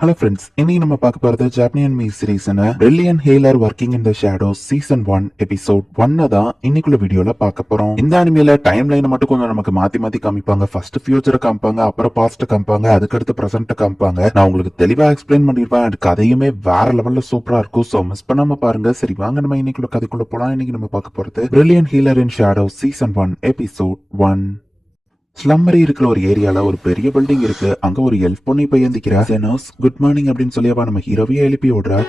Hello friends, இன்னைக்கு நம்ம பார்க்க போறது ஜாப்பனியன் மீ சீரிஸ்ன brilliant healer working in the shadows season 1 episode 1 தான் இன்னைக்குள்ள வீடியோல பார்க்க போறோம். இந்த அனிமேல டைம் லைன் மட்டும் கொஞ்சம் நமக்கு மாத்தி காமிப்பாங்க. ஃபர்ஸ்ட் ஃபியூச்சரை காமிப்பாங்க, அப்புறம் பாஸ்ட் காமிப்பாங்க, அதுக்கடுத்து பிரசன்ட் காமிப்பாங்க. நான் உங்களுக்கு தெளிவா எக்ஸ்பிளைன் பண்ணிருப்பேன். அது கதையுமே வேற லெவல்ல சூப்பரா இருக்கும். சோ மிஸ் பண்ணாம பாருங்க. சரி வாங்க நம்ம இன்னைக்குள்ள கதைக்குள்ள போலாம். இன்னைக்கு நம்ம பார்க்க போறது பிரில்லியன்ட் ஹீலர் இன் ஷேடோஸ் சீசன் 1 எபிசோட் 1. ஸ்லம்மரி இருக்கிற ஒரு ஏரியால ஒரு பெரிய பில்டிங் இருக்கு. அங்க ஒரு எல்ஃப் பொண்ணு இப்ப எந்திக்கிறா. ஜெனோஸ் குட் மார்னிங் அப்படின்னு சொல்லியவா நம்ம ஹீரோவையே எழுப்பி விடுறா.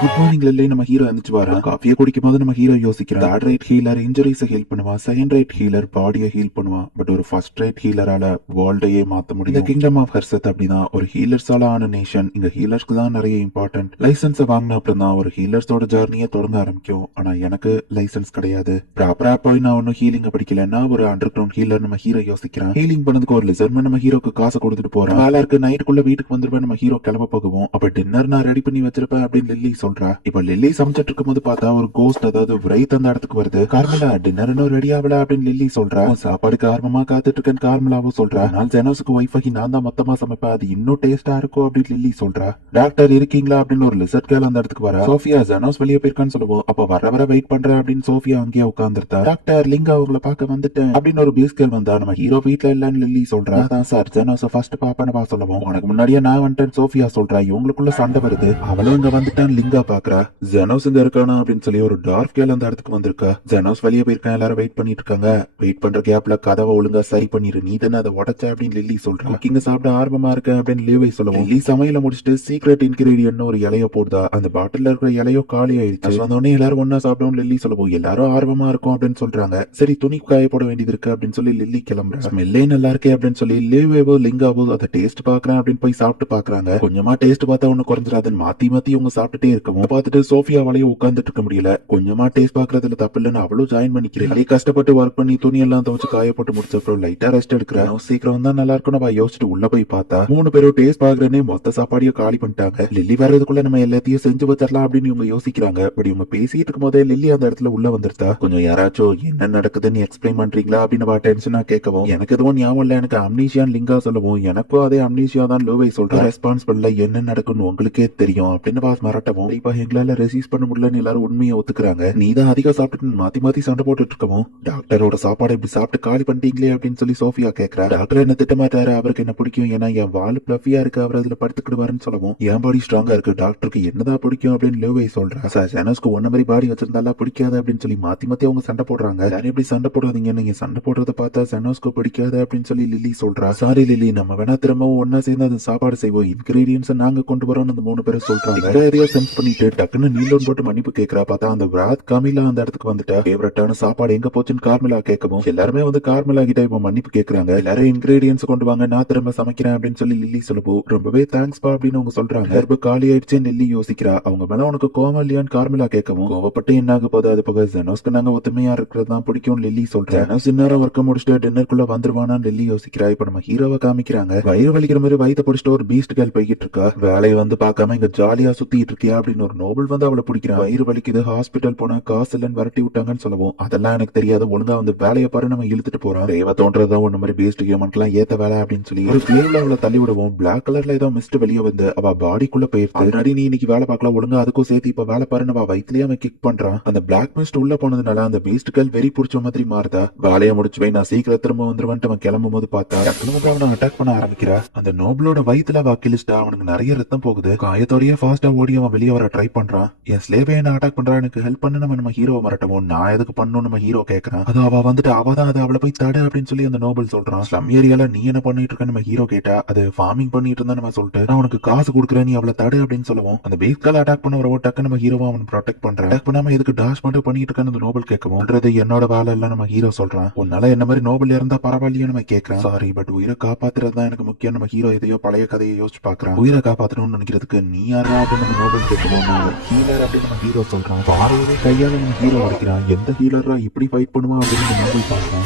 Good morning Lily. நம்ம ஹீரோ எந்திரிச்சு வர காஃபியை குடிக்கும் போது நம்ம ஹீரோ யோசிக்கிறான். Third rate healer injuries heal பண்ணுவான், செகண்ட் ரேட் ஹீலர் பாடியை ஹீல் பண்ணுவான். பட் ஒரு ஃபர்ஸ்ட் ரேட் ஹீலரால வேர்ல்டையே மாத்த முடியும். இந்த கிங்டம் ஆஃப் ஹர்சத் அப்படிதான் ஒரு ஹீலர்ஸால ஆன நேஷன். இங்க ஹீலர்ஸ்க்கு தான் நிறைய இம்பார்ட்டன்ட். லைசன்ஸ் வாங்கின அப்புறம் தான் ஒரு ஹீலர்ஸோட ஜர்னியை தொடங்க ஆரம்பிக்கும். ஆனா எனக்கு லைசன்ஸ் கிடையாது. ப்ராப்பரா போய் நான் ஒன்னும் ஹீலிங்க படிக்கலன்னா ஒரு அண்டர் கிரவுண்ட் ஹீலர் நம்ம ஹீரோ யோசிக்கிறான். ஹீலிங் பண்ணதுக்கு ஒரு லிசர்மன் நம்ம ஹீரோக்கு காசு கொடுத்துட்டு போறான். வேலை இருக்கு, நைட்டுக்குள்ள வீட்டுக்கு வந்துருவேன். நம்ம ஹீரோ கிளம்ப போகவும் அப்ப டின்னர் நான் ரெடி பண்ணி வச்சிருப்பேன் அப்படின்னு லில்லி சொல்றா. இப்ப லில்லி சமைச்சிட்டு இருக்கும் போது பார்த்தா ஒரு கோஸ்ட், அதாவது விரைத் அந்த இடத்துக்கு வருது. கார்மெலா டின்னர் இன்னும் ரெடி ஆகல அப்படின்னு லில்லி சொல்றா. சாப்பாடுக்கு ஆர்வமா காத்துட்டு இருக்கேன் கார்மெலாவும் சொல்றா. நான் ஜெனோஸுக்கு ஒய்ஃப் ஆகி நான் தான் மொத்தமா சமைப்பேன், அது இன்னும் டேஸ்டா இருக்கும் அப்படின்னு லில்லி சொல்றா. டாக்டர் இருக்கீங்களா அப்படின்னு ஒரு லிசர்ட் கேர்ள் அந்த இடத்துக்கு வரா. சோஃபியா ஜெனோஸ் வெளியே போயிருக்கான்னு சொல்லுவோம். அப்ப வர வெயிட் பண்றேன் அப்படின்னு சோஃபியா அங்கேயே உட்கார்ந்துருத்தா. டாக்டர் லிங்கா உங்களை பார்க்க வந்துட்டேன் அப்படின்னு ஒரு பீஸ் கேர்ள் வந்தா. நம்ம ஹீரோ வீட்ல இல்லன்னு லில்லி சொல்றா. அதான் சார் ஜெனோஸ ஃபர்ஸ்ட் பாப்பேன்னு சொல்லுவோம். உனக்கு முன்னாடியே நான் வந்துட்டேன் சோஃபியா சொல்றா. இவங்களுக்குள்ள சண்டை வருது. அவளும் இங்க வந்துட்டான் லிங்கா பாக்குறா. ஜெனோஸ் இங்க இருக்கானா அப்படின்னு சொல்லி ஒரு டார்க் கேர்ள் அந்த இடத்துக்கு வந்திருக்கா. ஜெனோஸ் வெளியே போயிருக்கா, எல்லாரும் வெயிட் பண்ணிட்டு இருக்காங்க. வெயிட் பண்ற கேப்ல கதவை ஒழுங்கா சரி பண்ணிரு, நீ தானே அதை உடச்ச அப்படின்னு லில்லி சொல்றா. குக்கிங்க சாப்பிட ஆர்வமா இருக்கேன் அப்படின்னு லீவை சொல்லுவோம். லில்லி சமையல முடிச்சுட்டு சீக்ரெட் இன்கிரீடியன்ட் ஒரு இலைய போடுதா. அந்த பாட்டில்ல இருக்கிற இலையோ காலி ஆயிடுச்சு. வந்தோடனே எல்லாரும் ஒன்னா சாப்பிடும் லில்லி சொல்லுவோம். எல்லாரும் ஆர்வமா இருக்கும் அப்படின்னு சொல்றாங்க. சரி துணி காய போட வேண்டியது இருக்கு அப்படின்னு சொல்லி லில்லி கிளம்புறா. ஸ்மெல்லே நல்லா இருக்கே அப்படின்னு சொல்லி லீவேவோ லிங்காவோ அதை டேஸ்ட் பாக்குறேன் அப்படின்னு போய் சாப்பிட்டு பாக்குறாங்க. கொஞ்சமா டேஸ்ட் பார்த்தா ஒண்ணு குறைஞ்சிடாதுன்னு மாத்தி இவங்க சாப்பிட்டுட்டே இருக்கவும் பார்த்துட்டு சோஃபியாவாலேயே உட்கார்ந்துட்டு இருக்க முடியல. கொஞ்சமா டேஸ்ட் பாக்குறதுல தப்பு இல்லன்னு அவளும் ஜாயின் பண்ணிக்கிறேன். கஷ்டப்பட்டு ஒர்க் பண்ணி துணி எல்லாம் துவச்சு காய போட்டு முடிச்ச அப்புறம் லைட்டா ரெஸ்ட் எடுக்கிறேன். சீக்கிரம் தான் நல்லா இருக்கும்னு யோசிச்சுட்டு உள்ள போய் பார்த்தா 3 பேரும் டேஸ்ட் பாக்குறேன்னே மொத்த சாப்பாடையும் காலி பண்ணிட்டாங்க. லில்லி வர்றதுக்குள்ள நம்ம எல்லாத்தையும் செஞ்சு வச்சிடலாம் அப்படின்னு இவங்க யோசிக்கிறாங்க. பட் இவங்க பேசிட்டு இருக்கும் போதே லில்லி அந்த இடத்துல உள்ள வந்துருத்தா. கொஞ்சம் யாராச்சும் என்ன நடக்குதுன்னு எக்ஸ்பிளைன் பண்றீங்களா அப்படின்னு டென்ஷனா கேட்கவும் எனக்கு எதுவும் ஞாபகம் இல்ல, எனக்கு அம்னீஷியான் லிங்கா சொல்லவும் எனக்கும் அதே அம்னீஷியா தான் லோவை சொல்ற. ரெஸ்பான்சிபிள்ல என்ன நடக்கும்னு உங்களுக்கே தெரியும் அப்படின்னு பாஸ் மிரட்டவும் இப்ப எங்களால ரெசிஸ் பண்ண முடியலன்னு எல்லாரும் உண்மையை ஒத்துக்கிறாங்க. நீ தான் அதிகம் சாப்பிட்டு மாத்தி சண்டை போட்டுட்டு இருக்கவும் டாக்டரோட சாப்பாடு இப்படி சாப்பிட்டு காலி பண்ணிட்டீங்களே அப்படின்னு சொல்லி சோஃபியா கேட்கிறா. டாக்டர் என்ன திட்டமாட்டாரு, அவருக்கு என்ன பிடிக்கும், ஏன்னா என் வால் பிளஃபியா இருக்கு, அவர் அதுல படுத்துக்கிடுவாருன்னு சொல்லவும் என் பாடி ஸ்ட்ராங்கா இருக்கு, டாக்டருக்கு என்னதான் பிடிக்கும் அப்படின்னு லோவை சொல்றா. சார் ஜெனோஸ்க்கு ஒன்ன மாதிரி பாடி வச்சிருந்தாலா பிடிக்காது அப்படின்னு சொல்லி மாத்தி அவங்க சண்டை போடுறாங்க. யாரும் எப்படி சண்டை போடுறீங்க, நீங்க சண்டை போடுறத பார்த்தா ஜெனோஸ்க்கு பிடிக்காது அப்படின்னு சொல்லி லில்லி சொல்றா. சாரி லில்லி, நம்ம வேணா திரும்பவும் ஒன்னா சேர்ந்து அந்த சாப்பாடு செய்வோம், இன்கிரீடியன்ஸ் நாங்க கொண்டு வரோம் அந்த 3 பேரும் சொல்றாங்க. எதையோ சென்ஸ் பண்ணிட்டு டக்குன்னு நீலோன் போட்டு மன்னிப்பு கேட்கிறா. பார்த்தா அந்த விராத் கமிலா அந்த இடத்துக்கு வந்துட்டா. ஃபேவரட்டான சாப்பாடு எங்க போச்சுன்னு கார்மெலா கேட்கவும் எல்லாருமே வந்து கார்மெலா கிட்ட இப்ப மன்னிப்பு கேட்கறாங்க. எல்லாரும் இன்கிரீடியன்ஸ் கொண்டு வாங்க, நான் திரும்ப சமைக்கிறேன் அப்படின்னு சொல்லி லில்லி சொல்லுவோம். ரொம்பவே தேங்க்ஸ் பா அப்படின்னு அவங்க சொல்றாங்க. ஹெர்பு காலி ஆயிடுச்சுன்னு லில்லி யோசிக்கிறா. அவங்க மேல உனக்கு கோவம் இல்லையான்னு கார்மெலா கேட்கவும் கோவப்பட்டு என்ன ஆக போது, அது போக ஜெனோஸ்க்கு நாங்க ஒத்துமையா இருக்கிறது தான் பிடிக்கும் லில்லி சொல்றேன். ஜெனோஸ் இந்நேரம் ஒர்க்க முடிச்சுட்டு டின்னருக்குள்ள வந்துருவானான்னு லில்லி யோசிக்கிறா. இப்ப நம்ம ஹீரோவை காமிக்கிறாங்க. வயிறு வலிக்கிற மாதிரி வயிற்ற பிடிச்சிட்டு ஒரு பீஸ்ட் கேர்ள் போய்கிட்டு இருக்கா. வேலையை வந்து பார்க்காம இங்க ஜாலியா சுத்திட்டு இருக்கியா அப்படின்னு ஒரு நோபல் வந்து அவளை பிடிக்கிறான். வயிறு வலிக்குது, ஹாஸ்பிட்டல் போனா காசு இல்லன்னு விரட்டி விட்டாங்கன்னு சொல்லவும் அதெல்லாம் எனக்கு தெரியாது, ஒழுங்கா வந்து வேலையை பாரு நம்ம இழுத்துட்டு போறோம். தேவை தோன்றதா ஒண்ணு மாதிரி பேஸ்ட் ஹியூமன்லாம் ஏத்த வேலை அப்படின்னு சொல்லி ஒரு பிளேவ்ல அவளை தள்ளி விடுவோம். பிளாக் கலர்ல ஏதோ மிஸ்ட் வெளியே வந்து அவ பாடிக்குள்ள போயிருக்கு. ஆல்ரெடி நீ இன்னைக்கு வேலை பார்க்கலாம், ஒழுங்கா அதுக்கும் சேர்த்து இப்ப வேலை பாருன்னு அவ வயிற்றுலயே அவன் கிக் பண்றான். அந்த பிளாக் மிஸ்ட் உள்ள போனதுனால அந்த பேஸ்ட் கேர்ள் வெறி பிடிச்ச மாதிரி மாறுதா. வேலையை முடிச்சு போய் நான் சீக்கிரம் திரும்ப வந்துருவேன்ட்டு அவன் கிளம்பும் போது பார்த்தா டக்குனு அவனை அட்டாக் பண்ண ஆரம்பிக்கிறா. அந்த நோபலோட வயிற்றுல அவ கிழிச்சிட்டா. அவனுக்கு நிறைய ரத்தம் போகுது. காயத்தோடய ஃபாஸ்டா ஓடி அவன் வெளியே வர ட்ரை பண்றான். என் ஸ்லேவே என்ன அட்டாக் பண்றான், எனக்கு ஹெல்ப் பண்ணு நம்ம ஹீரோ மிரட்டவும் நான் எதுக்கு பண்ணணும் நம்ம ஹீரோ கேட்கறான். அது அவ வந்துட்டு அவதான் அதை அவளை போய் தடு அப்படின்னு சொல்லி அந்த நோபல் சொல்றான். ஸ்லம் ஏரியால நீ என்ன பண்ணிட்டு இருக்க நம்ம ஹீரோ கேட்டா அது ஃபார்மிங் பண்ணிட்டு இருந்தா நம்ம சொல்லிட்டு நான் உனக்கு காசு கொடுக்குறேன், நீ அவளை தடு அப்படின்னு சொல்லுவோம். அந்த பேஸ்கால் அட்டாக் பண்ண வரவோ டக்கு நம்ம ஹீரோவா அவன் ப்ரொடெக்ட் பண்றான். அட்டாக் பண்ணாம எதுக்கு டாஷ் மட்டும் பண்ணிட்டு இருக்கான்னு அந்த நோபல் கேட்கவும் என்னோட வேலை இல்ல நம்ம ஹீரோ சொல்றான். உன்னால என்ன மாதிரி நோபல் இருந்தா பரவாயில்லையே நம்ம கேட்கறான். சாரி பட் உயிரை காப்பாத்துறது தான் எனக்கு முக்கியம். நம்ம ஹீரோ எதையோ பழைய கதையை யோசிச்சு பாக்குறான். உயிரை காப்பாத்தணும்னு நினைக்கிறதுக்கு நீ யாரா அப்படின்னு நம்ம நோபல் கேட்கவும் ஹீலர் அப்படின்னு நம்ம ஹீரோ சொல்றான். பாறையிலே கையால நம்ம ஹீரோ அடிக்கிறான். எந்த ஹீலரா இப்படி ஃபைட் பண்ணுவான் அப்படின்னு நோபல் பாக்குறான்.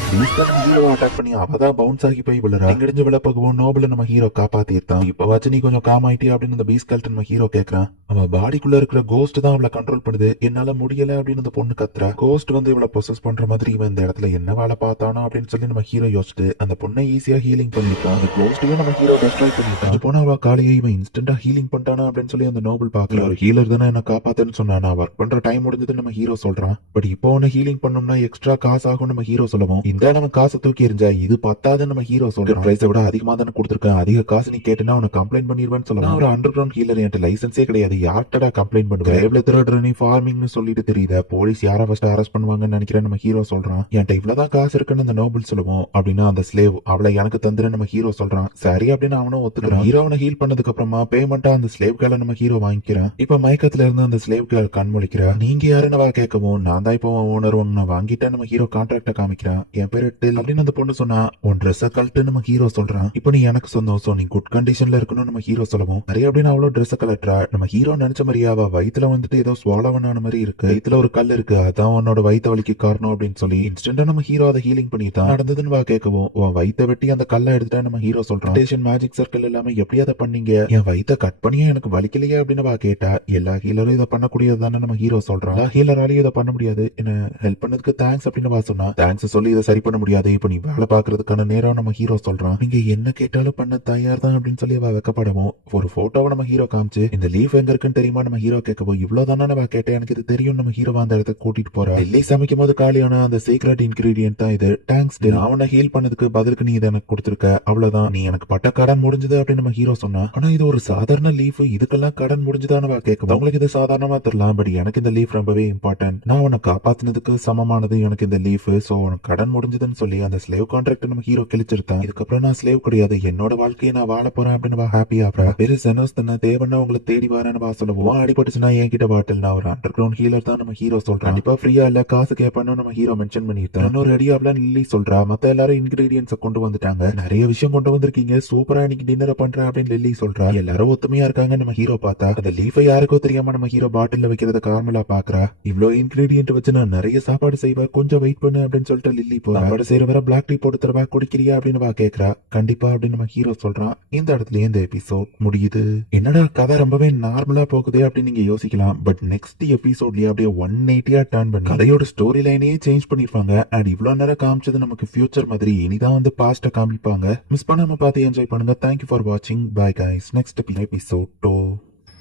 ஹீரோ அட்டாக் பண்ணி அவதான் பவுன்ஸ் ஆகி போய் விழுறா. இங்கிருந்து விழப்பகவும் நோபல் நம்ம ஹீரோ காப்பாத்திருந்தான். இப்ப வாச்சு நீ கொஞ்சம் காம் ஆயிட்டியா அப்படின்னு அந்த பீஸ் கேல்ட் நம்ம ஹீரோ கேட்கறான். அவ பாடிக்குள்ள இருக்கிற கோஸ்ட் தான் அவளை கண்ட்ரோல் பண்ணுது, என்னால முடியல அப்படின்னு அந்த பொண்ணு கத்துறா. கோஸ்ட் வந்து இவளை பொசஸ் பண்ற மாதிரி இவன் இந்த இடத்துல என்ன வேலை பார்த்தானோ அப்படின்னு சொல்லி நம்ம ஹீரோ யோசிச்சுட்டு அந்த பொண்ணை ஈஸியா ஹீலிங் பண்ணிருக்கான். அந்த கோஸ்டையும் நம்ம ஹீரோ டெஸ்ட்ராய் பண்ணிருக்கான். அது போனா அவ காலையை இவன் இன்ஸ்டன்டா ஹீலிங் பண்ணிட்டானா அப்படின்னு சொல்லி அந்த நோபல் பாக்கல. ஒரு ஹீலர் தானே என்ன காப்பாத்தேன்னு சொன்னா, நான் ஒர்க் பண்ற டைம் முடிஞ்சதுன்னு நம்ம ஹீரோ சொல்றான். பட் இப்போ உன்னை ஹீலிங் பண்ணோம்னா எக்ஸ்ட்ரா காசு ஆகும் நம்ம ஹீரோ சொல்லவும், இந்த நம்ம காசை தூக்கி எறிஞ்சா இது பத்தாதுன்னு நம்ம ஹீரோ சொல்றான். பிரைஸை விட அதிகமா தானே கொடுத்துருக்கேன், அதிக காசு நீ கேட்டுனா உன்னை கம்ப்ளைண்ட் பண்ணிடுவேன்னு சொல்லலாம். ஒரு அண்டர் கிரவுண்ட் ஹீலர், என்கிட்ட லைசன்ஸே கிடையாது, யார்ட்டடா கம்ப்ளைண்ட் பண்ணுவேன், லேபிள் திருடுற நீ ஃபார்மிங்னு சொல்லிட்டு தெரியுத, போலீஸ் யாரை ஃபர்ஸ்ட் அரெஸ்ட் பண்ணுவாங்கன்னு நினைக்கிறேன் நம்ம ஹீரோ சொல்றான். என்கிட்ட இவ்வளவுதான் காசு இருக்குன்னு அந்த நோபல் சொல்லுவோம். அப்படின்னா அந்த ஸ்லேவ் அவளை எனக்கு தந்துரு நம்ம ஹீரோ சொல்றான். சரி அப்படின்னு அவனும் ஒத்துக்கிறான். ஹீரோ அவனை ஹீல் பண்ணதுக்கு அப்புறமா பேமெண்டா அந்த ஸ்லேவ் கேர்ல நம்ம ஹீரோ வாங்கிக்கிறான். இப்ப மயக்கத்துல இருந்து அந்த ஸ்லேவ் கேர்ள் கண் முழிக்கிறா. நீங்க யாருன்னு வா கேட்கவும், நான் தான் இப்போ ஓனர் ஒன்னு வாங்கிட்டேன் நம்ம ஹீரோ கான்ட்ராக்ட காமிக்கிறான். என் பேரு டில் அப்படின்னு அந்த பொண்ணு சொன்னா, உன் ட்ரெஸ் கழட்டு நம்ம ஹீரோ சொல்றான். இப்போ நீ எனக்கு சொந்தம், சோ நீ குட் கண்டிஷன்ல இருக்கணும் நம்ம ஹீரோ சொல்லவும், சரி அப்படின்னு அவ்வளவு ட்ரெஸ் கலட்டுறா. நம்ம ஹீரோ நினைச்ச மாதிரியா அவ வயித்துல வந்துட்டு ஏதோ ஸ்வாலவனான மாதிரி இருக்கு, வயித்துல ஒரு கல் இருக்கு, அதான் உன்னோட வயித்த வலிக்கு காரணம் அப்படின்னு சொல்லி இன்ஸ்டன்டா நம்ம ஹீரோ அதை ஹீலிங் பண்ணிட்டான். நடந்ததுன்னு வா கேட்கவும், உன் வயித்தை வெட்டி அந்த கல்லை எடுத்துட்டா நம்ம ஹீரோ சொல்றான். மேஜிக் சர்க்கிள் இல்லாம எப்படி அதை பண்ணீங்க, என் வயித்தை கட் பண்ணியே எனக்கு வலிக்கலையே அப்படின்னு வா கேட்டா, எல்லா ஹீலரும் இதை பண்ணக்கூடியது தானே நம்ம ஹீரோ சொல்றான். ஹீலராலையும் இதை பண்ண முடியாது, என்ன ஹெல்ப் பண்ணதுக்கு தேங்க்ஸ் அப்படின்னு வா சொன்னா. தேங்க்ஸ் சொல்லி இதை சரி பண்ண முடியாது, இப்ப நீ வேலை பாக்குறதுக்கான நேரம் நம்ம ஹீரோ சொல்றான். நீங்க என்ன கேட்டாலும் பண்ண தயார் தான் அப்படின்னு சொல்லி அவ வெக்கப்படவும், ஒரு போட்டோவை நம்ம ஹீரோ காமிச்சு, இந்த லீஃப் எங்க இருக்குன்னு தெரியுமா நம்ம ஹீரோ கேட்கவும், இவ்வளவுதானே நான் கேட்டேன், எனக்கு இது தெரியும் நம்ம ஹீரோ அந்த இடத்துக்கு கூட்டிட்டு போறா. டெல்லி சமைக்கும் போது காலியான அந்த சீக்ரெட் இன்கிரீடியன்ட் தான் இது. தேங்க்ஸ், அவனை ஹீல் பண்ணதுக்கு பதிலுக்கு நீ இதை எனக்கு கொடுத்துருக்க, அவ்வளவுதான், நீ எனக்கு பட்ட கடன் முடிஞ்சது அப்படின்னு நம்ம ஹீரோ சொன்னா. ஆனா இது ஒரு சாதாரண லீஃப், இதுக்கெல்லாம் கடன் முடிஞ்சுதானவா கேட்கும். உங்களுக்கு இது சாதாரணமா தெரியலாம், பட் எனக்கு இந்த லீஃப் ரொம்பவே இம்பார்ட்டன்ட், நான் உன்னை காப்பாத்தினதுக்கு சமமானது எனக்கு இந்த லீஃப், சோ உனக்கு கடன் முடிஞ்சதுன்னு சொல்லி அந்த ஸ்லேவ் கான்ட்ராக்ட் நம்ம ஹீரோ கிழிச்சிருத்தான். இதுக்கப்புறம் நான் ஸ்லேவ் கிடையாது, என்னோட வாழ்க்கையை நான் வாழ போறேன் அப்படின்னு ஹாப்பியா பேரு ஜெனோஸ் தானே, தேவன்னா உங்களை தேடி வரேன்னு வா சொல்லுவோம். அடிபட்டுச்சுன்னா என்கிட்ட பாட்டில், நான் ஒரு அண்டர் கிரவுண்ட் ஹீலர் தான் நம்ம ஹீரோ சொல்றான். கண்டிப்பா ஃப்ரீயா இல்ல, காசு கேட்பான்னு நம்ம ஹீரோ மென்ஷன் பண்ணிருக்கான். இன்னொரு அடியாப்ல லில்லி சொல்றா, மத்த எல்லாரும் இன்கிரீடியன்ஸ் கொண்டு வந்துட்டாங்க, நிறைய விஷயம் கொண்டு வந்திருக்கீங்க, சூப்பரா இன்னைக்கு டின்னரை பண்றேன் அப்படின்னு லில்லி சொல்றா. எல்லாரும் ஒத்துமையா இருக்காங்க நம்ம ஹீரோ பார்த்தா, அந்த லீஃபை யாருக்கோ தெரியாம நம்ம ஹீரோ பாட்டில்ல வைக்கிறத கார்மலா பாக்குறா. இவ்வளவு இன்கிரீடியன்ட் வச்சு நான் நிறைய சாப்பாடு செய்வேன், கொஞ்சம் வெயிட் பண்ணு அப்படின்னு சொல்லிட்டு லில்லி போறா. சாப்பாடு செய்யற வர பிளாக் டீ போட்டு தரவா, குடிக்கிறியா அப்படின்னு வா கேக்குறா. கண்டிப்பா அப்படின்னு நம்ம ஹீரோ சொல்றான். இந்த இடத்துல இந்த எபிசோட் முடியுது. என்னடா கதை ரொம்பவே நார்மலா போகுதே அப்படின்னு நீங்க யோசிக்கலாம், பட் நெக்ஸ்ட் எபிசோட்லயே அப்படியே 180 டர்ன் பண்ணி கதையோட ஸ்டோரி லைனையே சேஞ்ச் பண்ணிருப்பாங்க. அண்ட் இவ்வளவு நேரம் காமிச்சது நமக்கு ஃபியூச்சர் மாதிரி, இனிதான் வந்து பாஸ்ட காமிப்பாங்க. மிஸ் பண்ணாம பார்த்து என்ஜாய் பண்ணுங்க. தேங்க்யூ ஃபார் வாட்சிங். Bye guys. Next episode 2.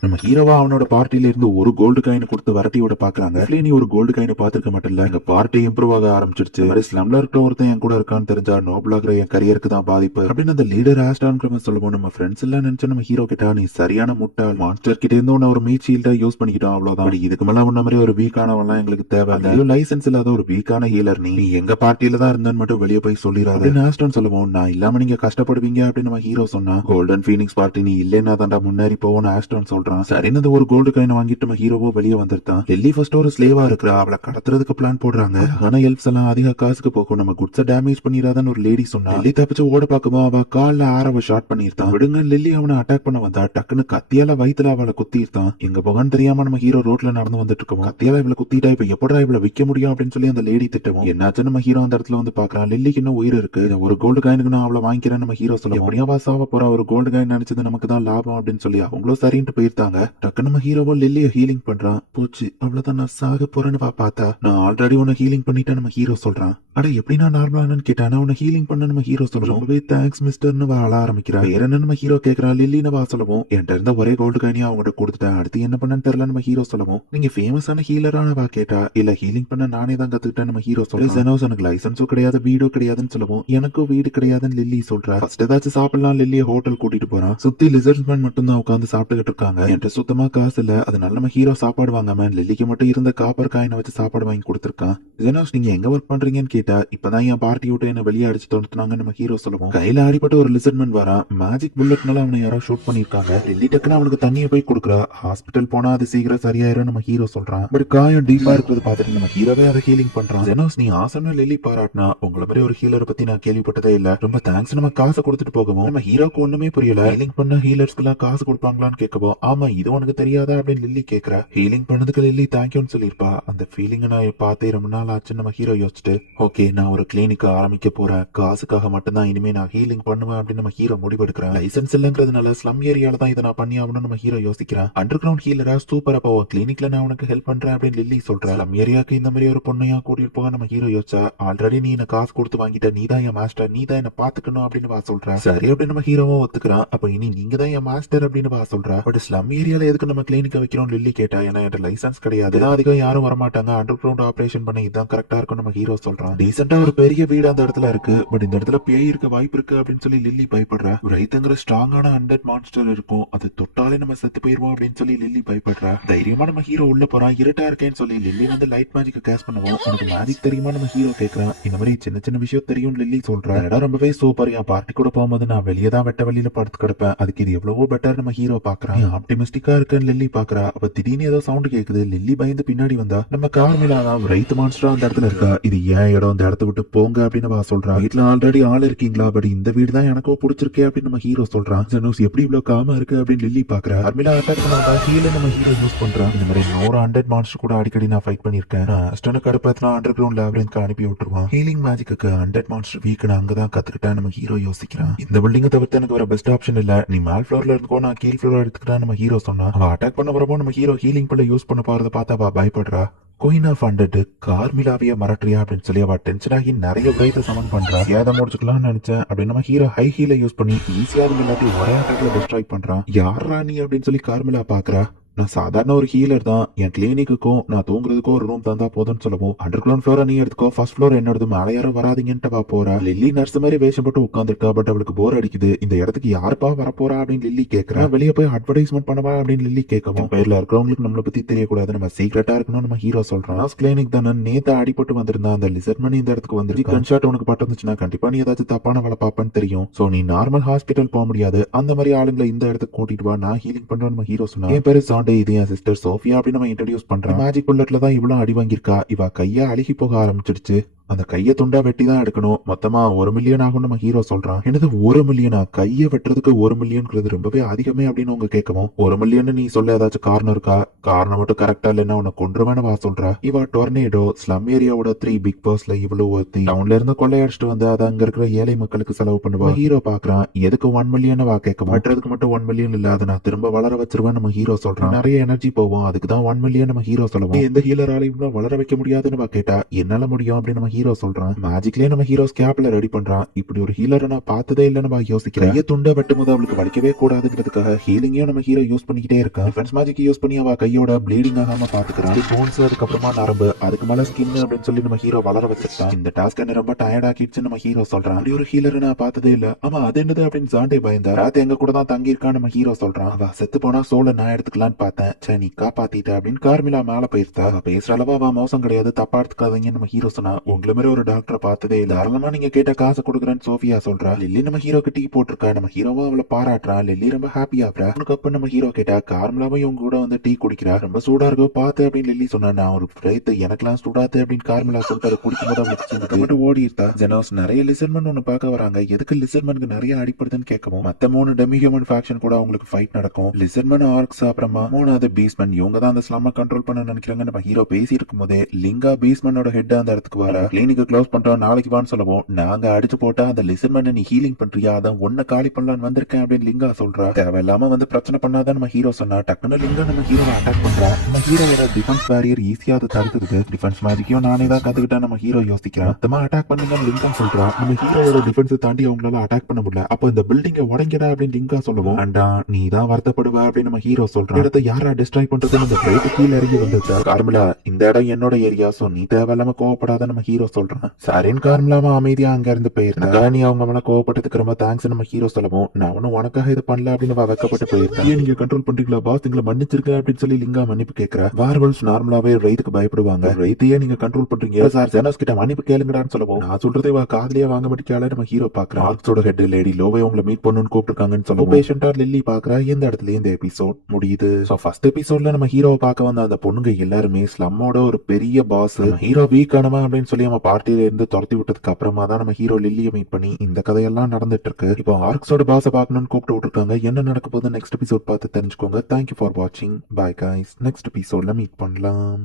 நம்ம ஹீரோவா அவனோட பார்ட்டில இருந்து ஒரு கோல்டு காயின் கொடுத்து வரட்டி விட பாக்குறாங்க. நீ ஒரு கோல்டு காயின் பாத்துருக்க மட்டும் இல்ல, எங்க பார்ட்டி இம்ப்ரூவ் ஆக ஆரம்பிச்சிருச்சு, ஸ்லம்ல இருக்க ஒருத்தன் என் கூட இருக்கான்னு தெரிஞ்சா நோபலாகிற என் கரியருக்கு தான் பாதிப்பு அப்படின்னு அந்த லீடர் ஆஸ்டான் சொல்லுவோம். நம்ம ஃப்ரெண்ட்ஸ் எல்லாம் நினைச்சு நம்ம ஹீரோ கிட்ட, நீ சரியான முட்டாள், மான்ஸ்டர் கிட்ட இருந்து ஒரு மீட் ஷீல்டா யூஸ் பண்ணிக்கிட்டோம், அவ்வளவுதான், இதுக்கு மேல உன்ன மாதிரி ஒரு வீக்கானவெல்லாம் எங்களுக்கு தேவை, லைசன்ஸ் இல்லாத ஒரு வீக்கான ஹீலர் நீ எங்க பார்ட்டியில தான் இருந்தேன்னு மட்டும் வெளியே போய் சொல்லிடாது அப்படின்னு ஆஸ்டான் சொல்லுவோம். நான் இல்லாம நீங்க கஷ்டப்படுவீங்க அப்படின்னு நம்ம ஹீரோ சொன்னா. கோல்டன் ஃபீனிக்ஸ் பார்ட்டி நீ இல்லைன்னா தாண்டா முன்னேறி போவோம்னு ஆஸ்டான் சொல்றான். சரின்னு ஒரு கோல்டு காயின் வாங்கிட்டு நம்ம ஹீரோவோ வெளியே வந்திருந்தான். டெல்லி ஃபர்ஸ்ட் ஒரு ஸ்லேவா இருக்கிறா, அவளை கடத்துறதுக்கு பிளான் போடுறாங்க. ஆனா எல்ப்ஸ் எல்லாம் அதிக காசுக்கு போகும், நம்ம குட்ஸ டேமேஜ் பண்ணிடாதான்னு ஒரு லேடி சொன்னா. டெல்லி தப்பிச்சு ஓட பாக்குமோ அவ கால்ல ஆரவ ஷார்ட் பண்ணிருந்தான். விடுங்க, லில்லி அவனை அட்டாக் பண்ண வந்தா, டக்குன்னு கத்தியால வயித்துல அவளை குத்திருந்தான். எங்க போகான்னு தெரியாம நம்ம ஹீரோ ரோட்ல நடந்து வந்துட்டு இருக்கோம். கத்தியால இவளை குத்திட்டா இப்ப எப்படா இவளை விற்க முடியும் அப்படின்னு சொல்லி அந்த லேடி திட்டவும், என்னாச்சு நம்ம ஹீரோ அந்த இடத்துல வந்து பாக்குறான். லில்லிக்கு இன்னும் உயிர் இருக்கு, ஒரு கோல்டு காயினுக்கு நான் அவளை வாங்கிக்கிறேன் நம்ம ஹீரோ சொல்ல. எப்படியாவா சாவ போறா, ஒரு கோல்டு காயின் நினைச்சது நமக்கு தான் லாபம் அப்படின்னு சொல்லி அவங்களும் சரின்ட்டு போயிருந்தாங்க. டக்குன்னு நம்ம ஹீரோவோ லில்லிய ஹீலிங் பண்றான். போச்சு, அவ்வளவுதான், நான் சாக போறேன்னு பார்த்தா, நான் ஆல்ரெடி உன்னை ஹீலிங் பண்ணிட்டேன் நம்ம ஹீரோ சொல்றான். அட எப்படி நான் நார்மலானு கேட்டானா, உன்னை ஹீலிங் பண்ண நம்ம ஹீரோ சொல்றோம். ரொம்பவே தேங்க்ஸ் மிஸ்டர்னு வாழ ஆரம்பிக்கிறா. வேற என்ன நம்ம ஹீரோ கேக்குறா. லில்லின்னு வா சொல்லவும், என்கிட்ட இருந்த ஒரே கோல்டு காயினியா அவங்ககிட்ட கொடுத்துட்டேன், அடுத்து என்ன பண்ணன்னு தெரியல நம்ம ஹீரோ சொல்லவும். நீங்க ஃபேமஸான ஹீலரான வா கேட்டா, இல்ல ஹீலிங் பண்ண நானே தான் கத்துக்கிட்டேன் நம்ம ஹீரோ சொல்றோம். எனக்கு லைசன்ஸும் கிடையாது, வீடோ கிடையாதுன்னு சொல்லவும், எனக்கும் வீடு கிடையாதுன்னு லில்லி சொல்றா. ஃபர்ஸ்ட் ஏதாச்சும் சாப்பிடலாம் லில்லிய ஹோட்டல் கூட்டிட்டு போறான். சுத்தி லிசர்ட்ஸ்மேன் மட்டும் தான் உட்காந்து சாப்பிட்டுக்கிட்டு இருக்காங்க. என்கிட்ட சுத்தமா காசு இல்ல, அதனால நம்ம ஹீரோ சாப்பாடு வாங்காம லில்லிக்கு மட்டும் இருந்த காப்பர் காயினை வச்சு சாப்பாடு வாங்கி கொடுத்திருக்கான். ஜெனோஸ் நீங்க எங்க ஒர்க் பண்றீங்கன்னு கேட்டா, இப்பதான் என் பார்ட்டி விட்டு என்ன வெளியே அடிச்சு தோணுனாங்க நம்ம ஹீரோ சொல்லுவோம். கையில அடிப்பட்ட ஒரு லிசர்ட்மேன் வரான். மேஜிக் புல்லட்னால அவனை யாரோ ஷூட் பண்ணிருக்காங்க. லில்லி டக்குன்னு அவனுக்கு தண்ணியை போய் கொடுக்குறா. ஹாஸ்பிட்டல் போனா அது சீக்கிரம் சரியாயிரும் நம்ம ஹீரோ சொல்றான். பட் காயம் டீப்பா இருக்கிறது பார்த்துட்டு நம்ம ஹீரோவே அதை ஹீலிங் பண்றான். ஜெனோஸ் நீ ஆசம்னு லில்லி பாராட்டினா, உங்களை மாதிரி ஒரு ஹீலரை பத்தி நான் கேள்விப்பட்டதே இல்ல, ரொம்ப தேங்க்ஸ். நம்ம காசு கொடுத்துட்டு போகவும் நம்ம ஹீரோக்கு ஒண்ணுமே புரியல. ஹீலிங் பண்ண ஹீலர்ஸ்க்கு எல்லாம் காசு கொடுப்பாங்களான்னு கேட்கவும், ஆமா ஆமா இது உனக்கு தெரியாதா அப்படின்னு லில்லி கேக்குறா. ஹீலிங் பண்ணதுக்கு லில்லி தேங்க்யூன்னு சொல்லிருப்பா. அந்த ஃபீலிங் நான் பார்த்தே ரொம்ப நாள் ஆச்சு நம்ம ஹீரோ யோசிச்சுட்டு, ஓகே நான் ஒரு கிளினிக் ஆரம்பிக்க போறேன், காசுக்காக மட்டும்தான் இனிமே நான் ஹீலிங் பண்ணுவேன் அப்படின்னு நம்ம ஹீரோ முடிவெடுக்கிறேன். லைசன்ஸ் இல்லங்கிறதுனால ஸ்லம் ஏரியால தான் இதை நான் பண்ணி ஆகணும்னு நம்ம ஹீரோ யோசிக்கிறேன். அண்டர் கிரவுண்ட் ஹீலரா சூப்பரா போவோம், கிளினிக்ல நான் உனக்கு ஹெல்ப் பண்றேன் அப்படின்னு லில்லி சொல்றேன். ஸ்லம் ஏரியாக்கு இந்த மாதிரி ஒரு பொண்ணையா கூட்டிட்டு போக நம்ம ஹீரோ யோசிச்சா, ஆல்ரெடி நீ என்ன காசு கொடுத்து வாங்கிட்ட, நீ தான் என் மாஸ்டர், நீ தான் என்ன பாத்துக்கணும் அப்படின்னு வா சொல்றேன். சரி அப்படின்னு நம்ம ஹீரோவும் ஒத்துக்கிறான். அப்ப இனி நீங்க தான் என் மாஸ்டர் அப்படின்னு வா சொல்றேன். பட் ஸ்லம் ஏரியால எதுக்கு நம்ம கிளினிக் வைக்கிறோம் லில்லி கேட்டா, ஏன்னா என்கிட்ட லைசன்ஸ் கிடையாது, அதிகம் யாரும் வரமாட்டாங்க, அண்டர் கிரவுண்ட் ஆபரேஷன் பண்ண இதுதான் கரெக்டா இருக்கும் நம்ம ஹீரோ சொல்றான். டீசெண்டா ஒரு பெரிய வீடு அந்த இடத்துல இருக்கு, பட் இந்த இடத்துல பேய் இருக்க வாய்ப்பு இருக்கு அப்படின்னு சொல்லி லில்லி பயப்படுறா. ரைத்துங்கிற ஸ்ட்ராங்கான அண்டர் மான்ஸ்டர் இருக்கும், அது தொட்டாலே நம்ம செத்து போயிருவோம் அப்படின்னு சொல்லி லில்லி பயப்படுறா. தைரியமா நம்ம ஹீரோ உள்ள போறான். இருட்டா இருக்கேன்னு சொல்லி லில்லி வந்து லைட் மேஜிக் கேஸ் பண்ணுவோம். உனக்கு மேஜிக் தெரியுமா நம்ம ஹீரோ கேக்குறான். இந்த மாதிரி சின்ன சின்ன விஷயம் தெரியும் லில்லி சொல்றா. இடம் ரொம்பவே சூப்பர், என் பார்ட்டி கூட போகும்போது நான் வெளியே தான் வெட்ட வெளியில படுத்து கிடப்பேன், அதுக்கு இது எவ்வளவோ பெட்டர் நம்ம ஹீரோ பாக்குறான். ஆப்டிமிஸ்டிக்கா இருக்குன்னு லில்லி பாக்குறா. அப்ப திடீர்னு ஏதோ சவுண்ட் கேக்குது. லில்லி பயந்து பின்னாடி வந்தா நம்ம கார்மிலா தான் ரைத் மான்ஸ்டரா அந்த இடத்துல இருக்கா. இது ஏன் இடம், இந்த இடத்த விட்டு போங்க அப்படின்னு வா சொல்றா. வீட்டுல ஆல்ரெடி ஆள் இருக்கீங்களா, பட் இந்த வீடு தான் எனக்கும் பிடிச்சிருக்கே அப்படின்னு நம்ம ஹீரோ சொல்றான். ஜனூஸ் எப்படி இவ்வளவு காமா இருக்கு அப்படின்னு லில்லி பாக்குறா. கார்மிலா அட்டாக் பண்ணா ஹீல நம்ம ஹீரோ யூஸ் பண்றான். இந்த மாதிரி 100 மான்ஸ்டர் கூட அடிக்கடி நான் ஃபைட் பண்ணிருக்கேன். அஸ்டன கடுப்பத்தினா அண்டர் கிரவுண்ட் லேபிரின்க்கு அனுப்பி விட்டுருவான். ஹீலிங் மேஜிக்கு 100 மான்ஸ்டர் வீக் நான் அங்கதான் கத்துக்கிட்டேன் நம்ம ஹீரோ யோசிக்கிறான். இந்த பில்டிங்கை தவிர்த்து எனக்கு வர பெஸ்ட் ஆப்ஷன் இல்ல, நீ மேல் ஃப்ளோர்ல இருந்துக்கோ, நான் கீழ் ஃப்ளோர் எடுத்துக்கிட்டேன் நம்ம ஹீரோ சொன்னா. அவ அட்டாக் பண்ண வரப்போ நம்ம ஹீரோ ஹீலிங் பிள்ளை யூஸ் பண்ண போறத பார்த்தா அவ பயப்படுறா. குயின் ஆஃப் ஹண்ட்ரட் கார்மிலாவிய மறட்டுறியா அப்படின்னு சொல்லி அவ டென்ஷன் ஆகி நிறைய பிரைட்ட சமன் பண்றா. ஏதை முடிச்சுக்கலாம்னு நினைச்சேன் அப்படின்னு நம்ம ஹீரோ ஹை ஹீல யூஸ் பண்ணி ஈஸியா எல்லாத்தையும் ஒரே அட்டாக்ல டிஸ்ட்ராய் பண்றான். யாரா நீ அப்படின்னு சொல்லி கார்மிலா பாக்குறா. நான் சாதாரண ஒரு ஹீலர் தான், என் கிளினிக்குக்கும் நான் தூங்குறதுக்கும் ஒரு ரூம் தந்தா போதும்னு சொல்லவும், அண்டர் கிரவுண்ட் ஃப்ளோரை நீ எடுத்துக்கோ, ஃபர்ஸ்ட் ஃப்ளோர் என்னோட, மேலே யாரும் வராதிங்கன்ட்டு வா போறா. லில்லி நர்ஸ் மாதிரி வேஷம் போட்டு உட்காந்துருக்கா. பட் அவளுக்கு போர் அடிக்குது. இந்த இடத்துக்கு யாருப்பா வரப்போறா அப்படின்னு லில்லி கேட்கறா. வெளியே போய் அட்வர்டைஸ்மெண்ட் பண்ணவா அப்படின்னு லில்லி கேட்கவும், பேர்ல இருக்கிறவங்களுக்கு நம்மளை பத்தி தெரியக்கூடாது, நம்ம சீக்கிரட்டா இருக்கணும் நம்ம ஹீரோ சொல்றான். கிளினிக் தானே, நேத்து அடிபட்டு வந்திருந்தா அந்த லிசர்ட் மணி இந்த இடத்துக்கு வந்து கன்ஷாட் உனக்கு பட்டு வந்துச்சுன்னா கண்டிப்பா நீ ஏதாச்சும் தப்பான வேலை பாப்பான்னு தெரியும். சோ நீ நார்மல் ஹாஸ்பிட்டல் போக முடியாது, அந்த மாதிரி ஆளுங்களை இந்த இடத்துக்கு கூட்டிட்டு வா, நான் ஹீலிங் பண்றேன் நம்ம ஹீரோ சொன்னா. என் பேரு சாண்டே, இது என் சிஸ்டர் சோஃபியா அப்படின்னு நம்ம இன்ட்ரோடியூஸ் பண்றான். மேஜிக் புல்லட்ல தான் இவ்வளவு அடி வாங்கியிருக்கா. இவ கையா அழுகி போக ஆரம்பிச்சிடுச்சு. அந்த கையை துண்டா வெட்டி தான் எடுக்கணும், மொத்தமா 1 மில்லியன் ஆகும் நம்ம ஹீரோ சொல்றான். எனது 1 மில்லியனா, கையை வெட்டுறதுக்கு 1 மில்லியன்ங்கிறது ரொம்பவே அதிகமே அப்படின்னு உங்க கேட்கவும், 1 மில்லியன் நீ சொல்ல ஏதாச்சும் காரணம் இருக்கா, காரணம் மட்டும் கரெக்டா இல்லைன்னா உன்னை கொன்றுவேன்னு வா சொல்றா. இவ டொர்னேடோ ஸ்லம் ஏரியாவோட 3 பிக் பாஸ்ல இவ்வளவு ஒருத்தி டவுன்ல இருந்து கொள்ளையடிச்சிட்டு வந்து அதை அங்க இருக்கிற ஏழை மக்களுக்கு செலவு பண்ணுவா. ஹீரோ பாக்குறான். எதுக்கு 1 மில்லியன் வா கேட்கவும், வெட்டுறதுக்கு மட்டும் 1 மில்லியன் இல்ல, அதை நான் திரும்ப வளர வச்சிருவேன் நம்ம ஹீரோ சொல்றான். நிறைய எனர்ஜி போவோம், அதுக்குதான் 1 மில்லியன் நம்ம ஹீரோ சொல்லுவோம். எந்த ஹீலராலையும் இவ்வளவு வளர வைக்க முடியாதுன்னு வா கேட்டா, என்னால முடியும் அப்படின்னு நம்ம ஹீரோ சொல்றான். மேஜிக்லயே நம்ம ஹீரோ ஸ்கேப்ல ரெடி பண்றான். இப்படி ஒரு ஹீலரை நான் பார்த்ததே இல்லைன்னு நம்ம யோசிக்கிறேன். கையை துண்டை வெட்டும் போது அவளுக்கு வலிக்கவே கூடாதுங்கிறதுக்காக ஹீலிங்கையும் நம்ம ஹீரோ யூஸ் பண்ணிக்கிட்டே இருக்கான். டிஃபென்ஸ் மேஜிக் யூஸ் பண்ணி அவ கையோட ப்ளீடிங் ஆகாம பாத்துக்கிறான். போன்ஸ், அதுக்கப்புறமா நரம்பு, அதுக்கு மேல ஸ்கின் அப்படின்னு சொல்லி நம்ம ஹீரோ வளர வச்சிருக்கான். இந்த டாஸ்க் என்ன ரொம்ப டயர்ட் ஆக்கிடுச்சு நம்ம ஹீரோ சொல்றான். அப்படி ஒரு ஹீலரை நான் பார்த்ததே இல்ல. ஆமா அது என்னது அப்படின்னு ஜாண்டே பயந்தா. ராத் எங்க கூட தான் தங்கி இருக்கான்னு நம்ம ஹீரோ சொல்றான். அவ செத்து போனா சோலை நான் எடுத்துக்கலான்னு பார்த்தேன், சே நீ காப்பாத்திட்ட அப்படின்னு கார்மிலா மேல போயிருந்தா. அவ பேசுற அளவு அவ மோசம் கிடையாது, தப்பா எடுத்துக்காதீங்கன்னு நம்ம ஹீரோ சொன்னா. உங்களை மாதிரி ஒரு டாக்டரை பார்த்ததே இல்ல, தாராளமா நீங்க கேட்ட காசு கொடுக்குறேன்னு சோஃபியா சொல்றா. லில்லி நம்ம ஹீரோக்கு டீ போட்டிருக்கா. நம்ம ஹீரோவும் அவளை பாராட்டுறா. லில்லி ரொம்ப ஹாப்பி ஆகுறா. உனக்கு அப்ப நம்ம ஹீரோ கேட்டா, கார்மிலாவும் இவங்க கூட வந்து டீ குடிக்கிறா. ரொம்ப சூடா இருக்கோ பாத்து அப்படின்னு லில்லி சொன்னா. நான் ஒரு ஃப்ரைத் எனக்கெல்லாம் சூடாது அப்படின்னு கார்மிலா சொல்லிட்டு அதை குடிக்கும் போது அவளுக்கு மட்டும் ஓடி இருந்தா. ஜெனோஸ் நிறைய லிசர்மன் ஒண்ணு பார்க்க வராங்க, எதுக்கு லிசர்மனுக்கு நிறைய அடிப்படுதுன்னு கேட்கவும், மத்த 3 டெமி ஹியூமன் ஃபேக்ஷன் கூட அவங்களுக்கு ஃபைட் நடக்கும். லிசர்மன், ஆர்க்ஸ், அப்புறமா 3வது பீஸ்மன், இவங்க தான் அந்த ஸ்லம்ம கண்ட்ரோல் பண்ண நினைக்கிறாங்க. நம்ம ஹீரோ பேசி இருக்கும் போதே லிங்கா பீஸ்மனோட ஹெட் அந்த இடத்துக்கு வர. கிளினிக் க்ளோஸ் பண்றோம், நாளைக்கு வான்னு சொல்லவும், நாங்க அடிச்சு போட்டா அந்த லிசர்மன் நீ ஹீலிங் பண்றியா, அதான் ஒன்ன காலி பண்ணலான்னு வந்திருக்கேன் அப்படின்னு லிங்கா சொல்றா. தேவையில்லாம வந்து பிரச்சனை பண்ணாதான் நம்ம ஹீரோ சொன்னா. டக்குன்னு லிங்கா நம்ம ஹீரோவை அட்டாக் பண்றா. நம்ம ஹீரோவோட டிஃபென்ஸ் பேரியர் ஈஸியா அதை தடுக்குது. டிஃபென்ஸ் மேஜிக்கையும் நானே தான் கத்துக்கிட்டேன் நம்ம ஹீரோ யோசிக்கிறான். மொத்தமா அட்டாக் பண்ணுங்க லிங்கா சொல்றா. நம்ம ஹீரோவோட டிஃபென்ஸ் தாண்டி அவங்களால அட்டாக் பண்ண முடியல. அப்போ இந்த பில்டிங்கை உடைங்கடா அப்படின்னு லிங்கா சொல்லுவோம். அண்டா நீ தான் வருத்தப்படுவ அப்படின்னு நம்ம ஹீரோ சொல்றான். இடத்தை யாரா டிஸ்ட்ராய் பண்றதுன்னு அந்த பிரைட் கீழே இறங்கி வந்துட்டா. கார்மிலா இந்த இடம் என்னோட ஏரியா, சோ நீ தேவையில்லாம கோவப்படாத நம்ம ஹீரோ சொல்றான். சரின்னு கார்மிலாவும் அமைதியா அங்க இருந்து போயிருந்தா. நீ அவங்க மேல கோவப்பட்டதுக்கு ரொம்ப தேங்க்ஸ் நம்ம ஹீரோ சொல்லவும், நான் ஒன்னும் உனக்காக இது பண்ணல அப்படின்னு வைக்கப்பட்டு போயிருக்கேன். நீங்க கண்ட்ரோல் பண்றீங்களா பாஸ், நீங்களை மன்னிச்சிருக்கேன் அப்படின்னு சொல்லி லிங்கா மன்னிப்பு கேட்கிறா. வார்வல்ஸ் நார்மலாவே ரைத்துக்கு பயப்படுவாங்க, ரைத்தையே நீங்க கண்ட்ரோல் பண்றீங்க சார், ஜெனோஸ் கிட்ட மன்னிப்பு கேளுங்கடான்னு சொல்லவும், நான் சொல்றதை காதலியா வாங்க மாட்டேங்கால நம்ம ஹீரோ பாக்குறேன். ஆர்க்ஸோட ஹெட் லேடி லோவே உங்களை மீட் பண்ணணும்னு கூப்பிட்டுருக்காங்கன்னு சொல்லவும், பேஷண்டா லில்லி பாக்குறா. இந்த இடத்துல இந்த எபிசோட் முடியுது. சோ ஃபர்ஸ்ட் எபிசோட்ல நம்ம ஹீரோவை பார்க்க வந்த அந்த பொண்ணுங்க எல்லாருமே ஸ்லம்மோட ஒரு பெரிய பாஸ். ஹீரோ வீக் ஆனவன் அப்படின்னு சொல்லி அவன் நம்ம பார்ட்டியில இருந்து துரத்தி விட்டதுக்கு அப்புறமா தான் நம்ம ஹீரோ லில்லியை மீட் பண்ணி இந்த கதையெல்லாம் நடந்துட்டு இருக்கு. இப்போ ஆர்க்ஸோட பாஸை பார்க்கணும்னு கூப்பிட்டு விட்டுருக்காங்க. என்ன நடக்க போகுது நெக்ஸ்ட் எபிசோட் பார்த்து தெரிஞ்சுக்கோங்க. தேங்க்யூ ஃபார் வாட்சிங். Bye guys. நெக்ஸ்ட் எபிசோட்ல மீட் பண்ணலாம்.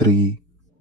3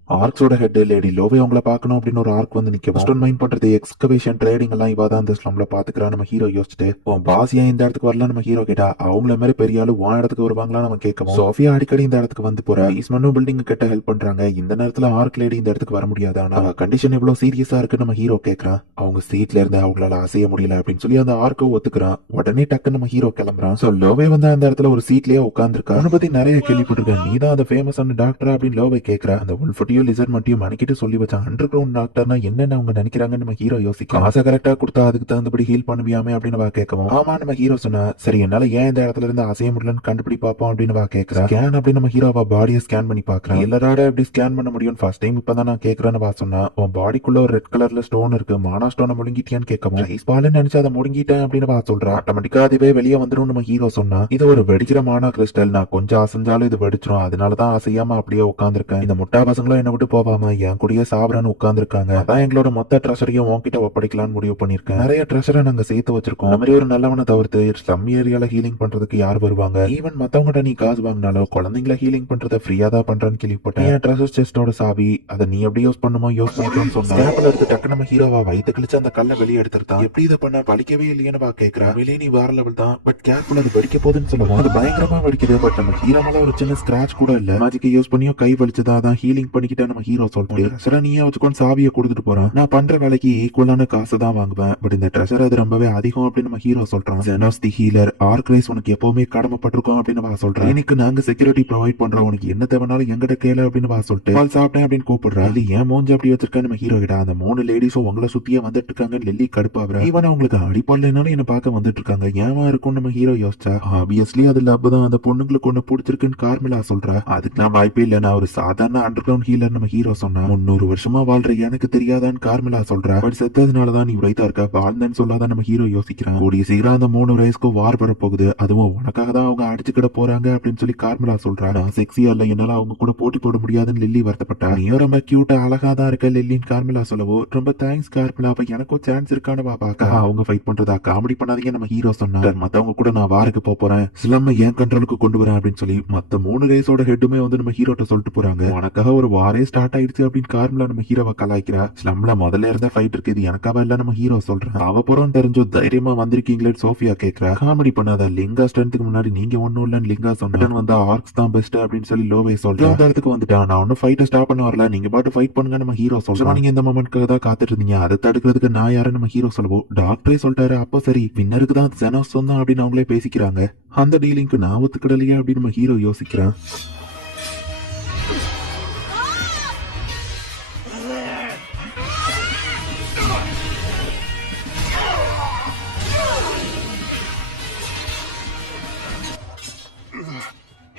ஆர்க்ஸோட ஹெட் லேடி லோவே அவங்கள பார்க்கணும் அப்படின்னு ஒரு ஆர்க் வந்து நிக்க ஃபர்ஸ்ட் மைண்ட் பண்றது எக்ஸ்கவேஷன் ட்ரேடிங் எல்லாம் இவ தான் இந்த ஸ்லம்ல பாத்துக்கிறா. நம்ம ஹீரோ யோசிச்சுட்டு உன் பாஸ் ஏன் இந்த இடத்துக்கு வரல நம்ம ஹீரோ கேட்டா அவங்கள மாதிரி பெரிய ஆளு உன் இடத்துக்கு வருவாங்களா நம்ம கேட்கவும் சோஃபியா அடிக்கடி இந்த இடத்துக்கு வந்து போறா. ஈஸ்மனும் பில்டிங் கிட்ட ஹெல்ப் பண்றாங்க. இந்த நேரத்துல ஆர்க் லேடி இந்த இடத்துக்கு வர முடியாது. ஆனா கண்டிஷன் இவ்வளவு சீரியஸா இருக்கு நம்ம ஹீரோ கேட்கறான். அவங்க சீட்ல இருந்து அவங்களால அசைய முடியல அப்படின்னு சொல்லி அந்த ஆர்க்கு ஒத்துக்கிறான். உடனே டக்கு நம்ம ஹீரோ கிளம்புறான். சோ லோவே வந்து அந்த இடத்துல ஒரு சீட்லயே உட்காந்துருக்கா. அவனை பத்தி நிறைய கேள்விப்பட்டிருக்கேன். நீதான் அந்த ஃபேமஸான டாக்டரா அப்படின்னு லோவே கேட்கறா. அந்த உல்ஃபட்டியோ லிசர் மட்டும் கிட்ட சொல்லி வச்சான். அண்டர் கிரவுண்ட் டாக்டர்னா என்னன்னு அவங்க நினைக்கிறாங்கன்னு நம்ம ஹீரோ யோசிக்க காசை கரெக்டா கொடுத்தா அதுக்கு தகுந்தபடி ஹீல் பண்ணுவியாமே அப்படின்னு கேட்கவும் ஆமா நம்ம ஹீரோ சொன்னா சரி என்னால ஏன் இந்த இடத்துல இருந்து அசைய முடியலன்னு கண்டுபிடி பாப்போம் அப்படின்னு கேட்கிறா. ஸ்கேன் அப்படின்னு நம்ம ஹீரோவா பாடியை ஸ்கேன் பண்ணி பாக்குறேன். எல்லாரோட எப்படி ஸ்கேன் பண்ண முடியும் ஃபர்ஸ்ட் டைம் இப்பதான் நான் கேட்கறேன்னு சொன்னா உன் பாடிக்குள்ள ஒரு ரெட் கலர்ல ஸ்டோன் இருக்கு. மானா ஸ்டோனை முழுங்கிட்டியான்னு கேட்கவும் ஐஸ் பால்னு நினைச்சு அதை முழுங்கிட்டேன் அப்படின்னு சொல்றான். ஆட்டோமேட்டிக்கா அதுவே வெளியே வந்துடும் நம்ம ஹீரோ சொன்னா. இது ஒரு வெடிக்கிற மானா கிறிஸ்டல். நான் கொஞ்சம் அசைஞ்சாலும் இது வெடிச்சிடும். அதனாலதான் அசையாம அப்படியே உட்காந்துருக்கேன். இந்த முட்டா பசங்களும் என்ன விட்டு போவாம என் கூடயே சாப்பிடான்னு உட்கார்ந்துருக்காங்க. அதான் எங்களோட மொத்த ட்ரெஷரையும் உன்கிட்ட ஒப்படைக்கலாம்னு முடிவு பண்ணிருக்கேன். நிறைய ட்ரெஷரை நாங்க சேர்த்து வச்சிருக்கோம். அந்த மாதிரி ஒரு நல்லவனை தவிர்த்து ஸ்லம் ஏரியால ஹீலிங் பண்றதுக்கு யார் வருவாங்க? ஈவன் மத்தவங்ககிட்ட நீ காசு வாங்கினாலும் குழந்தைங்களை ஹீலிங் பண்றத ஃப்ரீயா தான் பண்றான்னு கேள்விப்பட்டேன். என் ட்ரெஷர் செஸ்டோட சாவி அதை நீ எப்படி யூஸ் பண்ணுமோ யூஸ் பண்ணிக்கலாம்னு சொன்னா எடுத்து டக்கு நம்ம ஹீரோவா வயிற்று கழிச்சு அந்த கல்லை வெளியே எடுத்துருந்தான். எப்படி இதை பண்ண பழிக்கவே இல்லையான்னு கேட்கிறா. வெளியே நீ வேற லெவல் தான் பட் கேர்ஃபுல் அது வெடிக்க போகுதுன்னு சொல்லுவோம். அது பயங்கரமா வெடிக்குது. பட் நம்ம ஹீரோ மேல ஒரு சின்ன ஸ்கிராச் கூட இல்ல. மேஜிக்கை யூஸ் பண்ணியும் கை வலிச்சதா தான் ஹீலிங் பண்ணிக்கிட்டே நம்ம ஹீரோ சொல்லிட்டு நீயே வச்சுக்கொண்டு சாவியை கொடுத்துட்டு போறான். நான் பண்ற வேலைக்கு ஈக்குவலான காசு தான் வாங்குவேன். பட் இந்த ட்ரெஷர் அது ரொம்பவே அதிகம் அப்படின்னு நம்ம ஹீரோ சொல்றான். ஜெனோஸ் தி ஹீலர் ஆர்க் ரைஸ் உனக்கு எப்பவுமே கடமைப்பட்டிருக்கோம் அப்படின்னு சொல்றேன். எனக்கு நாங்க செக்யூரிட்டி ப்ரொவைட் பண்றோம். உனக்கு என்ன தேவைனாலும் எங்கிட்ட கேளு அப்படின்னு சொல்லிட்டு பால் சாப்பிட்டேன் அப்படின்னு கூப்பிடுறா. அது ஏன் மூஞ்சி அப்படி வச்சிருக்கேன் நம்ம ஹீரோ கிட்ட. அந்த 3 லேடிஸும் உங்களை சுத்தியே வந்துட்டு இருக்காங்க. லெல்லி கடுப்பாவற ஈவன் அவங்களுக்கு அடிப்படலைனாலும் என்ன பார்க்க வந்துட்டு இருக்காங்க. ஏமா இருக்கும் நம்ம ஹீரோ யோசிச்சா ஆப்வியஸ்லி அது லவ் தான். அந்த பொண்ணுங்களுக்கு ஒண்ணு பிடிச்சிருக்குன்னு கார்மிலா சொல்றா. அதுக்கு நான் வாய்ப்பே இல்ல. நான் ஒரு சாதாரண அண்டர் கிரவுண்ட் ஹீலர் நம்ம ஹீரோ சொன்னா. 300 வருஷமா வாழ்ற எனக்கு தெரியாதான்னு கார்மிலா சொல்றா. பட் செத்ததுனாலதான் நீ ரைட்டா இருக்க வாழ்ந்தன்னு சொல்லாதான் நம்ம ஹீரோ யோசிக்கிறான். கூடிய சீக்கிரம் அந்த 3 வயசுக்கும் வார் வர போகுது. அதுவும் உனக்காக தான் அவங்க அடிச்சுக்கிட போறாங்க அப்படின்னு சொல்லி கார்மிலா சொல்றா. நான் செக்ஸியா இல்ல என்னால அவங்க கூட போட்டி போட முடியாதுன்னு லில்லி வருத்தப்பட்டா. நீயும் ரொம்ப கியூட்டா அழகா தான் இருக்க லில்லின்னு கார்மிலா சொல்லவோ ரொம்ப தேங்க்ஸ் கார்மிலா. அப்ப எனக்கும் சான்ஸ் இருக்கான்னு பாக்க அவங்க ஃபைட் பண்றதா காமெடி பண்ணாதீங்க நம்ம ஹீரோ சொன்னார். மத்தவங்க கூட நான் வாருக்கு போறேன் ஸ்லம் என் கண்ட்ரோலுக்கு கொண்டு வரேன் அப்படின்னு சொல்லி மத்த 3 ரேஸோட ஹெட்டுமே வந்து நம்ம ஹீரோட்ட சொல்லிட்டு போறாங்க. உனக்காக ஒரு வாரே ஸ்டார்ட் ஆயிடுச்சு அப்படின்னு கார்மிலா நம்ம ஹீரோவை கலாய்க்கிறா. ஸ்லம்ல முதல்ல இருந்த ஃபைட் இருக்கு. இது எனக்காக இல்ல நம்ம ஹீரோ சொல்றேன். அவ புறம் தெரிஞ்சோ தைரியமா வந்திருக்கீங்களே சோஃபியா கேக்குறா. காமெடி பண்ணாத லிங்கா ஸ்ட்ரென்த்துக்கு முன்னாடி நீங்க ஒண்ணும் இல்லன்னு லிங்கா சொன்னா வந்தா ஆர்க்ஸ் தான் பெஸ்ட் அப்படின்னு சொல்லி லோவே சொல்றேன். அந்த இடத்துக்கு வந்துட்டான். நான் ஒன்னும் ஃபைட்டை ஸ்டாப் பண்ண வரல. நீங்க பாட்டு ஃபைட் பண்ணுங்க நம்ம ஹீரோ சொல்றேன். நீங்க இந்த மொமெண்ட்காக தான் காத்துட்டு இருந்தீங்க. அதை தடுக்கிறதுக்கு நான் யாரும் நம்ம ஹீரோ சொல்லுவோம். டாக்டரே சொல்லிட்டாரு. அப்போ சரி வின்னருக்கு தான் ஜெனோஸ் சொந்தம் அப்படின்னு அவங்களே பேசிக்கிறாங்க. அந்த டீலிங்க்கு நான் ஒத்துக்கிடலையே அப்படின்னு நம்ம ஹீரோ யோசிக்கிறான்.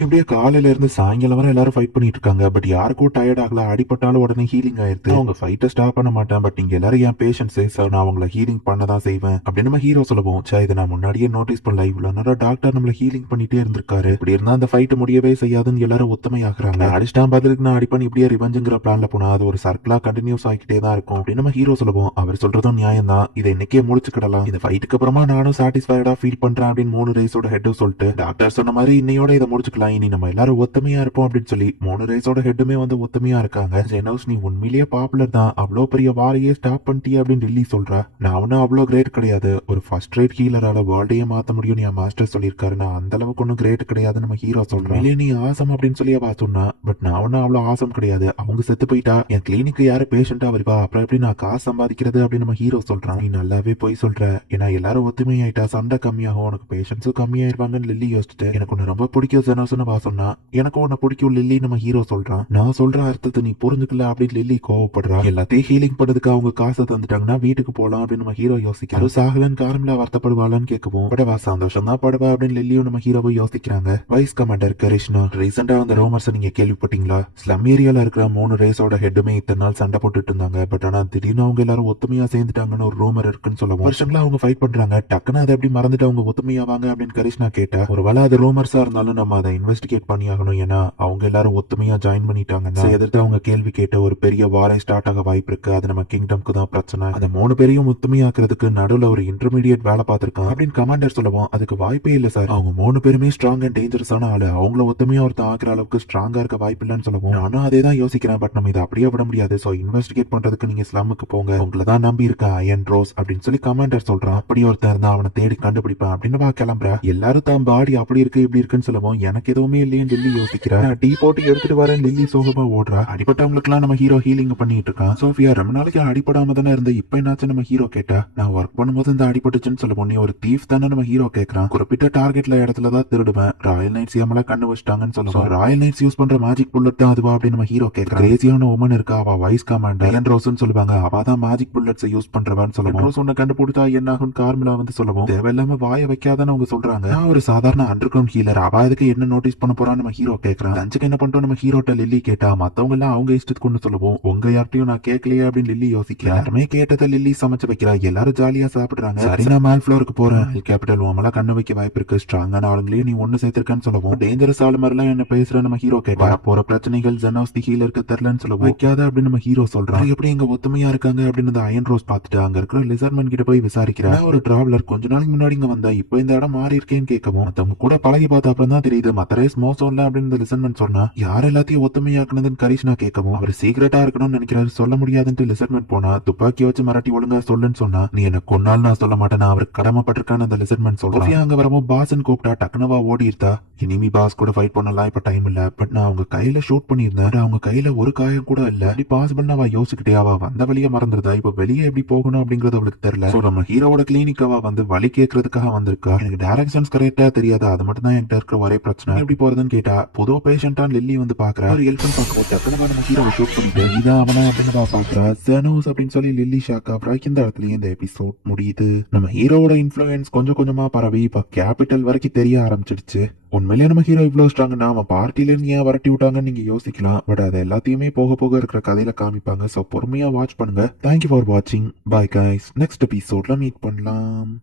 இப்படியே காலையில இருந்து சாயங்காலம் வரை எல்லாரும் ஃபைட் பண்ணிட்டு இருக்காங்க. பட் யாருக்கும் டயர்ட் ஆகல. அடிப்பட்டாலும் உடனே ஹீலிங் ஆயிருது. அவங்க ஃபைட்டை ஸ்டாப் பண்ண மாட்டேன். பட் நீங்க எல்லாரும் என் பேஷன்ஸ் நான் அவங்களை ஹீலிங் பண்ணதான் செய்வேன் அப்படின்னு நம்ம ஹீரோ சொல்லவும் இதை நான் முன்னாடியே நோட்டீஸ் பண்ணல. இவ்வளவு நேரம் டாக்டர் நம்மள ஹீலிங் பண்ணிட்டே இருந்திருக்காரு. இப்படி இருந்தா அந்த ஃபைட் முடியவே செய்யாதுன்னு எல்லாரும் ஒத்துமையாகிறாங்க. அடிஸ்டாம் பதிலுக்கு நான் அடிப்பணி இப்படியே ரிவெஞ்சுங்கிற பிளான்ல போனா அது ஒரு சர்க்கிளா கண்டினியூஸ் ஆகிட்டே தான் இருக்கும் அப்படின்னு நம்ம ஹீரோ சொல்லுவோம். அவர் சொல்றதும் நியாயம் தான். இதை இன்னைக்கே முடிச்சுக்கிடலாம். இந்த ஃபைட்டுக்கு அப்புறமா நானும் சாட்டிஸ்ஃபைடா ஃபீல் பண்றேன் அப்படின்னு 3 ரேஸோட ஹெட்டும் சொல்லிட்டு டாக்டர் சொன்ன மாதிரி இன்னையோட இதை முடிச்சுக்கலாம். இனி நம்ம எல்லாரும் ஒத்துமையா இருப்போம் அப்படின்னு சொல்லி 3 ரேஸோட ஹெட்டுமே வந்து ஒத்துமையா இருக்காங்க. ஜெனோஸ் நீ உண்மையிலேயே பாப்புலர் தான். அவ்வளோ பெரிய வாரையே ஸ்டாப் பண்ணிட்டியா அப்படின்னு டெல்லி சொல்றா. நான் ஒன்னும் அவ்வளோ கிரேட் கிடையாது. ஒரு ஃபர்ஸ்ட் ரேட் ஹீலரால வேர்ல்டையே மாத்த முடியும் என் மாஸ்டர் சொல்லியிருக்காரு. நான் அந்த அளவுக்கு ஒன்னும் கிரேட் கிடையாது நம்ம ஹீரோ சொல்றேன். நீ ஆசம் அப்படின்னு சொல்லி அவ சொன்னா. பட் நான் ஒன்னும் அவ்வளோ ஆசம் கிடையாது. அவங்க செத்து போயிட்டா என் கிளினிக்கு யாரு பேஷண்டா வருவா அப்புறம் எப்படி நான் காசு சம்பாதிக்கிறது அப்படின்னு நம்ம ஹீரோ சொல்றான். நீ நல்லாவே போய் சொல்ற. ஏன்னா எல்லாரும் ஒத்துமையாயிட்டா சண்டை கம்மியாகும். உனக்கு பேஷன்ஸும் கம்மியாயிருவாங்கன்னு லில்லி யோசிச்சுட்டு எனக்கு ஒன்னு ரொம்ப பிடிக்கும் ஜெனோஸ்னு வா சொன்னா. எனக்கு உன்னை பிடிக்கும் லில்லி நம்ம ஹீரோ சொல்றான். நான் சொல்ற அர்த்தத்தை நீ புரிஞ்சுக்கல அப்படின்னு லில்லி கோவப்படுறா. எல்லாத்தையும் ஹீலிங் பண்ணதுக்கு அவங்க காசை தந்துட்டாங்கன்னா வீட்டுக்கு போலாம் அப்படின்னு நம்ம ஹீரோ யோசிக்கிறாரு. சாகலன் கார்மிலா வருத்தப்படுவாளான்னு கேட்கவும் படவா சந்தோஷம் தான் படுவா அப்படின்னு லில்லியும் நம்ம ஹீரோவை யோசிக்கிறாங்க. வைஸ் கமாண்டர் கரிஷ்ணா ரீசெண்டா அந்த ரோமர்ஸ் நீங்க கேள்விப்பட்டீங்களா? ஸ்லம் ஏரியால இருக்கிற 3 ரேஸோட ஹெட்டுமே இத்தனை நாள் சண்டை போட்டுட்டு இருந்தாங்க. பட் ஆனா திடீர்னு அவங்க எல்லாரும் ஒத்துமையா சேர்ந்துட்டாங்கன்னு ஒரு ரூமர் இருக்குன்னு சொல்லுவோம். வருஷங்களா அவங்க ஃபைட் பண்றாங்க. டக்குன்னு அதை எப்படி மறந்துட்டு அவங்க ஒத்துமையாவாங்க அப்படின்னு கரிஷ்ணா கேட்டா ஒருவேளை அது ரூமர்ஸா இருந்தாலும் நம்ம அதை இன்வெஸ்டிகேட் பண்ணி ஆகணும். ஏன்னா அவங்க எல்லாரும் ஒத்துமையா ஜாயின் பண்ணிட்டாங்கன்னா எதிர்த்து அவங்க கேள்வி கேட்ட ஒரு பெரிய வாரை ஸ்டார்ட் ஆக வாய்ப்பு இருக்கு. அது நம்ம கிங்டம்க்கு தான் பிரச்சனை. அந்த 3 பேரையும் ஒத்துமையாக்குறதுக்கு நடுவுல ஒரு இன்டர்மீடியட் வேலை பார்த்திருக்கான் அப்படின்னு கமாண்டர் சொல்லுவோம். அதுக்கு வாய்ப்பே இல்ல சார். அவங்க 3 பேருமே ஸ்ட்ராங் அண்ட் டேஞ்சரஸான ஆளு. அவங்கள ஒத்துமையா ஒருத்தன் ஆக்குற அளவுக்கு ஸ்ட்ராங்கா இருக்க வாய்ப்பு இல்லைன்னு சொல்லுவோம். நானும் அதே தான் யோசிக்கிறேன். பட் நம்ம இதை அப்படியே விட முடியாது. சோ இன்வெஸ்டிகேட் பண்றதுக்கு நீங்க ஸ்லம்முக்கு போங்க. உங்களை தான் நம்பி இருக்க அயன் ரோஸ் அப்படின்னு சொல்லி கமாண்டர் சொல்றான். அப்படி ஒருத்தன் இருந்தா அவனை தேடி கண்டுபிடிப்பான் அப்படின்னு வா கிளம்புற. எல்லாரும் தான் பாடி அப்படி இருக்கு இப்படி இருக்குன்னு சொல்லுவோம். எனக்கு எதுவுமே இல்லையேன்னு லில்லி யோசிக்கிறா. டீ போட்டு எடுத்துட்டு வரேன் லில்லி சோகமா ஓடுறா. அடிப்பட்டவங்களுக்கு எல்லாம் நம்ம ஹீரோ ஹீலிங் பண்ணிட்டு இருக்கான். சோஃபியா ரொம்ப நாளைக்கு அடிப்படாம தானே இருந்த, இப்ப என்னாச்சு நம்ம ஹீரோ கேட்டா. நான் ஒர்க் பண்ணும்போது இந்த அடிபட்டுச்சுன்னு சொல்லுவோம். நீ ஒரு தீஃப் தானே நம்ம ஹீரோ கேட்கறான். குறிப்பிட்ட டார்கெட்ல இடத்துல தான் திருடுவேன். ராயல் நைட்ஸ் ஏமல கண்ணு வச்சிட்டாங்கன்னு சொல்லுவோம். ராயல் நைட்ஸ் யூஸ் பண்ற மேஜிக் புல்லட் தான் அதுவா அப்படின்னு நம்ம ஹீரோ கேட்கறான். கிரேசியான உமன் இருக்கா, அவ வைஸ் கமாண்டர் அயன் ரோஸ்னு சொல்லுவாங்க. அவ தான் மேஜிக் புல்லட்ஸ் யூஸ் பண்றவான்னு சொல்லுவோம். ரோஸ் உன்னை கண்டுபிடிச்சா என்ன ஆகும் கார்மிலா வந்து சொல்லுவோம். தேவையில்லாம வாய வைக்காதான்னு அவங்க சொல்றாங்க. நான் ஒரு சாதாரண அண்டர் கிரவுண்ட் ஹீலர். அவ அதுக்கு என்ன நோட்டீஸ் பண்ண போறான்னு நம்ம ஹீரோ கேட்கறான். லஞ்சுக்கு என்ன பண்றோம் நம்ம ஹீரோட்ட லில்லி கேட்டா. மத்தவங்க எல்லாம் அவங்க இஷ்டத்துக்கு ஒண்ணு சொல்லுவோம். உங்க யார்ட்டையும் நான் கேட்கலையே அப்படின்னு லில்லி யோசிக்கிறா. எல்லாருமே கேட்டதை லில்லி சமைச்சு வைக்கிறா. எல்லாரும் ஜாலியா சாப்பிடுறாங்க. சரி நான் மேல் ஃப்ளோருக்கு போறேன். கேபிட்டல் உமல கண்ணு வைக்க வாய்ப்பு இருக்கு. ஸ்ட்ராங்கான ஆளுங்களையும் நீ ஒண்ணு சேர்த்திருக்கன்னு சொல்லுவோம். டேஞ்சரஸ் ஆளு மாதிரிலாம் என்ன பேசுற நம்ம ஹீரோ கேட்டா. போற பிரச்சனைகள் ஜெனோஸ் தி ஹீலருக்கு தெரியலன்னு சொல்லுவோம். வைக்காத அப்படின்னு நம்ம ஹீரோ சொல்றான். எப்படி எங்க ஒத்துமையா இருக்காங்க அப்படின்னு அயன் ரோஸ் பார்த்துட்டு அங்க இருக்கிற லிசர்மன் கிட்ட போய் விசாரிக்கிறா. ஒரு டிராவலர் கொஞ்ச நாளைக்கு முன்னாடி இங்க வந்தா இப்போ இந்த இடம் மாறி இருக்கேன்னு கேட்கவும் மத்தவங்க கூட பழகி பார்த்த அப்புறம் தான் தெரியுது மத்த ரேஸ் மோசம் இல்ல அப்படின்னு லிசர்மன் சொன்னா. யார் எல்லாத்தையும் ஒத்துமையாக்குனதுன்னு கரிஷ்னா கேட்கவும் அவர் சீக்கிரட்டா இருக்கணும்னு நினைக்கிறாரு, சொல்ல முடியாதுன்னு லிசர்மன் போனா. துப்பாக்கி வச்சு மிரட்டி ஒழுங்கா சொல்லுன்னு சொன்னா. நீ என்ன கொன்னாலும் நான் சொல்ல மாட்டேன், நான் அவருக்கு கடமைப்பட்டிருக்கான்னு அந்த லிசர்மன் சொல்றான். அங்க வரவும் பாஸ்ன்னு கூப்பிட்டா டக்குனவா ஓடி இருந்தா. இனிமே பாஸ் கூட ஃபைட் பண்ணலாம், இப்ப டைம் இல்ல. பட் நான் அவங்க கையில ஷூட் பண்ணியிருந்தேன். அவங்க கையில ஒரு காயம் கூட இல்ல. அப்படி பாசிபிள் அவ யோசிக்கிட்டே அவ வந்த வழியை மறந்துருதா. இப்ப வெளியே எப்படி போகணும் அப்படிங்கறது அவளுக்கு தெரியல. சோ நம்ம ஹீரோட கிளினிக் அவ வந்து வழி கேட்கறதுக்காக வந்திருக்கா. எனக்கு டைரக்ஷன்ஸ் கரெக்டா தெரியாது, அது மட்டும் தான் என்கிட்ட இருக்கிற ஒரே பிரச்சனை. எப்படி போறதுன்னு கேட்டா புது பேஷண்டா லில்லி வந்து பாக்குறா. ஒரு ஹெல்ப் பார்க்க டக்குனவா நம்ம ஹீரோவை ஷூட் பண்ணிட்டு இதான் அவனா அப்படின்னு பாக்குறா. ஜெனோஸ் அப்படின்னு சொல்லி லில்லி ஷாக் ஆகுறா. இந்த இடத்துலயே இந்த எபிசோட் முடியுது. நம்ம ஹீரோட இன்ஃப்ளூயன்ஸ் கொஞ்சம் கொஞ்சமா பரவி இப்ப கேபிட்டல் வரைக்கும் தெரிய ஆரம்பிச்சிடுச்சு. உண்மையிலேயே நம்ம ஹீரோ இவ்வளவு ஸ்ட்ராங்னா அவன் பார்ட்டில இருந்து ஏன் வரட்டி விட்டாங்கன்னு நீங்க யோசிக்கலாம். பட் அது எல்லாத்தையுமே போக போக இருக்கிற கதையில காமிப்பாங்க. சோ பொறுமையா வாட்ச் பண்ணுங்க. தேங்க்யூ ஃபார் வாட்சிங். Bye guys. நெக்ஸ்ட் எபிசோட்ல மீட் பண்ணலாம்.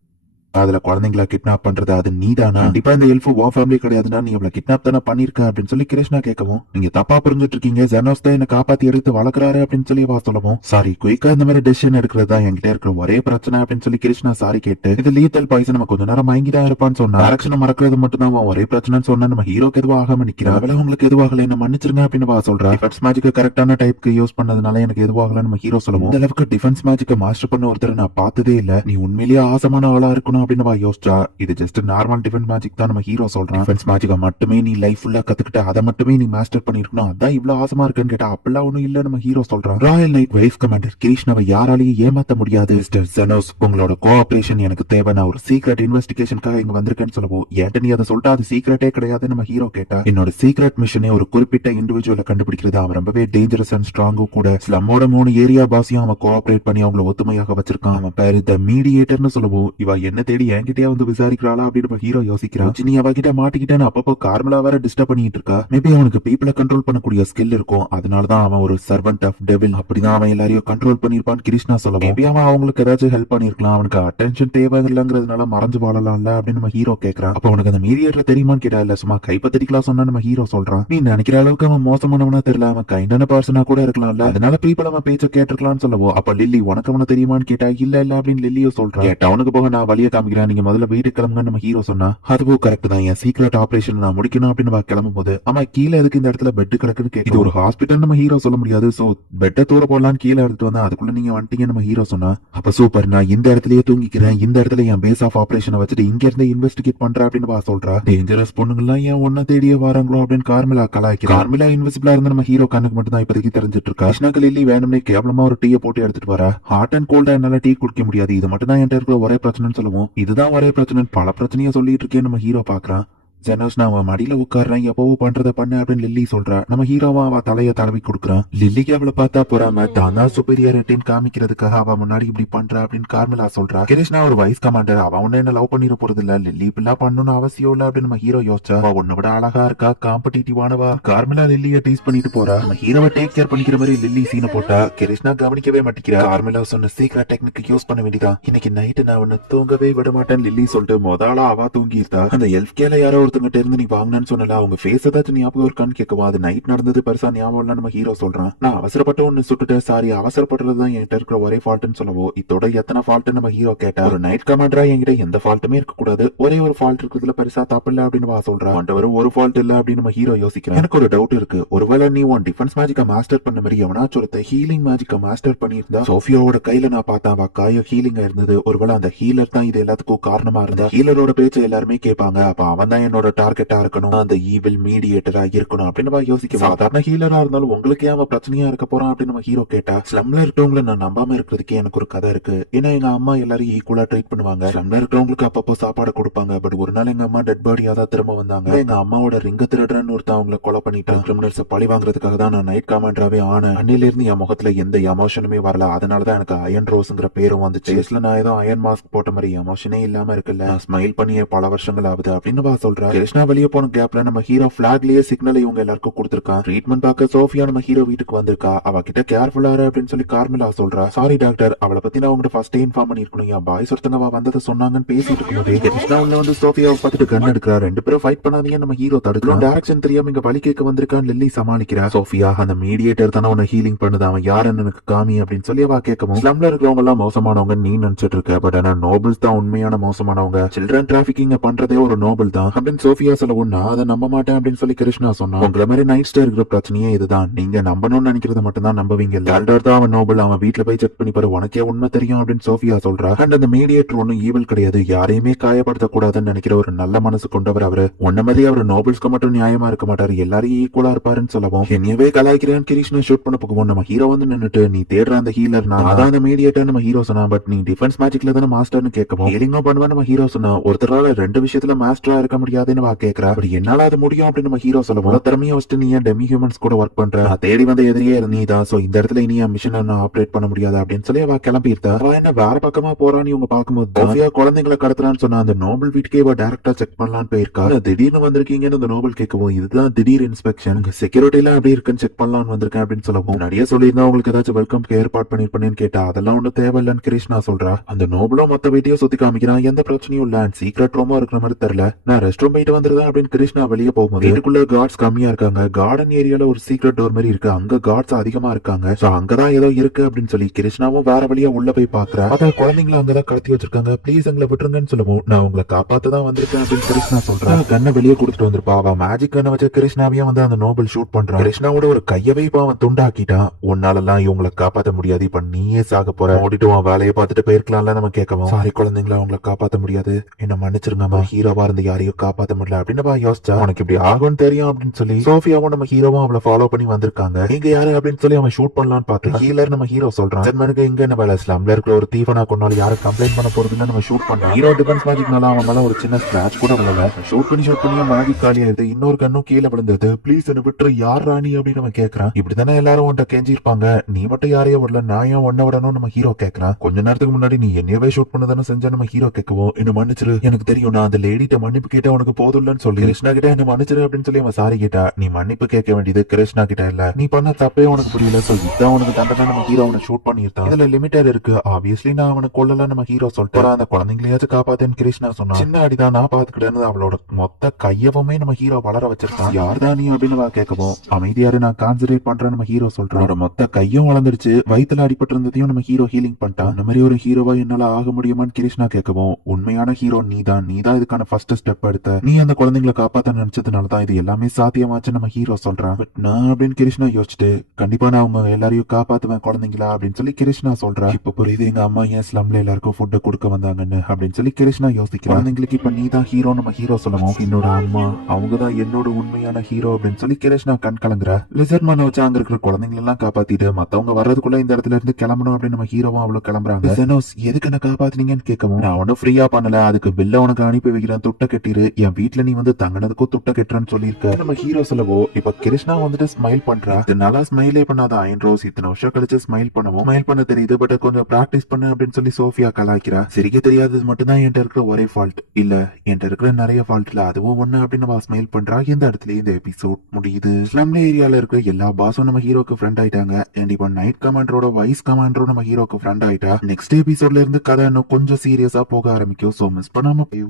அதுல குழந்தைங்களை கிட்னாப் பண்றது அது நீதானா? கண்டிப்பா இந்த எல்ஃபு உன் ஃபேமிலி கிடையாதுன்னா நீ அவளை கிட்னாப் தானே பண்ணிருக்க அப்படின்னு சொல்லி கிருஷ்ணா கேட்கவும் நீங்க தப்பா புரிஞ்சுட்டு இருக்கீங்க. ஜெனோஸ் தான் என்ன காப்பாத்தி எடுத்து வளர்க்குறாரு அப்படின்னு சொல்லி வா சொல்லவும் சாரி குயிக்கா இந்த மாதிரி டெசிஷன் எடுக்கிறது தான் என்கிட்ட இருக்கிற ஒரே பிரச்சனை அப்படின்னு சொல்லி கிருஷ்ணா சாரி கேட்டு இது லீத்தல் பாய்சன் நம்ம கொஞ்ச நேரம் மயங்கிதான் இருப்பான்னு சொன்னா. டைரக்ஷன் மறக்கிறது மட்டும் தான் ஒரே பிரச்சனைன்னு சொன்னா. நம்ம ஹீரோக்கு எதுவும் ஆகாம நிக்கிறா. அவளை உங்களுக்கு எதுவாகல என்ன மன்னிச்சிருங்க அப்படின்னு வா சொல்றா. டிஃபென்ஸ் மேஜிக் கரெக்டான டைப்க்கு யூஸ் பண்ணதுனால எனக்கு எதுவாகல நம்ம ஹீரோ சொல்லவும் இந்த அளவுக்கு டிஃபென்ஸ் மேஜிக் மாஸ்டர் பண்ண ஒருத்தர் நான் பார்த்ததே இல்ல. நீ உண்மையிலேயே ஆசமான ஆளா இருக்கணும் அப்படின்னு வா யோசிச்சா. இது ஜஸ்ட் நார்மல் டிஃபென்ஸ் மேஜிக் தான் நம்ம ஹீரோ சொல்றான். டிஃபென்ஸ் மேஜிக்க மட்டுமே நீ லைஃப் ஃபுல்லா கத்துக்கிட்ட, அதை மட்டுமே நீ மாஸ்டர் பண்ணிருக்கணும், அதான் இவ்வளவு ஆசமா இருக்குன்னு கேட்டா அப்பெல்லாம் ஒண்ணும் இல்ல நம்ம ஹீரோ சொல்றான். ராயல் நைட் வைஸ் கமாண்டர் கிருஷ்ணாவை யாராலையும் ஏமாத்த முடியாது. மிஸ்டர் ஜெனோஸ் உங்களோட கோஆபரேஷன் எனக்கு தேவை. நான் ஒரு சீக்ரெட் இன்வெஸ்டிகேஷனுக்காக இங்க வந்திருக்கேன்னு சொல்லுவோம். ஏன்ட்ட நீ அதை சொல்லிட்டு அது சீக்ரெட்டே கிடையாது நம்ம ஹீரோ கேட்டா. என்னோட சீக்ரெட் மிஷனே ஒரு குறிப்பிட்ட இண்டிவிஜுவலை கண்டுபிடிக்கிறது. அவன் ரொம்பவே டேஞ்சரஸ் அண்ட் ஸ்ட்ராங்கும் கூட. ஸ்லம்மோட 3 ஏரியா பாஸையும் அவன் கோஆபரேட் பண்ணி அவங்கள ஒத்துமையாக வச்சிருக்கான். அவன் பேரு த மீடியேட்டர்னு சொல்லுவோம். இவ என்ன தேடி என்கிட்டயே வந்து விசாரிக்கிறாளா அப்படின்னு ஹீரோ யோசிக்கிறான். நீ அவகிட்ட மாட்டிக்கிட்டேன்னு அப்பப்போ கார்மலா வேற டிஸ்டர்ப் பண்ணிட்டு இருக்கா. மேபி அவனுக்கு பீப்புளை கண்ட்ரோல் பண்ணக்கூடிய ஸ்கில் இருக்கும். அதனாலதான் அவன் ஒரு சர்வன்ட் ஆஃப் டெவில். அப்படிதான் அவன் எல்லாரையும் கண்ட்ரோல் பண்ணிருப்பான்னு கிருஷ்ணா சொல்லலாம். மேபி அவன் அவங்களுக்கு ஏதாச்சும் ஹெல்ப் பண்ணிருக்கலாம். அவனுக்கு அட்டென்ஷன் தேவை இல்லங்கிறதுனால மறைஞ்சு வாழலாம்ல அப்படின்னு நம்ம ஹீரோ கேட்கறான். அப்ப அவனுக்கு அந்த மீடியேட்டர் தெரியுமான்னு கேட்டா இல்ல சும்மா கைப்பத்திக்கலாம் சொன்னா நம்ம ஹீரோ சொல்றான். நீ நினைக்கிற அளவுக்கு அவன் மோசமானவனா தெரியல, அவன் கைண்டான பர்சனா கூட இருக்கலாம்ல, அதனால பீப்புள் அவன் பேச்ச கேட்டிருக்கலாம்னு சொல்லுவோம். அப்ப லில்லி உனக்கு அவனை தெரியுமான்னு கேட்டா இல்ல இல்ல அப்படின்னு லில்லியோ சொல்றான். டவுனுக்கு போக நான் வழியை காமிக்கிறேன், நீங்க முதல்ல வீட்டுக்கு கிளம்புங்க நம்ம ஹீரோ சொன்னா. அதுவும் கரெக்ட் தான், என் சீக்ரெட் ஆபரேஷன் நான் முடிக்கணும் அப்படின்னு கிளம்பும் போது ஆமா கீழே எதுக்கு இந்த இடத்துல பெட் கிடக்குன்னு கேட்க இது ஒரு ஹாஸ்பிட்டல் நம்ம ஹீரோ சொல்ல முடியாது. சோ பெட்டை தூர போடலான்னு கீழே எடுத்துட்டு வந்தா அதுக்குள்ள நீங்க வந்துட்டீங்க நம்ம ஹீரோ சொன்னா. அப்ப சூப்பர், நான் இந்த இடத்துலயே தூங்கிக்கிறேன், இந்த இடத்துல என் பேஸ் ஆஃப் ஆபரேஷனை வச்சுட்டு இங்க இருந்து இன்வெஸ்டிகேட் பண்றேன் அப்படின்னு சொல்றா. டேஞ்சரஸ் பொண்ணுங்கெல்லாம் ஏன் ஒன்ன தேடியே வராங்களோ அப்படின்னு கார்மிலா கலாய்க்கு. கார்மிலா இன்விசிபிளா இருந்த நம்ம ஹீரோ கண்ணுக்கு மட்டும் தான் இப்போதைக்கு தெரிஞ்சிட்டு இருக்கா. கிருஷ்ணாக்கு லில்லி வேணும்னே கேவலமா ஒரு டீயை போட்டு எடுத்துட்டு வரா. ஹாட் அண்ட் கோல்டா என்னால டீ குடிக்க முடியாது, இது மட்டும் தான் என்கிட்ட இருக்கிற ஒரே பிரச்சனைன்னு சொல்லுவோம். இதுதான் ஒரே பிரச்சனை, பல பிரச்சனையை சொல்லிட்டு இருக்கேன் நம்ம ஹீரோ பாக்குறான். ஜெனோஸ் நான் அவன் மடியில உட்கார்றேன், எப்பவோ பண்றத பண்ண அப்படின்னு லில்லி சொல்றா. நம்ம ஹீரோவா அவ தலைய தடவி கொடுக்குறான். லில்லிக்கு அவளை பார்த்தா பொறாம தானா சுப்பீரியாரிட்டின்னு காமிக்கிறதுக்காக அவ முன்னாடி இப்படி பண்றா அப்படின்னு கார்மிலா சொல்றா. கிருஷ்ணா ஒரு வைஸ் கமாண்டர், அவன் ஒண்ணு என்ன லவ் பண்ணிட போறது இல்ல, லில்லி இப்பெல்லாம் பண்ணணும்னு அவசியம் இல்ல அப்படின்னு நம்ம ஹீரோ யோசிச்சா. அவ உன்னை விட அழகா இருக்கா, காம்படிட்டிவானவா. கார்மிலா லில்லிய டீஸ் பண்ணிட்டு போறா. நம்ம ஹீரோவை டேக் கேர் பண்ணிக்கிற மாதிரி லில்லி சீனை போட்டா. கிருஷ்ணா கவனிக்கவே மாட்டேங்கிறா. கார்மிலா சொன்ன சீக்ரெட் டெக்னிக் யூஸ் பண்ண வேண்டியதான். இன்னைக்கு நைட்டு நான் உன்னை தூங்கவே விட மாட்டேன் லில்லி சொல்லிட்டு முதலா அவ தூங்கிட்டா. அந்த எல்ஃப்கேல யாரோ ஒருத்தங்கிட்ட இருந்து நீ வாங்கினான்னு சொன்னல, அவங்க ஃபேஸ் ஏதாச்சும் ஞாபகம் இருக்கான்னு கேட்கவா, அது நைட் நடந்தது பெருசா ஞாபகம் இல்ல நம்ம ஹீரோ சொல்றான். நான் அவசரப்பட்டு ஒன்னு சுட்டுட்டேன், சாரி, அவசரப்படுறதுதான் என்கிட்ட இருக்கிற ஒரே ஃபால்ட்னு சொல்லவோ, இதோட எத்தனை ஃபால்ட் நம்ம ஹீரோ கேட்டா, ஒரு நைட் கமாண்டரா என்கிட்ட எந்த ஃபால்ட்டுமே இருக்க கூடாது, ஒரே ஒரு ஃபால்ட் இருக்கிறதுல பெருசா தப்பு இல்ல அப்படின்னு வா சொல்றான். ஆண்டவர் ஒரு ஃபால்ட் இல்ல அப்படின்னு நம்ம ஹீரோ யோசிக்கிறான். எனக்கு ஒரு டவுட் இருக்கு, ஒருவேளை நீ உன் டிஃபென்ஸ் மேஜிக்க மாஸ்டர் பண்ண மாதிரி எவனாச்சும் ஒருத்த ஹீலிங் மேஜிக்க மாஸ்டர் பண்ணியிருந்தா, சோஃபியாவோட கையில நான் பார்த்தேன், அவ காயம் ஹீலிங்கா இருந்தது, ஒருவேளை அந்த ஹீலர் தான் இது எல்லாத்துக்கும் காரணமா இருந்தா, ஹீலரோட பேச்ச எல்லாருமே கேட்பாங்க, அப்ப அவன் தான் என்னோட டார்கெட்டா இருக்கணும், அந்த ஈவில் மீடியேட்டரா இருக்கணும் அப்படின்னு யோசிக்க. சாதாரண ஹீலரா இருந்தாலும் உங்களுக்கு ஏன் பிரச்சனையா இருக்க போறான் அப்படின்னு நம்ம ஹீரோ கேட்டா, ஸ்லம்ல இருக்கவங்களை நான் நம்பாம இருக்கிறதுக்கே எனக்கு ஒரு கதை இருக்கு. ஏன்னா எங்க அம்மா எல்லாரும் ஈக்குவலா ட்ரீட் பண்ணுவாங்க, ஸ்லம்ல இருக்கிறவங்களுக்கு அப்பப்போ சாப்பாடு கொடுப்பாங்க. பட் ஒரு நாள் எங்க அம்மா டெட் பாடியா தான் திரும்ப வந்தாங்க. எங்க அம்மாவோட ரிங்க திருடுறன்னு ஒருத்தன் அவங்களை கொலை பண்ணிட்டான். கிரிமினல்ஸ் பழி வாங்குறதுக்காக தான் நான் நைட் கமாண்டராவே ஆனேன். அன்னில இருந்து என் முகத்துல எந்த எமோஷனுமே வரல, அதனாலதான் எனக்கு அயன் ரோஸ்ங்கிற பேரும் வந்துச்சு. நான் ஏதோ அயன் மாஸ்க் போட்ட மாதிரி எமோஷனே இல்லாம இருக்குல்ல, நான் ஸ்மைல் பண்ணியே பல வருஷங்கள் ஆகுது அப்படின்னு சொல்றா. கிருஷ்ணா வெளியே போன கேப்ல நம்ம ஹீரோ பிளாக்லயே சிக்னல் இவங்க எல்லாருக்கும் கொடுத்திருக்கான். ட்ரீட்மெண்ட் பார்க்க சோஃபியா நம்ம ஹீரோ வீட்டுக்கு வந்திருக்கா. அவ கிட்ட கேர்ஃபுல்லா இரு அப்படின்னு சொல்லி கார்மிலா சொல்றா. சாரி டாக்டர், அவளை பத்தி நான் உங்ககிட்ட ஃபர்ஸ்டே இன்ஃபார்ம் பண்ணிருக்கணும், என் பாய்ஸ் ஒருத்தங்க அவ வந்ததை சொன்னாங்கன்னு பேசிட்டு இருக்கும்போது கிருஷ்ணா உள்ள வந்து சோஃபியாவை பார்த்துட்டு கன் எடுக்கிறா. ரெண்டு பேரும் ஃபைட் பண்ணாதீங்க நம்ம ஹீரோ தடுக்கலாம். டைரக்ஷன் தெரியாம இங்க பலி கேட்க வந்திருக்கான்னு லில்லி சமாளிக்கிறா. சோஃபியா, அந்த மீடியேட்டர் தானே உன்னை ஹீலிங் பண்ணுது, அவன் யாருன்னு எனக்கு காமி அப்படின்னு சொல்லி அவ கேட்கவும், ஸ்லம்ல இருக்கிறவங்க எல்லாம் மோசமானவங்க நீ நினைச்சிட்டு இருக்க, பட் ஆனா நோபல்ஸ் தான் உண்மையான மோசமானவங்க, சில்ட்ரன் டிராபிக்கிங் பண்றதே ஒரு நோபல் தான் அப்படின்னு சோஃபியா சொல்லவும், நான் அதை நம்ப மாட்டேன் அப்படின்னு சொல்லி கிருஷ்ணா சொன்னா. உங்களை மாதிரி நைட் ஸ்டே இருக்கிற பிரச்சனையே இதுதான், நீங்க நம்பணும்னு நினைக்கிறத மட்டும் தான் நம்புவீங்க. லால்டார் தான் அவன் நோபல், அவன் வீட்டுல போய் செக் பண்ணி பாரு, உனக்கே உண்மை தெரியும் அப்படின்னு சோஃபியா சொல்றா. அண்ட் அந்த மீடியேட்டர் ஒன்னும் ஈவல் கிடையாது, யாரையுமே காயப்படுத்த கூடாதுன்னு நினைக்கிற ஒரு நல்ல மனசு கொண்டவர் அவரு. உன்ன மாதிரி அவர் நோபல்ஸ்க்கு மட்டும் நியாயமா இருக்க மாட்டாரு, எல்லாரையும் ஈக்குவலா இருப்பாருன்னு சொல்லவும், என்னையவே கலாய்க்கிறேன் கிருஷ்ணா ஷூட் பண்ண போகும். நம்ம ஹீரோ வந்து நின்னுட்டு, நீ தேடுற அந்த ஹீலர் நான் அதான் அந்த மீடியேட்டர் நம்ம ஹீரோ சொன்னா, பட் நீ டிஃபென்ஸ் மேஜிக்ல தானே மாஸ்டர்னு கேட்கவும், ஹீலிங்கும் பண்ணுவேன் நம்ம ஹீரோ சொன்னா. ஒருத்தரால ரெண்டு விஷயத்துல மாஸ்டரா இருக்க முடியாதுன்னு வா கேட்கறா. அப்படி என்னால அது முடியும் அப்படின்னு நம்ம ஹீரோ சொல்லவும், திறமையை வச்சுட்டு நீ ஏன் டெமி ஹியூமன்ஸ் கூட ஒர்க் பண்ற, நான் தேடி வந்த எதிரியே நீதான், சோ இந்த இடத்துல இனி மிஷன் ஆப்ரேட் பண்ண முடியாது அப்படின்னு சொல்லி அவ கிளம்பியிருந்தா. அவ என்ன வேற பக்கமா போறான்னு இவங்க பாக்கும்போது, சோஃபியா குழந்தைங்களை கடத்துறான்னு சொன்னா அந்த நோபல் வீட்டுக்கே இவ டைரக்டா செக் பண்ணலான்னு போயிருக்கா. திடீர்னு வந்திருக்கீங்கன்னு அந்த நோபல் கேட்கவும், இதுதான் திடீர் இன்ஸ்பெக்ஷன், உங்க செக்யூரிட்டி எல்லாம் எப்படி இருக்குன்னு செக் பண்ணலாம்னு வந்திருக்கேன் அப்படின்னு சொல்லவும், நிறைய சொல்லியிருந்தா உங்களுக்கு ஏதாச்சும் வெல்கம் ஏற்பாடு பண்ணிருப்பேன்னு கேட்டா, அதெல்லாம் ஒன்னும் தேவையில்லன்னு கிருஷ்ணா சொல்றா. அந்த நோபலும் மொத்த வீட்டையும் சுத்தி காமிக்கிறான், எந்த பிரச்சனையும் இல்ல, சீக்ரெட் ரூமா இருக்கிற மாதிரி தெரியல, நான் ரெஸ்ட் ரூம் போயிட்டு வந்துருதா அப்படின்னு கிருஷ்ணா வெளியே போகும்போது, வீட்டுக்குள்ள கார்ட்ஸ் கம்மியா இருக்காங்க, கார்டன் ஏரியால ஒரு சீக்ரெட் டோர் மாதிரி இருக்கு, அங்க கார்ட்ஸ் அதிகமா இருக்காங்க, சோ அங்கதான் ஏதோ இருக்கு அப்படின்னு சொல்லி கிருஷ்ணாவும் வேற வழியா உள்ள போய் பாக்குறா. அத குழந்தைங்களை அங்கதான் கடத்தி வச்சிருக்காங்க, ப்ளீஸ் எங்களை விட்டுருங்கன்னு சொல்லவும், நான் உங்களை காப்பாத்ததான் வந்திருக்கேன் அப்படின்னு கிருஷ்ணா சொல்றா. கண்ணை வெளியே கொடுத்துட்டு வந்திருப்பா. அவ மேஜிக் கண்ணை வச்சு கிருஷ்ணாவையும் வந்து அந்த நோபல் ஷூட் பண்றான். கிருஷ்ணாவோட ஒரு கையவே இப்ப அவன் துண்டாக்கிட்டான். உன்னாலெல்லாம் இவங்களை காப்பாத்த முடியாது, இப்ப நீயே சாக போற, ஓடிட்டு உன் வேலையை பார்த்துட்டு போயிருக்கலாம்ல நம்ம கேட்கவும், சாரி குழந்தைங்களை அவங்களை காப்பாத்த முடியாது, என்ன மன்னிச்சிருங்கம்மா, ஹீரோவா இருந்து யாரையும் காப்பாத்த முடியல அப்படின்னு யோசிச்சா. உனக்கு இப்படி ஆகும்னு தெரியும் அப்படின்னு சொல்லி சோஃபியாவும் நம்ம ஹீரோவும் அவளை ஃபாலோ பண்ணி வந்திருக்காங்க. இங்க யாரு அப்படின்னு சொல்லி அவன் ஷூட் பண்ணலாம்னு பார்த்து ஹீலர் நம்ம ஹீரோ சொல்றான், ஜெர்மனுக்கு இங்க என்ன வேலை, ஸ்லம்ல இருக்கிற ஒரு தீவனா கொண்டாலும் யாரும் கம்ப்ளைண்ட் பண்ண போறது இல்ல, நம்ம ஷூட் பண்றோம். ஹீரோ டிஃபென்ஸ் மேஜிக்னால அவன் மேல ஒரு சின்ன ஸ்கிராட்ச் கூட விழல, ஷூட் பண்ணி மேஜிக் காலியாயிருது, இன்னொரு கண்ணும் கீழே விழுந்தது, ப்ளீஸ் என்ன விட்டுரு, யார் ராணி அப்படின்னு அவன் கேட்கறான். இப்படித்தானே எல்லாரும் உன்ட்ட கெஞ்சிருப்பாங்க, நீ மட்டும் யாரையும் விடல, நான் ஏன் ஒன்ன விடணும் நம்ம ஹீரோ கேட்கறான். கொஞ்ச நேரத்துக்கு முன்னாடி நீ என்னையவே ஷூட் பண்ணதானே செஞ்ச நம்ம ஹீரோ கேட்கவும், என்ன மன்னிச்சிரு, எனக்கு தெரியும் நான் அந்த லேடிட்ட மன்னிப்பு கேட்டா உனக்கு போதும்லன்னு சொல்லி கிருஷ்ணா கிட்ட என்ன மன்னிச்சிரு அப்படின்னு சொல்லி அவன் சாரி கேட்டா. நீ மன்னிப்பு கேட்க வேண்டியது கிருஷ்ணா கிட்ட இல்ல, நீ பண்ண தப்பே உனக்கு புரியல, சோ இதான் உனக்கு தண்டனை, நம்ம ஹீரோ அவனை ஷூட் பண்ணிருந்தான், இதுல லிமிட்டட் இருக்கு, ஆப்வியஸ்லி நான் அவனை கொல்லல நம்ம ஹீரோ சொல்லிட்டு, அந்த குழந்தைங்களையாச்சும் காப்பாத்தேன்னு கிருஷ்ணா சொன்னா. சின்ன அடிதான் நான் பாத்துக்கிட்டேன்னு அவளோட மொத்த கையவுமே நம்ம ஹீரோ வளர வச்சிருக்கான். யார்தான் நீ அப்படின்னு கேட்கவும், அமைதியாரு நான் கான்சன்ட்ரேட் பண்றேன் நம்ம ஹீரோ சொல்றான். மொத்த கையும் வளர்ந்துருச்சு, வயித்துல அடிபட்டு இருந்ததையும் நம்ம ஹீரோ ஹீலிங் பண்ணிட்டான். அந்த மாதிரி ஒரு ஹீரோவா என்னால ஆக முடியுமான்னு கிருஷ்ணா கேட்கவும், உண்மையான ஹீரோ நீதான் இதுக்கான ஃபர்ஸ்ட் ஸ்டெப் எடுத்த, நீ அந்த குழந்தைங்களை காப்பாத்த நினைச்சதுனாலதான் இது எல்லாமே சாத்தியமாச்சு நம்ம ஹீரோ சொல்றான். பட் நான் அப்படின்னு கிருஷ்ணா யோசிச்சுட்டு, கண்டிப்பா நான் அவங்க எல்லாரையும் காப்பாத்துவேன் குழந்தைங்களா அப்படின்னு சொல்லி கிருஷ்ணா சொல்றா. இப்ப புரியுது எங்க அம்மா ஏன் ஸ்லம்ல எல்லாருக்கும் ஃபுட் கொடுக்க வந்தாங்கன்னு அப்படின்னு சொல்லி கிருஷ்ணா யோசிக்கிறான். குழந்தைங்களுக்கு இப்ப நீ தான் ஹீரோ நம்ம ஹீரோ சொல்லவும், என்னோட அம்மா அவங்கதான் என்னோட உண்மையான ஹீரோ அப்படின்னு சொல்லி கிருஷ்ணா கண் கலங்குறா. லிசர்ட் மண்ண வச்சு அங்க இருக்கிற குழந்தைங்க எல்லாம் காப்பாத்திட்டு மத்தவங்க வர்றதுக்குள்ள இந்த இடத்துல இருந்து கிளம்பணும் அப்படின்னு நம்ம ஹீரோவும் அவ்வளவு கிளம்புறாங்க. செனோஸ் எதுக்கு என்ன காப்பாத்தினீங்கன்னு கேட்கவும், நான் ஒன்னும் ஃப்ரீயா பண்ணல, அதுக்கு பில்ல உனக்கு அனுப்பி வைக்கிறேன், துட்ட கட்டிரு, என் வீட்டுல நீ வந்து தங்கினதுக்கும் துட்ட கட்டுறன்னு சொல்லியிருக்க நம்ம ஹீரோ சொல்லவோ. இப்ப கிருஷ்ணா வந்துட்டு ஸ்மைல் பண்றா. நல்லா ஸ்மைலே பண்ணாத அயன் ரோஸ் இத்தனை வருஷம் கழிச்சு ஸ்மைல் பண்ணவும், ஸ்மைல் பண்ண தெரியுது, பட் கொஞ்சம் பிராக்டிஸ் பண்ணு அப்படின்னு சொல்லி சோஃபியா கலாய்க்கிறா. சிரிக்க தெரியாதது மட்டும் தான் என்கிட்ட இருக்கிற ஒரே ஃபால்ட் இல்ல, என்கிட்ட இருக்கிற நிறைய ஃபால்ட்ல அதுவும் ஒண்ணு அப்படின்னு நம்ம ஸ்மைல் பண்றா. இந்த இடத்துல இந்த எபிசோட் முடியுது. ஸ்லம்ல ஏரியால இருக்க எல்லா பாஸும் நம்ம ஹீரோக்கு ஃப்ரெண்ட் ஆயிட்டாங்க. அண்ட் இப்போ நைட் கமாண்டரோட வைஸ் கமாண்டரும் நம்ம ஹீரோக்கு ஃப்ரெண்ட் ஆயிட்டா. நெக்ஸ்ட் எபிசோட்ல இருந்து கதை இன்னும் கொஞ்சம் சீரியஸா போக ஆரம்பிக்கும். சோ மிஸ் பண்ணாம போய்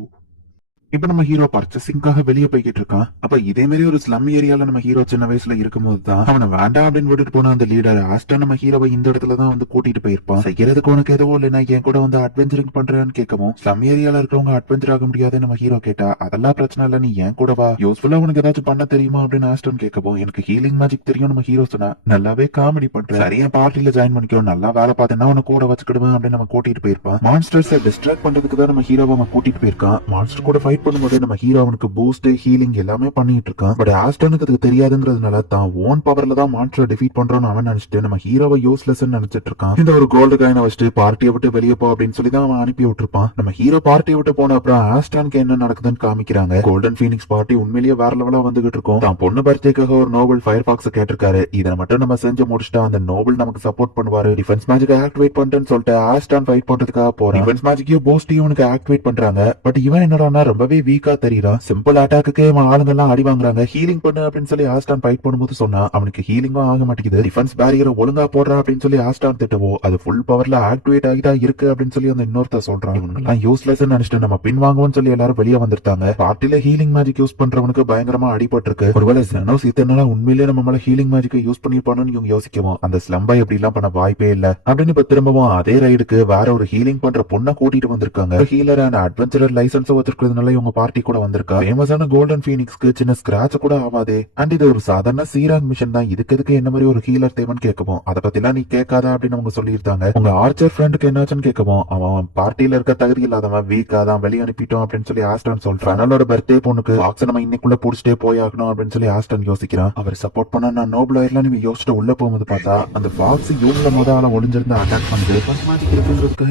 இப்ப நம்ம ஹீரோ பர்ச்சேசிங்காக வெளியே போய்கிட்டு இருக்கான். அப்ப இதே மாதிரி ஒரு ஸ்லம் ஏரியால நம்ம ஹீரோ சின்ன வயசுல இருக்கும்போது தான் அவனை வேண்டாம் அப்படின்னு விட்டுட்டு போன அந்த லீடர் ஆஸ்டன் நம்ம ஹீரோவை இந்த இடத்துல தான் வந்து கூட்டிட்டு போயிருப்பான். செய்யறதுக்கு உனக்கு எதுவும் இல்லைன்னா என் கூட வந்து அட்வென்ச்சரிங் பண்றேன்னு கேட்கவும், ஸ்லம் ஏரியால இருக்கிறவங்க அட்வென்ச்சர் ஆக முடியாது நம்ம ஹீரோ கேட்டா, அதெல்லாம் பிரச்சனை இல்ல, நீ ஏன் கூட வா, யூஸ்ஃபுல்லா உனக்கு ஏதாச்சும் பண்ண தெரியுமா அப்படின்னு ஆஸ்டன் கேட்கவும், எனக்கு ஹீலிங் மேஜிக் தெரியும் நம்ம ஹீரோ சொன்னா, நல்லாவே காமெடி பண்றேன், சரியா பார்ட்டில ஜாயின் பண்ணிக்கோ, நல்லா வேலை பார்த்தேன்னா உன கூட வச்சுக்கிடுவேன் அப்படின்னு நம்ம கூட்டிட்டு போயிருப்பான். மான்ஸ்டர்ஸை டிஸ்ட்ராக்ட் பண்றதுக்கு தான் நம்ம ஹீரோவை அவன் கூட்டிட்டு போயிருக்கான். மான்ஸ்டர் கூட ஃபைட் பண்ணும்போது நம்ம ஹீரோ அவனுக்கு பூஸ்ட் ஹீலிங் எல்லாமே பண்ணிட்டு இருக்கான். பட் ஆஸ்டனுக்கு அதுக்கு தெரியாதுங்கிறதுனால தான் ஓன் பவர்ல தான் மான்ஸ்டரை டிஃபீட் பண்றோம்னு அவன் நினைச்சிட்டு நம்ம ஹீரோவை யூஸ்லெஸ் நினைச்சிட்டு இருக்கான். இந்த ஒரு கோல்டு காயினை வச்சுட்டு பார்ட்டியை விட்டு வெளியே போ அப்படின்னு சொல்லி தான் அவன் அனுப்பி விட்டுருப்பான். நம்ம ஹீரோ பார்ட்டியை விட்டு போன அப்புறம் ஆஸ்டனுக்கு என்ன நடக்குதுன்னு காமிக்கிறாங்க. கோல்டன் பீனிக்ஸ் பார்ட்டி உண்மையிலேயே வேற லெவலா வந்துகிட்டு இருக்கும். தான் பொண்ணு பர்த்டேக்காக ஒரு நோபல் ஃபயர் பாக்ஸ் கேட்டிருக்காரு. இதை மட்டும் நம்ம செஞ்சு முடிச்சுட்டா அந்த நோபல் நமக்கு சப்போர்ட் பண்ணுவாரு. டிஃபென்ஸ் மேஜிக் ஆக்டிவேட் பண்றேன்னு சொல்லிட்டு ஆஸ்டான் ஃபைட் பண்றதுக்காக போறான். டிஃபென்ஸ் மேஜிக்கையும் போஸ்டையும் உனக்கு ஆக்டிவேட் பண்றாங்க. பட் இவன் என்னடானா ரொம்பவே வீக்கா தெரியறான். சிம்பிள் அட்டாக்கு ஆளுங்க எல்லாம் அடி வாங்குறாங்க. ஹீலிங் பண்ணு அப்படின்னு சொல்லி ஆஸ்டான் ஃபைட் பண்ணும்போது சொன்னா அவனுக்கு ஹீலிங்கும் ஆக மாட்டேங்குது. டிஃபென்ஸ் பேரியரை ஒழுங்கா போடுறா அப்படின்னு சொல்லி ஆஸ்டான் திட்டவோ, அது ஃபுல் பவர்ல ஆக்டிவேட் ஆகிட்டா இருக்கு அப்படின்னு சொல்லி அந்த இன்னொருத்த சொல்றான். இவங்க யூஸ்லெஸ் நினைச்சிட்டு நம்ம பின் வாங்குவோம்னு சொல்லி எல்லாரும் வெளியே வந்திருக்காங்க. பார்ட்டில ஹீலிங் மேஜிக் யூஸ் பண்றவனுக்கு பயங்கரமா அடிபட்டு இருக்கு. ஒருவேளை ஜெனோஸ் இத்தனை உண்மையிலேயே நம்ம மேல ஹீலிங் மேஜிக்கை யூஸ் பண்ணிருப்பானு இவங்க யோசிக்கவும், அந்த ஸ்லம்பை எப்படி எல்லாம் பண்ண வாய்ப்பே இல்ல அப்படின்னு இப்ப திரும்பவும் அதே ரைடுக்கு வேற ஒரு ஹீலிங் பண்ற பொண்ணை கூட்டிட்டு வந்திருக்காங்க. ஹீலர் அண்ட் அட்வென்ச்சரர் லைசன்ஸ் வச்சிருக்கிறதுனால இவங்க பார்ட்டி கூட வந்திருக்கா. ஃபேமஸான கோல்டன் பீனிக்ஸ்க்கு சின்ன ஸ்கிராட்ச் கூட ஆகாதே. அண்ட் இது ஒரு சாதாரண சீராங் மிஷன் தான், இதுக்கு எதுக்கு என்ன மாதிரி ஒரு ஹீலர் தேவைன்னு கேட்கவும், அதை பத்தி எல்லாம் நீ கேட்காத அப்படின்னு அவங்க சொல்லியிருந்தாங்க. உங்க ஆர்ச்சர் ஃப்ரெண்டுக்கு என்னாச்சுன்னு கேட்கவும், அவன் பார்ட்டியில இருக்க தகுதி இல்லாதவன், வீக்கா தான் வெளியே அனுப்பிட்டோம் அப்படின்னு சொல்லி ஆஸ்டன் சொல்றான். அவனோட பர்த்டே பொண்ணுக்கு பாக்ஸ் நம்ம இன்னைக்குள்ள புடிச்சிட்டே போயாகணும் அப்படின்னு சொல்லி ஆஸ்டன் யோசிக்கிறான். அவர் சப்போர்ட் பண்ணா நான் நோபல் ஆயிரலாம் நீங்க யோசிச்சுட்டு உள்ள போகும்போது பார்த்தா அந்த பாக்ஸ் இவங்கள முதல்ல ஒளிஞ்சிருந்து அட்டாக் பண்ணுது.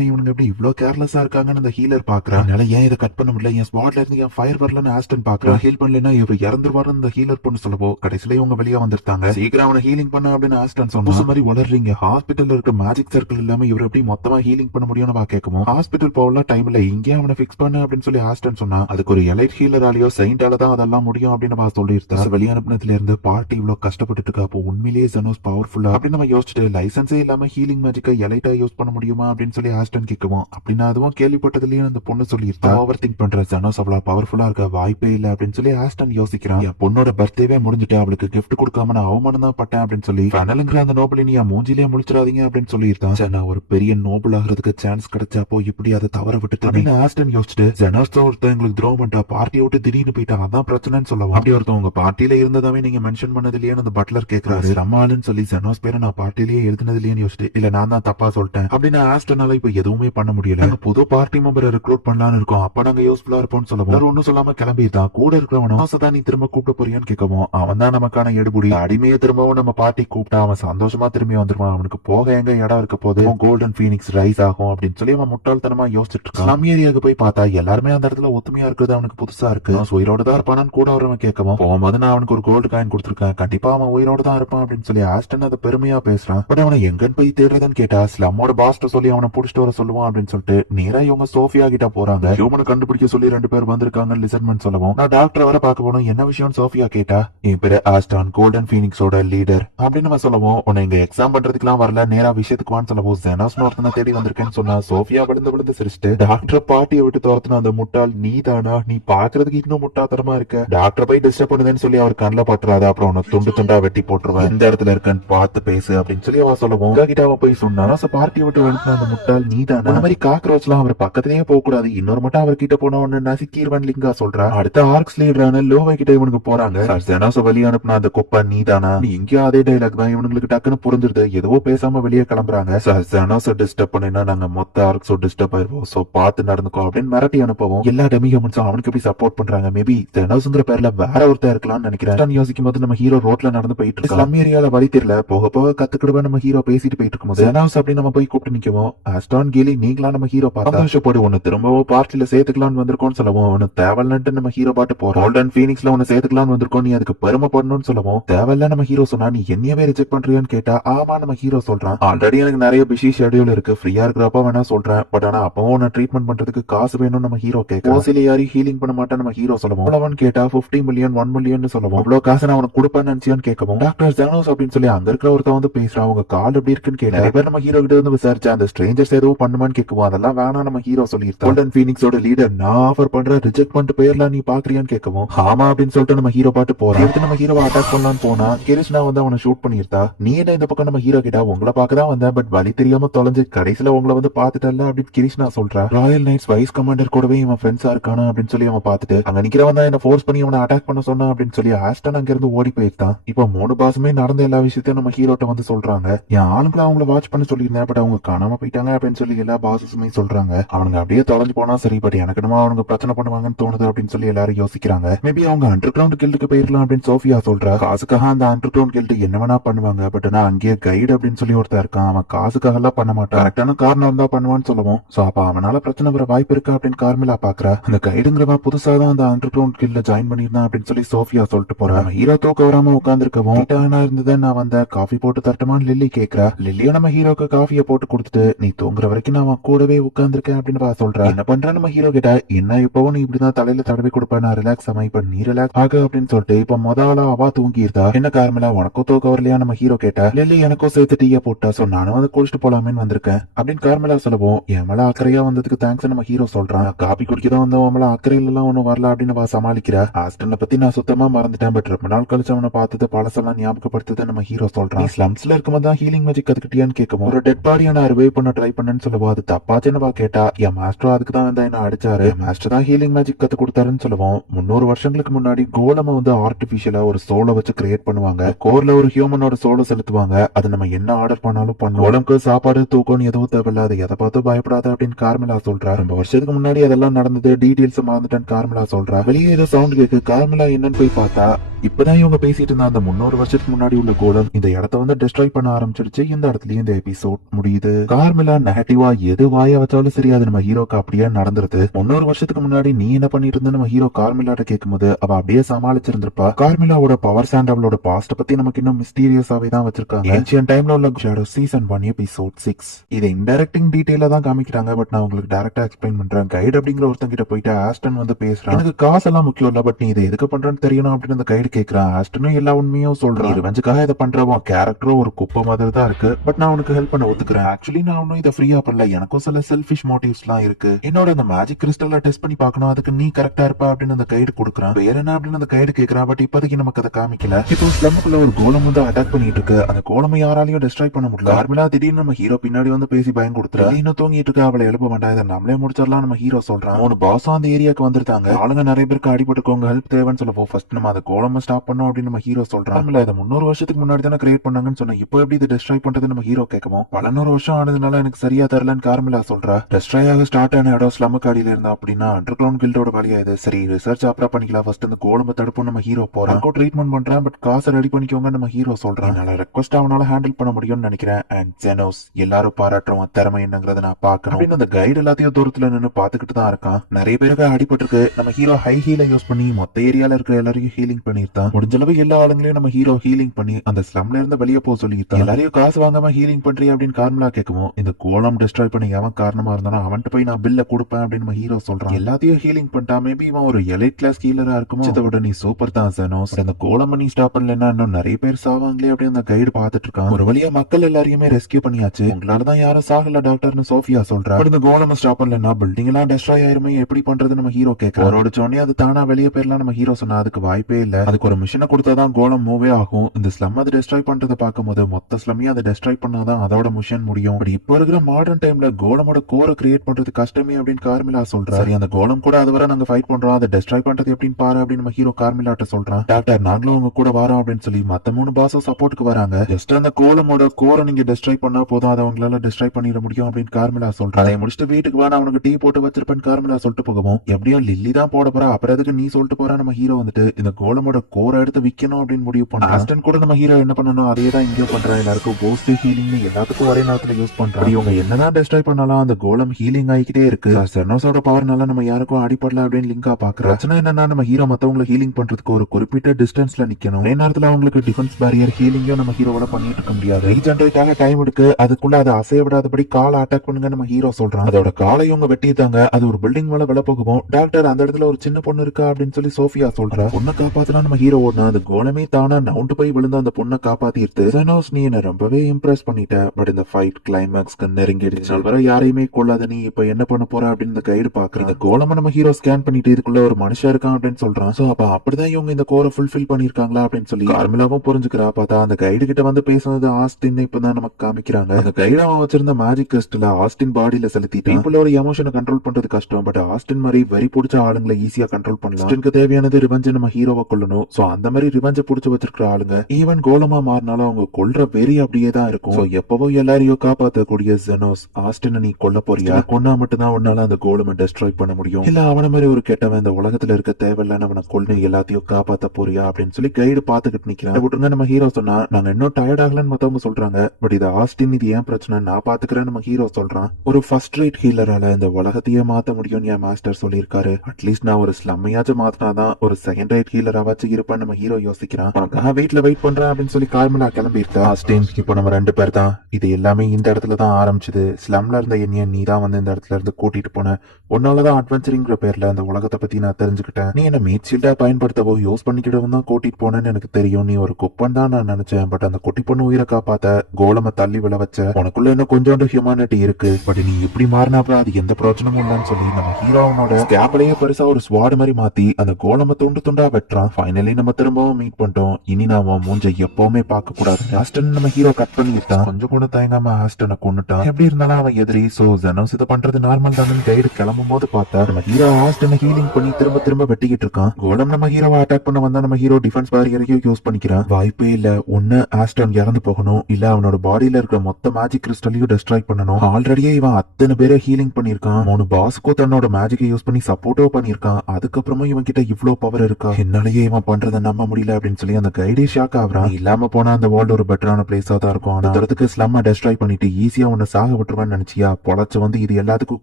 இவனுங்க எப்படி இவ்வளவு கேர்லெஸ்ஸா இருக்காங்கன்னு அந்த ஹீலர் பாக்குறான். அதனால ஏன் இதை கட் பண்ண முடியல, என் ஸ்பாட்ல இருந்து என் ஃபயர் வரலன்னு ஆஸ்டன் பாக்குறான். ஹீல் பண்ணலன்னா இவர் இறந்துருவாருன்னு இந்த ஹீலர் பொண்ணு சொல்லவோ, கடைசியில இவங்க வெளியே வந்திருக்காங்க. சீக்கிரம் அவனை ஹீலிங் பண்ண அப்படின்னு ஆஸ்டன் சொன்னா, மாதிரி வளர்றீங்க, ஹாஸ்பிட்டல்ல இருக்க மேஜிக் சர்க்கிள் இல்லாம இவர் எப்படி மொத்தமா ஹீலிங் பண்ண முடியும்னு கேட்கும். ஹாஸ்பிட்டல் போகலாம் டைம் இல்ல, இங்கே அவனை பிக்ஸ் பண்ண அப்படின்னு சொல்லி ஆஸ்டன் சொன்னா, அதுக்கு ஒரு எலைட் ஹீலராலேயோ செயின்டால தான் அதெல்லாம் முடியும் அப்படின்னு சொல்லியிருந்தா. வெளியனுப்புனதுல இருந்து பார்ட்டி இவ்வளவு கஷ்டப்பட்டு இருக்கா, அப்போ உண்மையிலேயே ஜெனோஸ் பவர்ஃபுல்லா அப்படின்னு நம்ம யோசிச்சுட்டு லைசன்ஸே இல்லாம ஹீலிங் மேஜிக்கை எலைட்டா யூஸ் பண்ண முடியுமா அப்படின்னு சொல்லி ஆஸ்டன் கேட்குவோம். அப்படின்னா அதுவும் கேள்விப்பட்டதுலயே அந்த பொண்ணு சொல்லியிருந்தா. ஓவர் திங்க் பண்ற ஜெனோஸ் அவ்வளவு பவர்ஃபுல்லா இருக்க வாய்ப்பே இல்ல அப்படின்னு சொல்லி ஆஸ்டன் யோசிக்கிறான். என் பொண்ணோட பர்த்டேவே முடிஞ்சுட்டு அவளுக்கு கிஃப்ட் கொடுக்காம நான் அவமானம் தான் பட்டேன் அப்படின்னு சொல்லி ஃபனலுங்கிற அந்த நோபல் நீ மூஞ்சிலே முடிச்சிடாதீங்க அப்படின்னு சொல்லியிருந்தான். நான் ஒரு பெரிய நோபல் ஆகிறதுக்கு சான்ஸ் கிடைச்சப்போ இப்படி அதை தவற விட்டுட்டு அப்படின்னு ஆஸ்டன் யோசிச்சுட்டு, ஜெனோஸ் ஒருத்தன் எங்களுக்கு துரோகம் பண்ணிட்டா, பார்ட்டியை விட்டு திடீர்னு போயிட்டா, அதான் பிரச்சனைன்னு சொல்லுவோம். அப்படி ஒருத்தன் உங்க பார்ட்டியில இருந்ததாவே நீங்க மென்ஷன் பண்ணது இல்லையா அந்த பட்லர் கேட்கிறாரு. ரம்மாளுன்னு சொல்லி ஜெனோஸ் பேரை நான் பார்ட்டிலேயே எழுதினது இல்லையான்னு யோசிச்சுட்டு, இல்ல நான் தான் தப்பா சொல்லிட்டேன் அப்படின்னு ஆஸ்டனால இப்ப எதுவுமே பண்ண முடியல. புது பார்ட்டி மெம்பரை ரெக்ரூட் பண்ணலாம்னு இருக்கோம், அப்ப நாங்க யூஸ்ஃபுல்லா இருப்போம்னு சொல்லுவோம். ஒன்னும் சொல்லாம கிளம்பிட்டான். கூட இருக்கிறவனும் நீ திரும்ப கூப்பிட போறியான்னு கேட்கவும், அவன் தான் நமக்கான எடுபுடி, அடிமையை திரும்பவும் நம்ம பார்ட்டி கூப்பிட்டா அவன் சந்தோஷமா திரும்பி வந்துருவான், அவனுக்கு போக எங்க இடம் இருக்க போது கோல்டன் பீனிக்ஸ் ரைஸ் ஆகும் அப்படின்னு சொல்லி அவன் முட்டாள்தனமா யோசிச்சுட்டு இருக்கான். நம்ம ஏரியாவுக்கு போய் பார்த்தா எல்லாருமே அந்த இடத்துல ஒத்துமையா இருக்கிறது அவனுக்கு புதுசா இருக்கு. உயிரோட தான் இருப்பானு கூட வரவன் கேட்கவும், போகும்போது நான் அவனுக்கு ஒரு கோல்டு காயின் கொடுத்துருக்கேன், கண்டிப்பா அவன் உயிரோட தான் இருப்பான் அப்படின்னு சொல்லி ஆஸ்டன் அதை பெருமையா பேசுறான். பட் அவனை எங்கன்னு போய் தேடுறதுன்னு கேட்டா ஸ்லம்மோட பாஸ்ட சொல்லி அவனை புடிச்சிட்டு வர சொல்லுவான் அப்படின்னு சொல்லிட்டு நேரா இவங்க சோஃபியா கிட்ட போறாங்க. ஹியூமனை கண்டுபிடிக்க சொல்லி 2 பேர் வந்திருக்காங்க லிசன்மெண்ட் சொல்லவும், நான் டாக்டர் வர பார்க்க போனோம், என்ன விஷயம் சோஃபியா கேட்டா, என் பேரு ஆஸ்டான், கோல்டன் பீனிக்ஸோட லீடர் அப்படின்னு நம்ம சொல்லவும், உன்னை இங்க எக்ஸாம் பண்றதுக்குலாம் வரல, நேரா விஷயத்துக்கு வான்னு சொல்லவும், ஜெனோஸ் ஒருத்தனை தேடி வந்திருக்கேன்னு சொன்னா சோஃபியா விழுந்து சிரிச்சுட்டு, டாக்டர் பாட்டியை விட்டு துரத்துன அந்த முட்டாள் நீ தானா, நீ பாக்குறதுக்கு இன்னும் முட்டாத்தனமா இருக்க, டாக்டர் போய் டிஸ்டர்ப் பண்ணுதுன்னு சொல்லி அவர் கண்ணில் பட்டுறாத, அப்புறம் உன்னை துண்டு துண்டா வெட்டி போட்டுருவேன், இந்த இடத்துல இருக்கன்னு பார்த்து பேசு அப்படின்னு சொல்லி அவன் சொல்லவும், கிட்ட அவன் போய் சொன்னா பார்ட்டியை விட்டு வெளுத்துன அந்த முட்டாள் நீ தானா, அந்த மாதிரி காக்ரோச் எல்லாம் அவர் பக்கத்திலேயே போக கூடாது, இன்னொரு மட்டும் அவர் கிட்ட போன உடனே நசிக்கீர்வன் லிங்கா சொல்றா. அடுத்த ஆர்க்ஸ் லீடரான லோவை கிட்ட இவனுக்கு போறாங்க. ஜெனோஸ் வெளியே அனுப்புன அந்த குப்பை நீ தானா, நீ இங்கேயும் அதே டைலாக் தான், இவனுக்கு டக்குன்னு புரிஞ்சிருது, எதுவோ பேசாம வெளியே கிளம்புறாங்க. ஜெனோஸ் டிஸ்டர்ப் பண்ணினா நாங்க மொத்த ஆர்க்ஸோ டிஸ்டர்ப் ஆயிருவோம், சோ பார்த்து நடந்துக்கோ அப்படின்னு மிரட்டி அனுப்பவும், எல்லா டெமிகமன்ஸும் அவனுக்கு எப்படி சப்போர்ட் பண்றாங்க. மேபி ஜெனோஸ்ங்கிற பேர்ல வேற ஒருத்தர் இருக்கலாம்னு நினைக்கிறேன். யோசிக்கும் போது நம்ம ஹீரோ ரோட்ல நடந்து போயிட்டு இருக்கோம். ஸ்லம் ஏரியால வழி தெரியல, போக போக கத்துக்கிடுவா நம்ம ஹீரோ பேசிட்டு போயிட்டு இருக்கும். ஜெனோஸ் அப்படி நம்ம போய் கூப்பிட்டு நிக்கவும், ஆஸ்டான் கீலி நீங்களா நம்ம ஹீரோ சந்தோஷப்படு, ஒன்னு திரும்பவும் பார்ட்டில சேர்த்துக்கலாம்னு வந்திருக்கோம்னு சொல்லவும், அவனு தேவையில்லன்ட்டு நம்ம ஹீரோ பாட்டு போறோம். கோல்டன் பீனிக்ஸ்ல ஒன்னு சேர்த்துக்கலாம்னு வந்திருக்கோம், நீ அதுக்கு பெருமைப்படணும்னு சொல்லவும், தேவையில்ல நம்ம ஹீரோ சொன்னா, நீ என்னையவே ரிஜெக்ட் பண்றியான்னு கேட்டா, ஆமா நம்ம ஹீரோ சொல்றான், ஆல்ரெடி எனக்கு நிறைய பிஸி ஷெட்யூல் இருக்கு, ஃப்ரீயா இருக்கிறப்ப வேணா சொல்றேன், பட் ஆனா அப்பவும் உன்னை ட்ரீட்மெண்ட் பண்றதுக்கு காசு வேணும் நம்ம ஹீரோ கேட்க, ஓசில யாரையும் ஹீலிங் பண்ண மாட்டேன் நம்ம ஹீரோ சொல்லவும், அவன் கேட்டா 50 மில்லியன் 1 மில்லியன் சொல்லவும், அவ்வளவு காசு நான் அவனுக்கு கொடுப்பேன்னு நினைச்சியான்னு கேட்கவும், டாக்டர் ஜெனோஸ் அப்படின்னு சொல்லி அங்க இருக்கிற ஒருத்தன் வந்து பேசுறான், அவங்க கால் எப்படி இருக்குன்னு கேட்டா, நிறைய பேர் நம்ம ஹீரோ கிட்ட வந்து விசாரிச்சா அந்த ஸ்ட்ரேஞ்சர்ஸ் ஏதோ பண்ணுமான்னு கேட்குவோம், அதெல்லாம் வேணா நம்ம ஹீரோ சொல்லியிருக்கான். கோல்டன் பீனிக்ஸோட லீடர் நான் ஆஃபர் பண்ற சொல்ற ரிஜெக்ட் பண்ணிட்டு போயிடலாம் நீ பாக்குறியான்னு கேட்கவும் ஆமா அப்படின்னு சொல்லிட்டு நம்ம ஹீரோ பாட்டு போறோம். எடுத்து நம்ம ஹீரோவை அட்டாக் பண்ணலாம்னு போனா கிருஷ்ணா வந்து அவனை ஷூட் பண்ணிருந்தா. நீ என்ன இந்த பக்கம் நம்ம ஹீரோ கிட்ட உங்களை பார்க்கதான் வந்த பட் வழி தெரியாம தொலைஞ்சு கடைசியில உங்களை வந்து பாத்துட்டல அப்படின்னு கிருஷ்ணா சொல்றா. ராயல் நைட்ஸ் வைஸ் கமாண்டர் கூடவே இவன் ஃப்ரெண்ட்ஸா இருக்கானா அப்படின்னு சொல்லி அவன் பார்த்துட்டு அங்க நிக்கிறவன் தான் என்ன ஃபோர்ஸ் பண்ணி அவனை அட்டாக் பண்ண சொன்னா அப்படின்னு சொல்லி ஆஸ்டன் அங்க இருந்து ஓடி போயிருந்தான். இப்போ 3 பாசுமே நடந்த எல்லா விஷயத்தையும் நம்ம ஹீரோட்ட வந்து சொல்றாங்க. என் ஆளுங்களை அவங்கள வாட்ச் பண்ண சொல்லியிருந்தேன் பட் அவங்க காணாம போயிட்டாங்க அப்படின்னு சொல்லி எல்லா பாசஸுமே சொல்றாங்க. அவனுங்க அப்படியே தொலைஞ்சு போனா சரி பட் எனக்கு என்னமோ அவங்க பிரச்சனை பண்ணுவாங்கன்னு தோணுது அப்படின்னு சொல்லி எல்லாரும் யோசிக்கிறாங்க. மேபி அவங்க அண்டர் கிரவுண்ட் கில்டுக்கு போயிடலாம் அப்படின்னு சோஃபியா சொல்றா. காசுக்காக அந்த அண்டர் கிரவுண்ட் கில்டு என்ன வேணா பண்ணுவாங்க பட் ஆனா அங்கேயே கைடு அப்படின்னு சொல்லி ஒருத்தர் இருக்கான். அவன் காசுக்காக எல்லாம் பண்ண மாட்டான், கரெக்டான காரணம் இருந்தா பண்ணுவான்னு சொல்லுவோம். சோ அப்ப அவனால பிரச்சனை வர வாய்ப்பு இருக்கு அப்படின்னு கார்மிலா பாக்குறா. அந்த கைடுங்கிறவன் புதுசா தான் அந்த அண்டர் கிரவுண்ட் கில்ட்ல ஜாயின் பண்ணிருந்தான் அப்படின்னு சொல்லி சோஃபியா சொல்லிட்டு போறா. ஹீரோ தூக்க வராம உட்கார்ந்துருக்கவும் இருந்தது நான் வந்த காஃபி போட்டு தரட்டுமான்னு லில்லி கேக்குறா. லில்லியும் நம்ம ஹீரோக்கு காஃபியை போட்டு கொடுத்துட்டு நீ தூங்குற வரைக்கும் நான் அவன் கூடவே உட்கார்ந்துருக்கேன் அப்படின்னு சொல்றா. என்ன பண்ற நம்ம ஹீரோ கிட்ட என்ன இப்பவும் நீ இப்படிதான் தலையில தடவி கொடுப்பேன் நான் ரிலாக்ஸ் ஆமா இப்ப நீ ரிலாக்ஸ் ஆக அப்படின்னு சொல்லிட்டு இப்ப முதல்ல அவா தூங்கிருந்தா. என்ன கார்மிலா உனக்கும் தூக்க வரலையா நம்ம ஹீரோ கேட்டா. லில்லி எனக்கும் சேர்த்து டீயா போட்டா சோ நானும் வந்து குடிச்சிட்டு போலாமேன்னு வந்திருக்கேன் அப்படின்னு கார்மிலா சொல்லவும் என் மேல அக்கறையா வந்ததுக்கு தேங்க்ஸ் நம்ம ஹீரோ சொல்றான். காபி குடிக்கதான் வந்து அவன் மேல அக்கறையில எல்லாம் ஒன்னும் வரல அப்படின்னு சமாளிக்கிறா. ஆஸ்டனை பத்தி நான் சுத்தமா மறந்துட்டேன் பட் ரொம்ப நாள் கழிச்சு அவனை பார்த்தது பழசெல்லாம் ஞாபகப்படுத்துது நம்ம ஹீரோ சொல்றான். ஸ்லம்ஸ்ல இருக்கும்போது தான் ஹீலிங் மேஜிக் கத்துக்கிட்டியான்னு கேட்கும். ஒரு டெட் பாடியை நான் ரிவைவ் பண்ண ட்ரை பண்ணேன்னு சொல்லுவோம். அது தப்பாச்சுன்னு கேட்டா என் மாஸ்டர் அதுக்கு தான் வந்து என்ன அடிச்சாரு, மாஸ்டர் தான் ஹீலிங் மேஜிக் கத்து கொடுத்தாருன்னு சொல்லுவோம். 300 வருஷங்களுக்கு முன்னாடி கோலம வந்து ஆர்டிபிஷியலா ஒரு சோலை வச்சு கிரியேட் பண்ணுவாங்க. கோர்ல ஒரு ஹியூமனோட சோலை செலுத்துவாங்க. அது நம்ம என்ன ஆர்டர் பண்ணாலும் பண்ணும். கோலம்க்கு சாப்பாடு தூக்கம்னு எதுவும் தேவையில்ல, அதை எதை பார்த்து பயப்படாத அப்படின்னு கார்மிலா சொல்றா. ரொம்ப வருஷத்துக்கு முன்னாடி அதெல்லாம் நடந்தது, டீடைல்ஸ் மறந்துட்டேன்னு கார்மிலா சொல்றா. வெளியே ஏதோ சவுண்ட் கேக்கு. கார்மிலா என்னன்னு போய் பார்த்தா இப்பதான் இவங்க பேசிட்டு இருந்தா அந்த 300 வருஷத்துக்கு முன்னாடி உள்ள கோலம் இந்த இடத்த வந்து டிஸ்ட்ராய் பண்ண ஆரம்பிச்சிருச்சு. இந்த இடத்துலயும் இந்த எபிசோட் முடியுது. கார்மிலா நெகட்டிவா எது வாய வச்சாலும் சரி அது நம்ம ஹீரோக்கு அப்படியே நடந்துருது. 300 வருஷத்துக்கு முன்னாடி நீ என்ன பண்ணிட்டு இருந்த நம்ம ஹீரோ கார்மிலாட்ட கேட்கும்போது அவ அப்படியே சமாளிச்சிருந்திருப்பா. கார்மிலாவோட பவர் சாண்ட் அவளோட பாஸ்ட் பத்தி நமக்கு இன்னும் மிஸ்டீரியஸாவே தான் வச்சிருக்காங்க. ஏன்ஷியன்ட் டைம்ல உள்ள ஷேடோ சீசன் 1 எபிசோட் 6 இதை இன்டைரக்டிங் டீடைலா தான் காமிக்கிறாங்க. பட் நான் உங்களுக்கு டைரக்டா எக்ஸ்பிளைன் பண்றேன். கைடு அப்படிங்கிற ஒருத்தன் கிட்ட போயிட்டு ஆஸ்டன் வந்து பேசுறான். எனக்கு காசெல்லாம் முக்கியம் இல்ல பட் நீ இதை எதுக்கு பண்றேன்னு தெரியணும் அப்படின்னு அந்த கைடு கேட்கிறான். ஆஸ்டனும் எல்லா உண்மையும் சொல்றான். ரிவெஞ்சுக்காக இதை பண்றவன் கேரக்டரும் ஒரு குப்பை மாதிரி தான் இருக்கு பட் நான் உனக்கு ஹெல்ப் பண்ண ஒத்துக்கிறேன். ஆக்சுவலி நான் ஒன்னும் இதை ஃப்ரீயா பண்ணல, எனக்கும் சில செல்ஃபிஷ் மோட்டிவ்ஸ் எல்லாம் இருக்கு. என்னோட அந்த மேஜிக் கிறிஸ்டல்ல டெஸ்ட் பண்ணி பார்க்கணும், அதுக்கு நீ கரெக்டா இருப்பா அப்படின்னு அந்த கைடு கொடுக்குறான். வேற என்ன அப்படின்னு அந்த கைடு கேட்கறான். பட் இப்போதைக்கு நமக்கு அதை காமிக்கல. இப்போ ஸ்லம்முக்குள்ள ஒரு கோலம் வந்து அட்டாக் பண்ணிட்டு இருக்கு. அந்த கோலமை யாராலையும் டிஸ்ட்ராய் பண்ண முடியல. கார்மிலா திடீர்னு நம்ம ஹீரோ பின்னாடி வந்து பேசி பயம் கொடுத்துறா. இன்னும் தூங்கிட்டு இருக்க, அவளை எழுப்ப மாட்டா, இதை நம்மளே முடிச்சிடலாம் நம்ம ஹீரோ சொல்றான். 3 பாஸும் அந்த ஏரியாக்கு வந்திருக்காங்க. ஆளுங்க நிறைய பேருக்கு அடிபட்டுக்கோங்க, ஹெல்ப் தேவைன்னு சொல்லப்போ ஃபர்ஸ்ட் நம்ம அந்த கோலமை ஸ்டாப் பண்ணோம் அப்படின்னு நம்ம ஹீரோ சொல்றான். இதை 300 வருஷத்துக்கு முன்னாடி தானே கிரியேட் பண்ணாங்கன்னு சொன்னா இப்போ எப்படி இதை டிஸ்ட்ராய் பண்றது நம்ம ஹீரோ கேட்கவும் பல 100 வருஷம் ஆனதுனால எனக்கு சரியா தெரியலன்னு கார்மிலா சொல்றா. டிஸ்ட்ராய் ஆக ஸ்டார்ட் ஆன இடம் ஸ்லம்முக்கு அடியில இருந்தா அப்படின்னா அண்டர் கிரவுண்ட் கில்டோட வழியா இது. சரி ரிசர்ச் அப்புறம் பண்ணிக்கலாம், ஃபர்ஸ்ட் அந்த கோலமை தடுப்பு நம்ம ஹீரோ போறான். ட்ரீட்மெண்ட் பண்றான் பட் காசை ரெடி பண்ணிக்கோங்க நம்ம ஹீரோ சொல்றான். என்னால ரெக்வஸ்ட் அவனால ஹேண்டில் பண்ண முடியும்னு நினைக்கிறேன். அண்ட் ஜெனோஸ் எல்லாரும் பாராட்டுறோம் திறமை என்னங்கிறத நான் பார்க்கணும் அப்படின்னு அந்த கைடு எல்லாத்தையும் தூரத்துல நின்று பாத்துக்கிட்டு தான் இருக்கான். நிறைய பேருக்கு அடிபட்டிருக்கு. நம்ம ஹீரோ ஹை ஹீலை யூஸ் பண்ணி மொத்த ஏரியால இருக்கிற எல்லாரையும் ஹீலிங் பண்ணிருந்தான். முடிஞ்ச அளவு எல்லா ஆளுங்களையும் நம்ம ஹீரோ ஹீலிங் பண்ணி அந்த ஸ்லம்ல இருந்து வெளியே போக சொல்லியிருந்தான். எல்லாரையும் காசு வாங்காம ஹீலிங் பண்றியா அப்படின்னு கார்மிலா கேட்கவும் இந்த கோலம் டிஸ்ட்ராய் பண்ணி எவன் காரணமா இருந்தானோ அவன்கிட்ட போய் நான் பில்ல கொடுப்பேன் அப்படின்னு நம்ம ஹீரோ சொல்றான். எல்லாத்தையும் ஹீலிங் பண்ணிட்டா மேபி இவன் ஒரு எலைட் கிளாஸ் ஹீலரா இருக்குமோ. இதை விட நீ சூப்பர் தான் ஜெனோஸ். அந்த கோலம் பண்ணி ஸ்டாப் பண்ணலன்னா இன்னும் நிறைய பேர் சாவாங்களே அப்படின்னு அந்த கைடு பாத்துட்டு இருக்கான். ஒரு வழியா மக்கள் எல்லாரையுமே ரெஸ்கியூ பண்ணியாச்சு, உங்களாலதான் யாரும் சாகல டாக்டர்னு சோஃபியா சொல்றா. இந்த கோலம் ஸ்டாப் பண்ணலன்னா பில்டிங் எல்லாம் டெஸ்ட்ராய் ஆயிருமே, எப்படி பண்றது நம்ம ஹீரோ கேட்க உடனே அது தானா வெளியே போயிடலாம் நம்ம ஹீரோ சொன்னா. அதுக்கு வாய்ப்பே இல்ல, அதுக்கு ஒரு மிஷினை கொடுத்தாதான் கோலம் மூவே ஆகும். இந்த ஸ்லம் அதை டெஸ்ட்ராய் பண்றதை பார்க்கும்போது மொத்த ஸ்லம்மையும் அதை டெஸ்ட்ராய் பண்ணாதான் அதோட மிஷன் முடியும். பட் இப்போ இருக்கிற மாடர்ன் டைம்ல கோலமோட கோரை கிரியேட் பண்றது கஷ்டமே அப்படின்னு கார்மிலா சொல்றா. சரி அந்த கோலம் கூட அதுவரை நாங்க ஃபைட் பண்றோம், அதை டெஸ்ட்ராய் பண்றது எப்படின்னு பாரு அப்படின்னு நம்ம ஹீரோ கார்மிலாட்ட சொல்றான். டாக்டர் நாங்களும் உங்க கூட வரோம் அப்படின்னு சொல்லி மத்த 3 பாஸும் சப்போர்ட்டுக்கு வராங்க. ஜஸ்ட் அந்த கோலமோட கோரை நீங்க டெஸ்ட்ராய் பண்ணா போதும், அதை அவங்களால டெஸ்ட்ராய் பண்ணிட முடியும் அப்படின்னு கார்மிலா சொல்றான். அதை முடிச்சுட்டு வீட்டுக்கு வா, நான் உனக்கு டீ போட்டு வச்சிருப்பேன் கார்மிலா சொல்லிட்டு போகவும் எப்படியும் லில்லி தான் போட போறா, அப்புறம் எதுக்கு நீ சொல்லிட்டு போறா. நம்ம ஹீரோ வந்துட்டு இந்த கோலமோட கோரை எடுத்து விக்கணும் அப்படின்னு முடிவு பண்ணா. ஆஸ்டன் கூட நம்ம ஹீரோ என்ன பண்ணணும் அதே தான் இங்கே பண்றா. எல்லாருக்கும் போஸ்ட் ஹீலிங் எல்லாத்துக்கும் ஒரே நேரத்துல யூஸ் பண்றா. இவங்க என்னதான் டெஸ்ட்ராய் பண்ணாலும் அந்த கோலம் ஹீலிங் ஆகிக்கிட்டே இருக்கு. செனோஸோட பவர்னால நம்ம யாருக்கும் அடிப்படல அப்படின்னு லிங்கா பாக்குறா. பிரச்சனை என்னன்னா நம்ம ஹீரோ மத்தவங்களை ஹீலிங் பண்றதுக்கு ஒரு குறிப்பிட்ட டிஸ்டன்ஸ்ல நிக்கணும். அதே நேரத்துல அவங்களுக்கு டிஃபென்ஸ் பேரியர் ஹீலிங்கும் நம்ம ஹீரோவோட பண்ணிட்டு இருக்க முடியாது. ரீஜென்ரேட்டாக டைம் எடுக்கு, அதுக்குள்ள அதை அசைய விடாதபடி காலை அட்டாக் பண்ணுங்க நம்ம ஹீரோ சொல்றான். அதோட காலை இவங்க வெட்டிட்டாங்க, அது ஒரு பில்டிங் மேல வில போகும். டாக்டர் அந்த இடத்துல ஒரு சின்ன பொண்ணு இருக்கா அப்படின்னு சொல்லி சோஃபியா சொல்றா. பொண்ணை காப்பாத்தினா நம்ம ஹீரோ ஓடனா அந்த கோலமே தானா நவுண்டு போய் விழுந்து அந்த பொண்ணை காப்பாத்திருது. ஜெனோஸ் நீ என்ன ரொம்பவே இம்ப்ரெஸ் பண்ணிட்ட, பட் இந்த ஃபைட் கிளைமேக்ஸ்க்கு நெருங்கிடுச்சு. வர யாரையுமே கொள்ளாத நீ இப்ப என்ன பண்ண போற அப்படின்னு இந்த கைடு பாக்குற. இந்த கோலமா இல்லாம நம்ம ஹீரோ ஸ்கேன் பண்ணிட்டு இதுக்குள்ள ஒரு மனுஷன் இருக்கான் அப்படின்னு சொல்றான். சோ அப்ப அப்படிதான் இவங்க இந்த கோரை ஃபுல்ஃபில் பண்ணிருக்காங்களா அப்படின்னு சொல்லி கார்மிலாவும் புரிஞ்சுக்கிறா. பார்த்தா அந்த கைடு கிட்ட வந்து பேசுனது ஆஸ்டின் இப்பதான் நமக்கு காமிக்கிறாங்க. அந்த கைடு அவன் வச்சிருந்த மேஜிக் கிறிஸ்டல ஆஸ்டின் பாடியில செலுத்தி பீப்புளோட எமோஷனை கண்ட்ரோல் பண்றது கஷ்டம், பட் ஆஸ்டின் மாதிரி வெறி பிடிச்ச ஆளுங்களை ஈஸியா கண்ட்ரோல் பண்ணலாம். ஆஸ்டினுக்கு தேவையானது ரிவெஞ்ச், நம்ம ஹீரோவை கொல்லணும். சோ அந்த மாதிரி ரிவெஞ்ச புடிச்சு வச்சிருக்கிற ஆளுங்க ஈவன் கோலமா மாறினாலும் அவங்க கொல்ற வெறி அப்படியே தான் இருக்கும். சோ எப்பவோ எல்லாரையும் காப்பாத்தக்கூடிய ஜெனோஸ், ஆஸ்டினை நீ கொல்ல போறியா? கொன்னா மட்டும்தான் உன்னால அந்த கோலமை டெஸ்ட்ராய் பண்ண முடியும், இல்ல அவன மாதிரி ஒரு கெட்டவன் இந்த உலகத்துல இருக்க தேவையில்லான அவனை கொல்ல எல்லாத்தையும் காப்பாத்த போறியா அப்படின்னு சொல்லி கைடு பாத்துக்கிட்டு நிக்கிறான். விட்டுருங்க, நம்ம ஹீரோ சொன்னா நாங்க இன்னும் டயர்ட் ஆகலன்னு மத்தவங்க சொல்றாங்க, பட் இது ஆஸ்டின், இது ஏன் பிரச்சனை நான் பாத்துக்கிறேன் நம்ம ஹீரோ சொல்றான். ஒரு ஃபர்ஸ்ட் ரேட் ஹீலரால இந்த உலகத்தையே மாத்த முடியும் என் மாஸ்டர் சொல்லியிருக்காரு. அட்லீஸ்ட் நான் ஒரு ஸ்லம்மையாச்சும் மாத்தினாதான் ஒரு செகண்ட் ரேட் ஹீலராவாச்சு இருப்பேன் நம்ம ஹீரோ யோசிக்கிறான். உனக்காக வீட்டுல வெயிட் பண்றேன் அப்படின்னு சொல்லி கார்மலா கிளம்பியிருக்கா. ஆஸ்டின், இப்போ நம்ம 2 பேர் தான், இது எல்லாமே இந்த இடத்துல தான் ஆரம்பிச்சது. ஸ்லம்ல இருந்த என்னைய நீ தான் வந்து இந்த இடத்துல இருந்து கூட்டிட்டு போன. உன்னாலதான் அட்வென்ச்சரிங்கிற பேர்ல அந்த உலகத்தை பத்தி நான் தெரிஞ்சுக்கிட்டேன். நீ என்ன மீட் ஷீல்டா பயன்படுத்தவோ யூஸ் பண்ணிக்கிட்டவும் தான் கூட்டிட்டு போனேன்னு எனக்கு தெரியும். நீ ஒரு குப்பன் தான் நான் நினைச்சேன், பட் அந்த குட்டி பொண்ணு உயிரை காப்பாத்த கோலம தள்ளி விழ வச்ச. உனக்குள்ள என்ன கொஞ்சோண்டு ஹியூமானிட்டி இருக்கு, பட் நீ இப்படி மாறினாப்ப அது எந்த பிரச்சனமும் இல்லைன்னு சொல்லி நம்ம ஹீரோனோட ஸ்கேப்லயே பெருசா ஒரு ஸ்வாட் மாதிரி மாத்தி அந்த கோலம துண்டு துண்டா வெட்டுறான். ஃபைனலி நம்ம திரும்பவும் மீட் பண்ணிட்டோம். இனி நாம மூஞ்ச எப்பவுமே பார்க்க கூடாது. ஆஸ்டன் நம்ம ஹீரோ கட் பண்ணிட்டான். கொஞ்சம் கூட தயங்காம ஆஸ்டனை கொன்னுட்டான். எப்படி இருந்தாலும் அவன் எதிரி. சோ ஜெனோஸ் இதை பண்றது நார்மல் தான் கைடு கிளம்பும் போது பார்த்தா நம்ம ஹீரோ ஆஸ்டனை ஹீலிங் பண்ணி திரும்ப திரும்ப வெட்டிக்கிட்டு இருக்கான். கோலம் நம்ம ஹீரோவை அட்டாக் பண்ண வந்தா நம்ம ஹீரோ டிஃபென்ஸ் பேரியரையும் யூஸ் பண்ணிக்கிறான். வாய்ப்பே இல்ல, ஒன்னு ஆஸ்டன் இறந்து போகணும், இல்ல அவனோட பாடியில இருக்கிற மொத்த மேஜிக் கிறிஸ்டலையும் டெஸ்ட்ராய் பண்ணணும். ஆல்ரெடியே இவன் அத்தனை பேரை ஹீலிங் பண்ணிருக்கான். 3 பாஸ்க்கும் தன்னோட மேஜிக்கை யூஸ் பண்ணி சப்போர்ட்டோ பண்ணிருக்கான். அதுக்கப்புறமும் இவன் கிட்ட இவ்ளோ பவர் இருக்கா? என்னாலேயே இவன் பண்றதை நம்ப முடியல அப்படின்னு சொல்லி அந்த கைடே ஷாக் ஆகுறான். இல்லாம போனா அந்த வேர்ல்டு ஒரு பெட்டரான பிளேஸா தான் இருக்கும். ஆனா தரத்துக்கு ஸ்லம்மா டெஸ்ட்ராய் பண்ணிட்டு ஈஸியா உன்னை சாக விட்டுருவேன்னு நினைச்சியா? பொழைச்சு வந்து இது எல்லாத்துக்கும்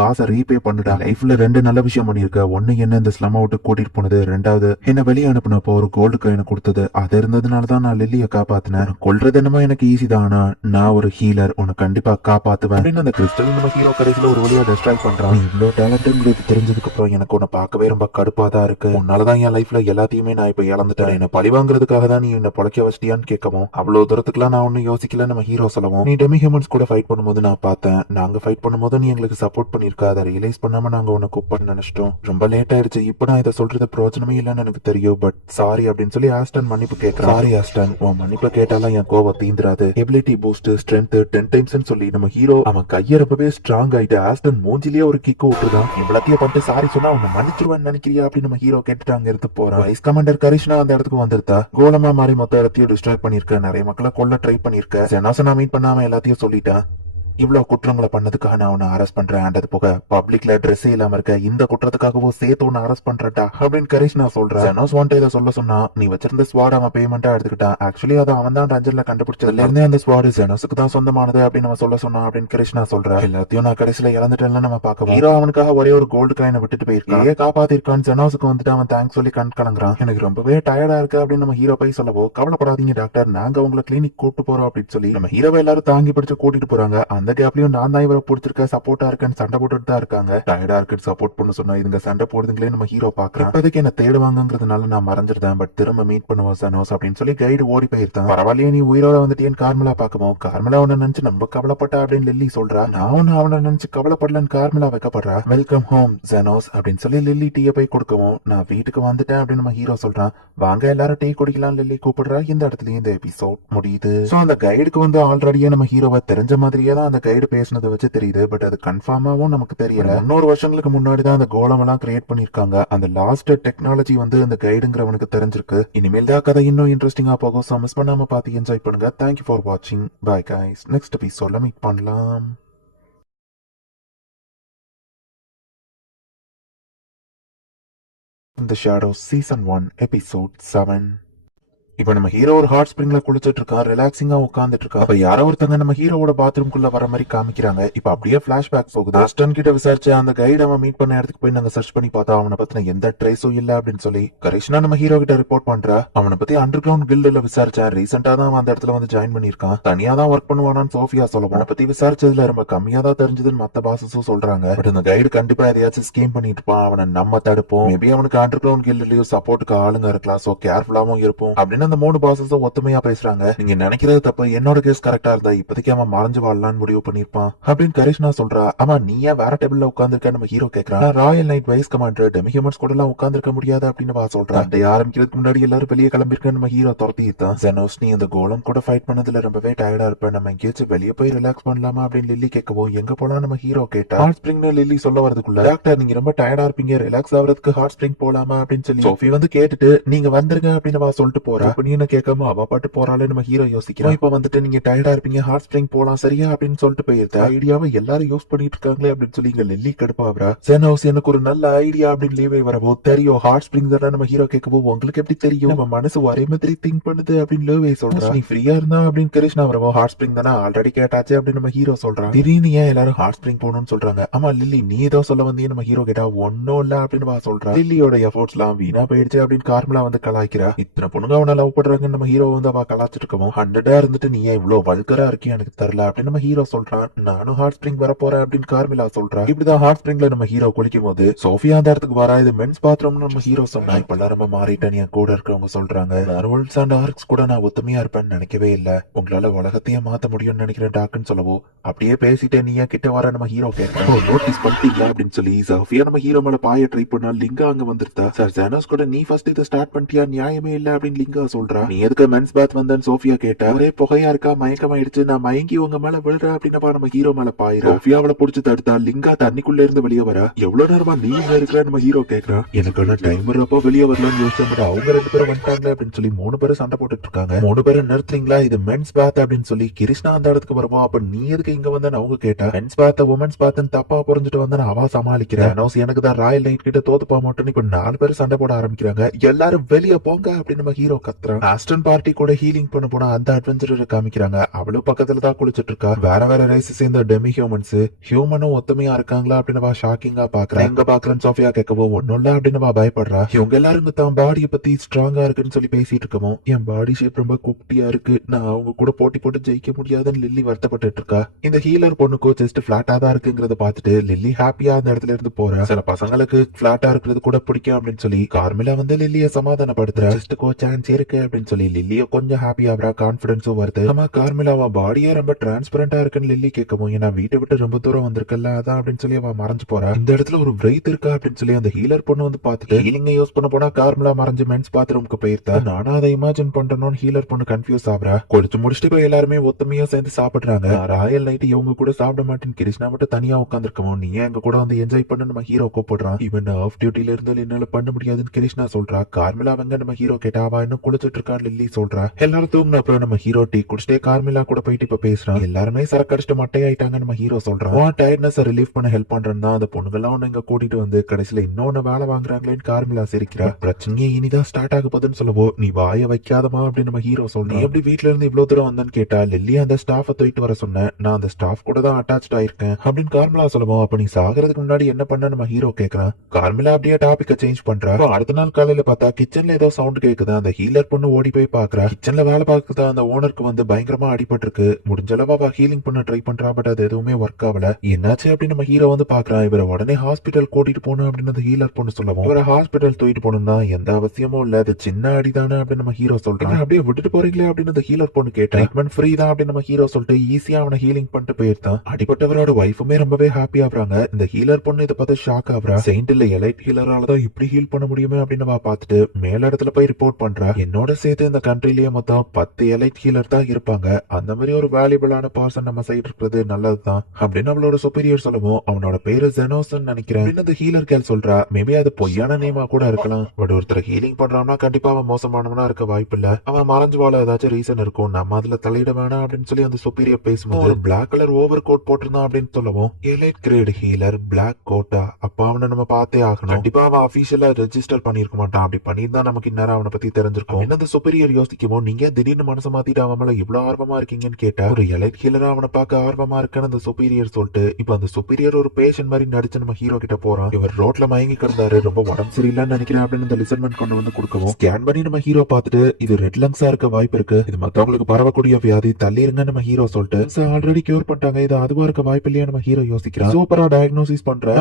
காசை ரீபே பண்ணுடா. லைஃப்ல 2 நல்ல விஷயம் பண்ணிருக்க. ஒன்னு என்ன இந்த ஸ்லம்மா விட்டு கூட்டிட்டு போனது, 2வது என்ன வெளியே அனுப்புனப்போ ஒரு கோல்டு காயினை கொடுத்தது. அது இருந்ததுனாலதான் நான் லில்லியை காப்பாத்தினேன். கொல்றது என்னமோ எனக்கு ஈஸி தான், நான் ஒரு ஹீலர், உன்னை கண்டிப்பா காப்பாத்துவேன் அப்படின்னு அந்த கிறிஸ்டல் நம்ம ஹீரோ கடைசியில ஒரு வழியா டெஸ்ட்ராய் பண்றான். இவ்வளவு டேலண்ட்ங்கிறது தெரிஞ்சதுக்கு அப்புறம் எனக்கு உன்னை பார்க்கவே ரொம்ப கடுப்பா தான் இருக்கு. உன்னாலதான் என் லைஃப்ல எல்லாத்தையுமே நான் இப்ப இழந்துட்டேன். என்ன பழி வாங்குறதுக்காக தான் நீ என்ன பொழைக்க வச்சிட்டியான்னு கேட்கவும் அவ்வளவு தூரத்துக்குலாம் நான் ஒன்னும் யோசிக்கல நம்ம ஹீரோ சொல்லவும். நீ டெமி ஹியூமன்ஸ் கூட ஃபைட் பண்ணும்போது நான் பார்த்தேன். நாங்க ஃபைட் பண்ணும்போது நீ எங்களுக்கு சப்போர்ட் பண்ணிருக்க. அதை ரியலைஸ் பண்ணாம நாங்க உன்னை கூப்பிட்டு நினைச்சிட்டோம். ரொம்ப லேட் ஆயிடுச்சு. இப்ப நான் இதை சொல்றது பிரயோஜனமே இல்லைன்னு எனக்கு தெரியும், பட் சாரி அப்படின்னு சொல்லி ஆஸ்டன் மன்னிப்பு கேட்கறான். சாரி ஆஸ்டன், உன் மன்னிப்பு கேட்டாலும் என் கோவம் தீந்துராது. எபிலிட்டி பூஸ்ட், ஸ்ட்ரென்த் 10 டைம்ஸ் சொல்லி நம்ம ஹீரோ அவன் கைய ரொம்பவே ஸ்ட்ராங் ஆயிட்டு ஆஸ்டன் மூஞ்சிலேயே ஒரு கிக்கு விட்டுருதான். இவ்வளத்தையும் பண்ணிட்டு சாரி சொன்னா அவனை மன்னிச்சிருவான்னு நினைக்கிறியா அப்படின்னு நம்ம ஹீரோ கேட்டுட்டு அங்க இருந்து போறான். வைஸ் கமாண்டர் கரிஷ்னா அந்த இடத்துக்கு வந்துருத்தா. கோலமா மாறி மொத்த இடத்தையும் டிஸ்ட்ராய் பண்ணிருக்க, நிறைய மக்களை கொல்ல ட்ரை பண்ணிருக்க. ஜெனாச நான் மீட் பண்ணாம எல்லாத்தையும் சொல்லிட்டான். இவ்வளவு குற்றங்களை பண்ணதுக்காக நான் உன்னை அரெஸ்ட் பண்றேன். அது போக பப்ளிக்ல ட்ரெஸ் இல்லாம இருக்க இந்த குற்றத்துக்காகவும் சேர்த்து உன்னை அரெஸ்ட் பண்றட்டா அப்படின்னு கரிஷ் நான் சொல்றேன். ஜெனோஸ் வாண்ட இதை சொல்ல சொன்னா நீ வச்சிருந்த ஸ்வாட் அவன் பேமெண்டா எடுத்துக்கிட்டான். ஆக்சுவலி அதை அவன் தான் ரஞ்சன்ல கண்டுபிடிச்சதுல இருந்தே அந்த ஸ்வாட் ஜெனோஸுக்கு தான் சொந்தமானது அப்படின்னு அவன் சொல்ல சொன்னா அப்படின்னு கிருஷ்ணா சொல்றேன். எல்லாத்தையும் நான் கடைசியில இழந்துட்டேன்னு நம்ம பார்க்க ஹீரோ அவனுக்காக ஒரே ஒரு கோல்டு காயினை விட்டுட்டு போயிருக்கான். காப்பாத்திருக்கான். ஜெனோஸுக்கு வந்துட்டு அவன் தேங்க்ஸ் சொல்லி கண் கலங்குறான். எனக்கு ரொம்பவே டயர்டா இருக்கு அப்படின்னு நம்ம ஹீரோ போய் சொல்லவோ கவலைப்படாதீங்க டாக்டர், நாங்க உங்களை கிளினிக் கூட்டு போறோம் அப்படின்னு சொல்லி நம்ம ஹீரோவை எல்லாரும் தாங்கி பிடிச்சு கூட்டிட்டு போறாங்க. அந்த கேப்லயும் நான் தான் இவரை பிடிச்சிருக்க சப்போர்ட்டா இருக்கேன்னு சண்டை போட்டுட்டு தான் இருக்காங்க. டயர்டா இருக்குன்னு சப்போர்ட் பண்ண சொன்னா இதுங்க சண்டை போடுதுங்களே நம்ம ஹீரோ பாக்குறேன். இப்போதைக்கு என்ன தேடுவாங்கிறதுனால நான் மறைஞ்சிருந்தேன், பட் திரும்ப மீட் பண்ணுவோம் ஜெனோஸ் அப்படின்னு சொல்லி கைடு ஓடி போயிருந்தான். பரவாயில்லையே நீ உயிரோட வந்துட்டேன்னு கார்மலா பாக்குவோம். கார்மலா உன்னை நினைச்சு நம்ம கவலைப்பட்டா அப்படின்னு லில்லி சொல்றா. நான் ஒன்னு அவனை நினைச்சு கவலைப்படலன்னு கார்மலா வைக்கப்படுறா. வெல்கம் ஹோம் ஜெனோஸ் அப்படின்னு சொல்லி லில்லி டீயை போய் கொடுக்கவும் நான் வீட்டுக்கு வந்துட்டேன் அப்படின்னு நம்ம ஹீரோ சொல்றான். வாங்க எல்லாரும் டீ குடிக்கலாம் லில்லி கூப்பிடுறா. இந்த இடத்துல இந்த எபிசோட் முடியுது. சோ அந்த கைடுக்கு வந்து ஆல்ரெடியே நம்ம ஹீரோவை தெரிஞ்ச மாதிரியே தான் அந்த கைடு பேசினதை வச்சு தெரியுது, பட் அது கன்ஃபார்மாவும் நமக்கு தெரியல. 100 வருஷங்களுக்கு முன்னாடி தான் அந்த கோலம் எல்லாம் கிரியேட் பண்ணிருக்காங்க. அந்த லாஸ்ட் டெக்னாலஜி வந்து அந்த கைடுங்கிறவனுக்கு தெரிஞ்சிருக்கு. இனிமேல் தான் கதை இன்னும் இன்ட்ரெஸ்டிங்கா போகும். சோ மிஸ் பண்ணாம பார்த்து என்ஜாய் பண்ணுங்க. தேங்க்யூ ஃபார் வாட்சிங். Bye guys. நெக்ஸ்ட் எபிசோட்ல மீட் பண்ணலாம். The Shadows Season 1 Episode 7. இப்ப நம்ம ஹீரோ ஒரு ஹாட் ஸ்பிரிங்ல குளிச்சிட்டு இருக்கான். ரிலாக்ஸிங்கா உட்காந்துட்டு இருக்கா. அப்ப யாரோ ஒருத்தங்க நம்ம ஹீரோவோட பாத்ரூம்குள்ள வர மாதிரி காமிக்கிறாங்க. இப்ப அப்படியே பிளாஷ்பேக் போகுது. ஆஸ்டன் கிட்ட விசாரிச்சு அந்த கைடு அவன் மீட் பண்ண இடத்துக்கு போய் நாங்க சர்ச் பண்ணி பார்த்தா அவனை பத்தின எந்த ட்ரேஸும் இல்ல அப்படின்னு சொல்லி கரிஷ்னா நம்ம ஹீரோ கிட்ட ரிப்போர்ட் பண்றா. அவனை பத்தி அண்டர் கிரவுண்ட் கில்டுல விசாரிச்சேன். ரீசெண்டா தான் அவன் அந்த இடத்துல வந்து ஜாயின் பண்ணிருக்கான். தனியா தான் ஒர்க் பண்ணுவானான்னு சோஃபியா சொல்லுவான். அவனை பத்தி விசாரிச்சதுல ரொம்ப கம்மியா தான் தெரிஞ்சதுன்னு மத்த பாசஸும் சொல்றாங்க. பட் இந்த கைடு கண்டிப்பா எதையாச்சும் ஸ்கீம் பண்ணிட்டு இருப்பான். அவனை நம்ம தடுப்போம். மேபி அவனுக்கு அண்டர் கிரவுண்ட் கில்டுலயும் சப்போர்ட்டுக்கு ஆளுங்க இருக்கலாம். சோ கேர்ஃபுல்லாவும் இருப்போம் அப்படின்னு அப்படின்னு அந்த 3 பாசஸும் ஒத்துமையா பேசுறாங்க. நீங்க நினைக்கிறது தப்பு, என்னோட கேஸ் கரெக்டா இருந்தா இப்போதைக்கு அவன் மறைஞ்சு வாழலான்னு முடிவு பண்ணிருப்பான் அப்படின்னு கரிஷ்னா சொல்றா. ஆமா நீ ஏன் வேற டேபிள்ல உட்கார்ந்துருக்க நம்ம ஹீரோ கேக்குறான். ராயல் நைட் வைஸ் கமாண்டர் டெமிஹியூமன்ஸ் கூட எல்லாம் உட்கார்ந்துருக்க முடியாது அப்படின்னு வா சொல்றான். சண்டை ஆரம்பிக்கிறதுக்கு முன்னாடி எல்லாரும் வெளியே கிளம்பிருக்க நம்ம ஹீரோ துரத்திட்டான். ஜெனோஸ் நீ அந்த கோலம் கூட ஃபைட் பண்ணதுல ரொம்பவே டயர்டா இருப்ப, நம்ம எங்கேயாச்சும் வெளியே போய் ரிலாக்ஸ் பண்ணலாமா அப்படின்னு லில்லி கேட்கவும் எங்க போலாம் நம்ம ஹீரோ கேட்டா. ஹாட் ஸ்பிரிங்னு லில்லி சொல்ல வரதுக்குள்ள டாக்டர் நீங்க ரொம்ப டயர்டா இருப்பீங்க, ரிலாக்ஸ் ஆகிறதுக்கு ஹாட் ஸ்பிரிங் போலாமா அப்படின்னு சொல்லி சோஃபி வந்து கேட்டுட்டு நீங்க வந்துருங்க அப்படின்னு அவ சொல்லிட்டு போறா. அப்படின்னு கேட்காம அவ பாட்டு போறாளே நம்ம ஹீரோ யோசிக்கிறோம். இப்ப வந்துட்டு நீங்க டயர்டா இருப்பீங்க, ஹாட் ஸ்பிரிங் போலாம் சரியா அப்படின்னு சொல்லிட்டு போயிருந்தா. ஐடியாவை எல்லாரும் யூஸ் பண்ணிட்டு இருக்காங்களே அப்படின்னு சொல்லி இங்க லில்லி கடுப்பாவரா. செனோஸ் எனக்கு ஒரு நல்ல ஐடியா அப்படின்னு லீவே வரவோ தெரியும் ஹாட் ஸ்பிரிங் தானே நம்ம ஹீரோ கேட்கவோ உங்களுக்கு எப்படி தெரியும், நம்ம மனசு ஒரே மாதிரி திங்க் பண்ணுது அப்படின்னு லீவே சொல்றா. நீ ஃப்ரீயா இருந்தா அப்படின்னு கிருஷ்ணா வரவோ ஹாட் ஸ்பிரிங் தானே ஆல்ரெடி கேட்டாச்சு அப்படின்னு நம்ம ஹீரோ சொல்றான். திடீர்னு ஏன் எல்லாரும் ஹாட் ஸ்பிரிங் போகணும்னு சொல்றாங்க. ஆமா லில்லி நீ ஏதோ சொல்ல வந்தீங்க நம்ம ஹீரோ கேட்டா. ஒன்னும் இல்ல அப்படின்னு வா சொல்றா. லில்லியோட எஃபோர்ட்ஸ் எல்லாம் வீணா போயிடுச்சு அப்படின்னு கார்மலா வந்து கலாய்க்கிறா. இத்தனை பொண்ணுங்க அவனை லவ் பண்றாங்கன்னு நம்ம ஹீரோ வந்து அவ கலாச்சிட்டு இருக்கவும் 100 இருந்துட்டு நீ ஏன் இவ்வளவு வல்கரா இருக்கியா எனக்கு தெரியல அப்படின்னு நம்ம ஹீரோ சொல்றான். நானும் ஹாட் ஸ்பிரிங் வர போறேன் அப்படின்னு கார்மிலா சொல்றா. இப்படிதான் ஹாட் ஸ்பிரிங்ல நம்ம ஹீரோ குளிக்கும் போது சோஃபியா அந்த இடத்துக்கு வரா. இது மென்ஸ் பாத்ரூம்னு நம்ம ஹீரோ சொன்னா. இப்பெல்லாம் ரொம்ப மாறிட்டேன் என் கூட இருக்கிறவங்க சொல்றாங்க. மார்வல்ஸ் அண்ட் ஆர்க்ஸ் கூட நான் ஒத்துமையா இருப்பேன்னு நினைக்கவே இல்ல, உங்களால உலகத்தையே மாத்த முடியும்னு நினைக்கிறேன் டாக்குன்னு சொல்லவோ அப்படியே பேசிட்டே நீ ஏன் கிட்ட வர நம்ம ஹீரோ கேட்கறோம். நோட்டீஸ் பண்ணிட்டீங்களா அப்படின்னு சொல்லி சோஃபியா நம்ம ஹீரோ மேல பாய ட்ரை பண்ணா. லிங்கா அங்க வந்துருத்தா. சார் ஜானோஸ் கூட நீ ஃபர்ஸ்ட் இதை ஸ்டார்ட் பண்ணிட்டியா, நியாயமே இல்ல அப்படின்னு லிங்கா சொல்றா. நீ எதுக்கு மென்ஸ் பாத் வந்தேன்னு சோஃபியா கேட்டா. ஒரே புகையா இருக்கா, மயக்கமாயிடுச்சு, நான் மயங்கி உங்க மேல விழுறேன் அப்படின்னப்பா நம்ம ஹீரோ மேல பாயிரா. சோஃபியா அவளை புடிச்சு தடுத்தா. லிங்கா தண்ணிக்குள்ள இருந்து வெளியே வர. எவ்வளவு நேரமா நீ இங்க இருக்கிற நம்ம ஹீரோ கேக்குறா. எனக்கு டைம் வரப்போ வெளியே வரலாம்னு யோசிச்சா அவங்க 2 பேரும் வந்துட்டாங்களே அப்படின்னு சொல்லி 3 பேரும் சண்டை போட்டுட்டு இருக்காங்க. 3 பேரும் நிறுத்துறீங்களா, இது மென்ஸ் பாத் அப்படின்னு சொல்லி கிருஷ்ணா அந்த இடத்துக்கு வருவோம். அப்ப நீ எதுக்கு இங்க வந்தேன்னு அவங்க கேட்டா. மென்ஸ் பாத் உமன்ஸ் பாத்னு தப்பா புரிஞ்சுட்டு வந்தேன்னு அவ சமாளிக்கிறேன். எனக்கு தான் ராயல் நைட் கிட்ட தோத்து போக மாட்டோம். இப்ப 4 பேரும் சண்டை போட ஆரம்பிக்கிறாங்க. எல்லாரும் வெளியே போங்க அப்படின்னு நம்ம ஹீரோ கத்துறான். ஆஸ்டன் பார்ட்டி கூட ஹீலிங் பண்ண போனா அந்த அட்வென்ச்சர் காமிக்கிறாங்க. அவளும் பக்கத்துல தான் குளிச்சிட்டு இருக்கா. வேற வேற ரேஸ் சேர்ந்த டெமி ஹியூமன்ஸ் ஹியூமனும் ஒத்துமையா இருக்காங்களா அப்படின்னு ஷாக்கிங்கா பாக்குறேன். எங்க பாக்குறேன்னு சோஃபியா கேட்கவோ ஒன்னும் இல்ல அப்படின்னு பயப்படுறா. இவங்க எல்லாரும் தான் பாடியை பத்தி ஸ்ட்ராங்கா இருக்குன்னு சொல்லி பேசிட்டு இருக்கவும் என் பாடி ஷேப் ரொம்ப குட்டியா இருக்கு, நான் அவங்க கூட போட்டி போட்டு ஜெயிக்க முடியாதுன்னு லில்லி வருத்தப்பட்டு இருக்கா. இந்த ஹீலர் பொண்ணுக்கோ செஸ்ட் பிளாட்டா தான் இருக்குங்கிறத பார்த்துட்டு லில்லி ஹாப்பியா அந்த இடத்துல இருந்து போறா. சில பசங்களுக்கு பிளாட்டா இருக்கிறது கூட பிடிக்கும் அப்படின்னு சொல்லி கார்மிலா வந்து லில்லிய சமாதானப்படுத்துறா. செஸ்டுக்கோ சான்ஸ் இருக்கு அப்படின்னு சொல்லி லில்லிய கொஞ்சம் ஹாப்பி ஆகுறா. கான்பிடன்ஸும் வருது. ஆமா கார்மிலாவா பாடியே ரொம்ப டிரான்ஸ்பரண்டா இருக்குன்னு லில்லி கேட்கவும் ஏன்னா வீட்டை விட்டு ரொம்ப தூரம் வந்திருக்கல அதான் அப்படின்னு சொல்லி அவ மறைஞ்சு போறா. இந்த இடத்துல ஒரு பிரைத் இருக்கா அப்படின்னு சொல்லி அந்த ஹீலர் பொண்ணு வந்து பார்த்துட்டு ஹீலிங்க யூஸ் பண்ண போனா கார்மிலா மறைஞ்சு மென்ஸ் பாத்ரூம்க்கு போயிருந்தா. நானும் அதை இமேஜின் பண்றேன்னு ஹீலர் பொண்ணு கன்ஃபியூஸ் ஆகுறா. குளிச்சு முடிச்சுட்டு போய் எல்லாருமே ஒத்துமையா சேர்ந்து சாப்பிடுறாங்க. ராயல் நைட் இவங்க கூட சாப்பிட மாட்டேன்னு கிருஷ்ணா மட்டும் தனியா உட்காந்துருக்கவும் நீ எங்க கூட வந்து என்ஜாய் பண்ண நம்ம ஹீரோ கூப்பிடுறான். இவன் ஆஃப் டியூட்டில இருந்தாலும் என்னால பண்ண முடியாதுன்னு கிருஷ்ணா சொல்றா. கார்மிலா அவங்க நம்ம ஹீரோ கேட்டா. அவ இன்னும் குளிச்சிட்டு இருக்கான்னு லில்லி சொல்றா. எல்லாரும் தூங்கின அப்புறம் நம்ம ஹீரோ டீ குடிச்சிட்டே கார்மிலா கூட போயிட்டு இப்ப பேசுறான். எல்லாருமே சரக்கு அடிச்சுட்டு மட்டையாயிட்டாங்க நம்ம ஹீரோ சொல்றான். டயர்ட்னஸ் ரிலீஃப் பண்ண ஹெல்ப் பண்றேன் தான் அந்த பொண்ணுங்கெல்லாம் ஒண்ணு இங்க கூட்டிட்டு வந்து கடைசியில இன்னொன்னு வேலை வாங்குறாங்களேன்னு கார்மிலா சிரிக்கிறா. பிரச்சனையே இனிதான் ஸ்டார்ட் ஆக போதுன்னு சொல்லவோ நீ வாய வைக்காதமா அப்படின்னு நம்ம ஹீரோ சொல்றான். எப்படி வீட்டுல இருந்து இவ்வளவு தூரம் வந்தேன்னு கேட்டா. லில்லி அந்த ஸ்டாஃபை தூக்கிட்டு வர சொன்னேன், நான் அந்த ஸ்டாஃப் கூட தான் அட்டாச் ஆயிருக்கேன் அப்படின்னு கார்மிலா சொல்லுவோம். அப்ப நீ சாகிறதுக்கு முன்னாடி என்ன பண்ண நம்ம ஹீரோ கேக்குறான். கார்மிலா அப்படியே டாபிக்க சேஞ்ச் பண்றா. அடுத்த நாள் காலையில பார்த்தா கிச்சன்ல ஏதோ சவுண்ட் கேக்குது. அந்த ஹீலர் பொண்ணு ஓடி போய் பாக்குறா. கிச்சன்ல வேலை பார்க்குதா அந்த ஓனருக்கு வந்து பயங்கரமா அடிபட்டு இருக்கு. முடிஞ்ச அளவு அவ ஹீலிங் பண்ண ட்ரை பண்றா. பட் அது எதுவுமே ஒர்க் ஆகல. என்னாச்சு அப்படின்னு நம்ம ஹீரோ வந்து பாக்குறான். இவரை உடனே ஹாஸ்பிட்டல் கூட்டிட்டு போகணும் அப்படின்னு அந்த ஹீலர் பொண்ணு சொல்லவும் இவரை ஹாஸ்பிட்டல் தூக்கிட்டு போகணும்னா எந்த அவசியமும் இல்ல, அது சின்ன அடிதானே அப்படின்னு நம்ம ஹீரோ சொல்றான். அப்படியே விட்டுட்டு போறீங்களே அப்படின்னு அந்த ஹீலர் பொண்ணு கேட்டா. ட்ரீட்மெண்ட் ஃப்ரீ தான் அப்படின்னு நம்ம ஹீரோ சொல்லிட்டு ஈஸியா அவனை ஹீலிங் பண்ணிட்டு போயிருந்தான். அடிப்பட்டவரோட வைஃபுமே ரொம்பவே ஹாப்பி ஆகுறாங்க. இந்த ஹீலர் பொண்ணு இதை பார்த்து ஷாக் ஆகுறா. செயின்ட் இல்ல எலைட் ஹீலரால தான் இப்படி ஹீல் பண்ண முடியுமே அப்படின்னு பார்த்துட்டு மேல இடத்துல போய் ரிப்போர்ட் பண்றா. என்னோட சேர்த்து இந்த கண்ட்ரிலேயே மொத்தம் 10 எலைட் ஹீலர் தான் இருப்பாங்க. அந்த மாதிரி ஒரு வேல்யூபிளான பர்சன் நம்ம சைடு இருக்கிறது நல்லதுதான் அப்படின்னு அவளோட சுப்பீரியர் சொல்லவும் அவனோட பேரு ஜெனோஸ் நினைக்கிறேன் அப்படின்னு ஹீலர் கேள் சொல்றா. மேபி அது பொய்யான நேமா கூட இருக்கலாம். பட் ஒருத்தர் ஹீலிங் பண்றான்னா கண்டிப்பா அவன் மோசமானவனா இருக்க வாய்ப்பு இல்ல. அவன் மறைஞ்சு வாழ ஏதாச்சும் ரீசன் இருக்கும், நம்ம அதுல தலையிட வேணாம் அப்படின்னு சொல்லி அந்த சுப்பீரியர் பேசும்போது ஒரு பிளாக் கலர் ஓவர் கோட் போட்டிருந்தான் அப்படின்னு சொல்லவும் எலைட் கிரேட் ஹீலர் பிளாக் கோட்டா, அப்ப அவனை நம்ம பார்த்தே ஆகணும். கண்டிப்பா அவன் அபிஷியலா ரெஜிஸ்டர் பண்ணிருக்க மாட்டான். அப்படி பண்ணியிருந்தா நமக்கு இந்நேரம் அவனை பத்தி தெரிஞ்சிருக்கும். என்ன சுப்பீரியர் யோசிக்கவும் நீங்க திடீர்னு மனசு மாத்திட்டு அவன் மேல இவ்வளவு ஆர்வமா இருக்கீங்கன்னு கேட்டா. ஒரு எலைட் ஹீலரா அவனை பார்க்க ஆர்வமா இருக்கன்னு அந்த சுப்பீரியர் சொல்லிட்டு இப்ப அந்த சுப்பீரியர் ஒரு பேஷன் மாதிரி நடிச்சு நம்ம ஹீரோ கிட்ட போறான். இவர் ரோட்ல மயங்கி கிடந்தாரு, ரொம்ப உடம்பு சரியில்லைன்னு நினைக்கிறேன் அப்படின்னு இந்த லிசன்மெண்ட் கொண்டு வந்து கொடுக்கவும் ஸ்கேன் பண்ணி நம்ம ஹீரோ பார்த்துட்டு இது ரெட் லங்ஸா இருக்க வாய்ப்பு இருக்கு, இது மத்தவங்களுக்கு பரவக்கூடிய வியாதி, தள்ளிருங்க நம்ம ஹீரோ சொல்லிட்டு ஆல்ரெடி கியூர் பண்ணிட்டாங்க, இது அதுவா இருக்க வாய்ப்பு இல்லையா நம்ம ஹீரோ யோசிக்கிறான். சூப்பரா டயக்னோசிஸ் பண்ற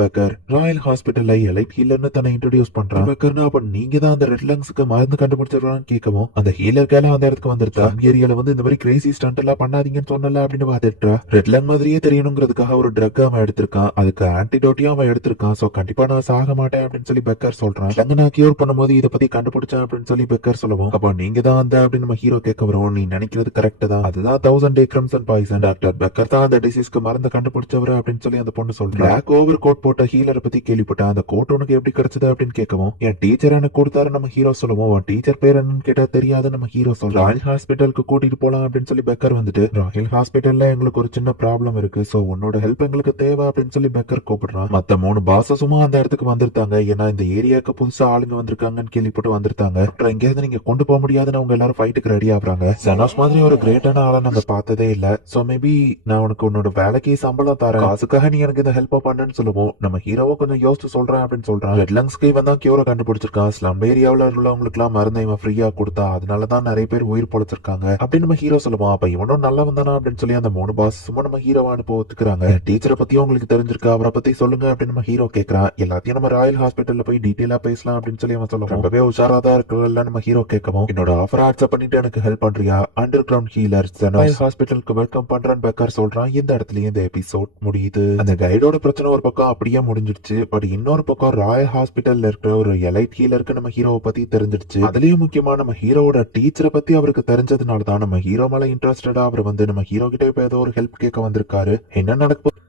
பெக்கர் ராயல் ஹாஸ்பிட்டல்ல எலைட் ஹீலர்னு தன்னை இன்ட்ரோடியூஸ் பண்றான். பெக்கர்னா அப்ப நீங்க தான் அந்த ரெட் லங்ஸ்க்கு மருந்து கண்டுபிடிச்சிடறான்னு கேட்கவும் அந்த ஹீலர் கேல அந்த இடத்துக்கு வந்துருக்கா ஏரியால வந்து இந்த மாதிரி கிரேசி ஸ்டண்ட் எல்லாம் பண்ணாதீங்கன்னு சொன்னல அப்படின்னு பாத்துட்டா. ரெட் லங் மாதிரியே தெரியணுங்கிறதுக்காக ஒரு ட்ரக் அவன் எடுத்திருக்கான், அதுக்கு ஆன்டிடோட்டியும் அவன் எடுத்திருக்கான். சோ கண்டிப்பா நான் சாக மாட்டேன் அப்படின்னு சொல்லி பெக்கர் சொல்றான். லங் நான் கியூர் பண்ணும்போது இதை பத்தி கண்டுபிடிச்சேன் அப்படின்னு சொல்லி பெக்கர் சொல்லவும் அப்ப நீங்க தான் அந்த அப்படின்னு நம்ம ஹீரோ கேட்க வரும். நீ நினைக்கிறது கரெக்ட் தான், அதுதான் 1000 ஏக்ரம்ஸ் அண்ட் பாய்சன். டாக்டர் பெக்கர் தான் அந்த டிசீஸ்க்கு மருந்து கண்டுபிடிச்சவர் அப்படின்னு சொல்லி அந்த பொண்ணு சொல்றா. பிளாக் ஓவர் கோட் போட்ட ஹீலரை பத்தி கேள்விப்பட்டேன், அந்த கோட் உனக்கு எப்படி கிடைச்சது அப்படின்னு கேட்கவும் என் டீச்சர் எனக்கு கொடுத்தாரு நம்ம ஹீரோ சொல்லுவோம். டீச்சர் பேர் என்னன்னு கேட்டா தெரியாது நம்ம ஹீரோ சொல்றோம். ராயல் ஹாஸ்பிட்டலுக்கு கூட்டிட்டு போலாம் அப்படின்னு சொல்லி பெக்கர் வந்துட்டு ராயல் ஹாஸ்பிட்டல்ல எங்களுக்கு ஒரு சின்ன ப்ராப்ளம் இருக்கு, சோ உன்னோட ஹெல்ப் எங்களுக்கு தேவை அப்படின்னு சொல்லி பெக்கர் கூப்பிடுறான். மத்த 3 பாசஸுமா அந்த இடத்துக்கு வந்திருந்தாங்க, ஏன்னா இந்த ஏரியாவுக்கு புதுசா ஆளுங்க வந்திருக்காங்கன்னு கேள்விப்பட்டு வந்திருக்காங்க. அப்புறம் எங்கேயாவது நீங்க கொண்டு போக முடியாதுன்னு அவங்க எல்லாரும் ஃபைட்டுக்கு ரெடி ஆகுறாங்க. சனோஸ் மாதிரி ஒரு கிரேட்டான ஆளை நாங்க பார்த்ததே இல்ல, சோ மேபி நான் உனக்கு உன்னோட வேலைக்கு சம்பளம் தரேன், காசுக்காக நீ எனக்கு இந்த ஹெல்ப் பண்ணன்னு சொல்லுவோம். நம்ம ஹீரோவை கொஞ்சம் யோசிச்சு சொல்றேன் அப்படின்னு சொல்றான். ரெட் லங்ஸ்க்கு இவன் தான் கியூரை கண்டுபிடிச்சிருக்கான், ஸ்லம் ஏரியாவில் உள்ளவங்களுக்கு எல்லாம் மருந்து இவன் ஃப்ரீயா கொடுத்தா, அதனாலதான் நிறைய பேர் உயிர் பொழைச்சிருக்காங்க அப்படின்னு நம்ம ஹீரோ சொல்லுவோம். அப்ப இவனும் நல்லவன் தானா அப்படின்னு சொல்லி அந்த 3 பாஸ் சும்மா நம்ம ஹீரோவை அனுப்ப ஒத்துக்கிறாங்க. டீச்சரை பத்தியும் உங்களுக்கு தெரிஞ்சிருக்கா, அவரை பத்தி சொல்லுங்க அப்படின்னு நம்ம ஹீரோ கேட்கறான். எல்லாத்தையும் நம்ம ராயல் ஹாஸ்பிட்டல்ல போய் டீடைலா பேசலாம் அப்படின்னு சொல்லி அவன் சொல்லுவான். ரொம்பவே உஷாராதான் இருக்கல நம்ம ஹீரோ கேட்கவும் என்னோட ஆஃபர் ஆக்செப்ட் பண்ணிட்டு எனக்கு ஹெல்ப் பண்றியா, அண்டர் கிரவுண்ட் ஹீலர் ராயல் ஹாஸ்பிட்டலுக்கு வெல்கம் பண்றான் பெக்கர் சொல்றான். இந்த இடத்துலயே இந்த எபிசோட் முடியுது. அந்த கைடோட பிரச்சனை ஒரு பக்கம் அப்படியே முடிஞ்சிடுச்சு, பட் இன்னொரு பக்கம் ராயல் ஹாஸ்பிட்டல்ல இருக்கிற ஒரு எலைட் ஹீலருக்கு நம்ம ஹீரோவை பத்தி தெரிஞ்சிடுச்சு. அதுலயும் முக்கியமா நம்ம ஹீரோவோட டீச்சரை பத்தி அவருக்கு தெரிஞ்சதுனால தான் நம்ம ஹீரோ மேல இன்ட்ரெஸ்டடா அவர் வந்து நம்ம ஹீரோ கிட்ட இப்ப ஏதோ ஒரு ஹெல்ப் கேட்க வந்திருக்காரு. என்ன நடக்கும்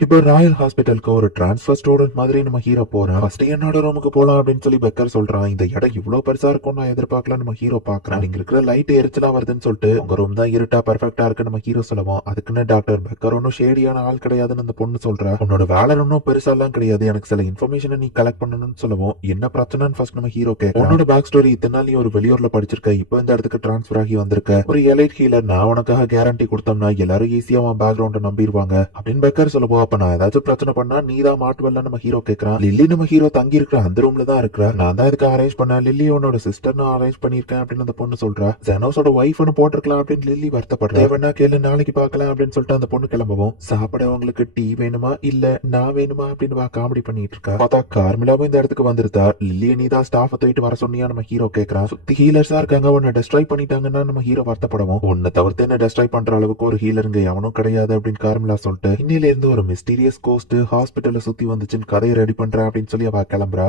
இப்போ ராயல் ஹாஸ்பிட்டலுக்கு ஒரு டிரான்ஸ்ஃபர் ஸ்டூடெண்ட் மாதிரி நம்ம ஹீரோ போறோம். ஃபர்ஸ்ட் என்னோட ரூமுக்கு போலாம் அப்படின்னு சொல்லி பெக்கர் சொல்றான். இந்த இடம் இவ்வளவு பெருசா இருக்கும் நான் எதிர்பார்க்கல நம்ம ஹீரோ பாக்குறான். இங்க இருக்கிற லைட் எரிச்சலா வருதுன்னு சொல்லிட்டு உங்க ரூம் தான் இருட்டா பெர்ஃபெக்டா இருக்கு நம்ம ஹீரோ சொல்லுவோம். அதுக்குன்னு டாக்டர் பெக்கர் ஒன்னும் ஷேடியான ஆள் கிடையாதுன்னு அந்த பொண்ணு சொல்றா. உன்னோட வேலை ஒன்னும் பெருசா எல்லாம் கிடையாது, எனக்கு சில இன்ஃபர்மேஷன் நீ கலெக்ட் பண்ணணும்னு சொல்லுவோம். என்ன பிரச்சனைன்னு ஃபர்ஸ்ட் நம்ம ஹீரோ கேட்க உன்னோட பேக் ஸ்டோரி இத்தனை நீ ஒரு வெளியூர்ல படிச்சிருக்க, இப்போ இந்த இடத்துக்கு டிரான்ஸ்பர் ஆகி வந்திருக்க, ஒரு எலைட் ஹீலர் நான் உனக்காக கேரண்டி கொடுத்தோம்னா எல்லாரும் ஈஸியா அவன் பேக்ரவுண்ட நம்பிடுவாங்க அப்படின்னு பெக்கர் சொல்லுவோம். அப்ப நான் ஏதாச்சும் பிரச்சனை பண்ணா நீதான் மாட்டுவல்ல நம்ம ஹீரோ கேக்குறான். லில்லி நம்ம ஹீரோ தங்கி இருக்கிற அந்த ரூம்ல தான் இருக்கிறா, நான் தான் இதுக்கு அரேஞ்ச் பண்ண, லில்லி உன்னோட சிஸ்டர் நான் அரேஞ்ச் பண்ணிருக்கேன் அப்படின்னு அந்த பொண்ணு சொல்றா. ஜெனோஸோட ஒய்ஃப்னு போட்டிருக்கலாம் அப்படின்னு லில்லி வருத்தப்படுறா. வேணா கேளு நாளைக்கு பாக்கலாம் அப்படின்னு சொல்லிட்டு அந்த பொண்ணு கிளம்பவும் சாப்பிட உங்களுக்கு டீ வேணுமா இல்ல நான் வேணுமா அப்படின்னு காமெடி பண்ணிட்டு இருக்கா. பார்த்தா கார்மிலாவும் இந்த இடத்துக்கு வந்திருந்தா. லில்லியை நீ தான் ஸ்டாஃப் தூக்கிட்டு வர சொன்னியா நம்ம ஹீரோ கேக்குறான். சுத்தி ஹீலர்ஸா இருக்காங்க, உன்னை டெஸ்ட்ராய் பண்ணிட்டாங்கன்னா நம்ம ஹீரோ வருத்தப்படவும் உன்னை தவிர்த்து என்ன டெஸ்ட்ராய் பண்ற அளவுக்கு ஒரு ஹீலருங்க எவனும் கிடையாது அப்படின்னு கார்மிலா சொல்லிட்டு இன்னில இருந்து ஒரு மிஸ்டீரியஸ் கோஸ்ட் ஹாஸ்பிட்டல்ல சுத்தி வந்துச்சுன்னு கதையை ரெடி பண்ற அப்படின்னு சொல்லி அவ கிளம்புறா.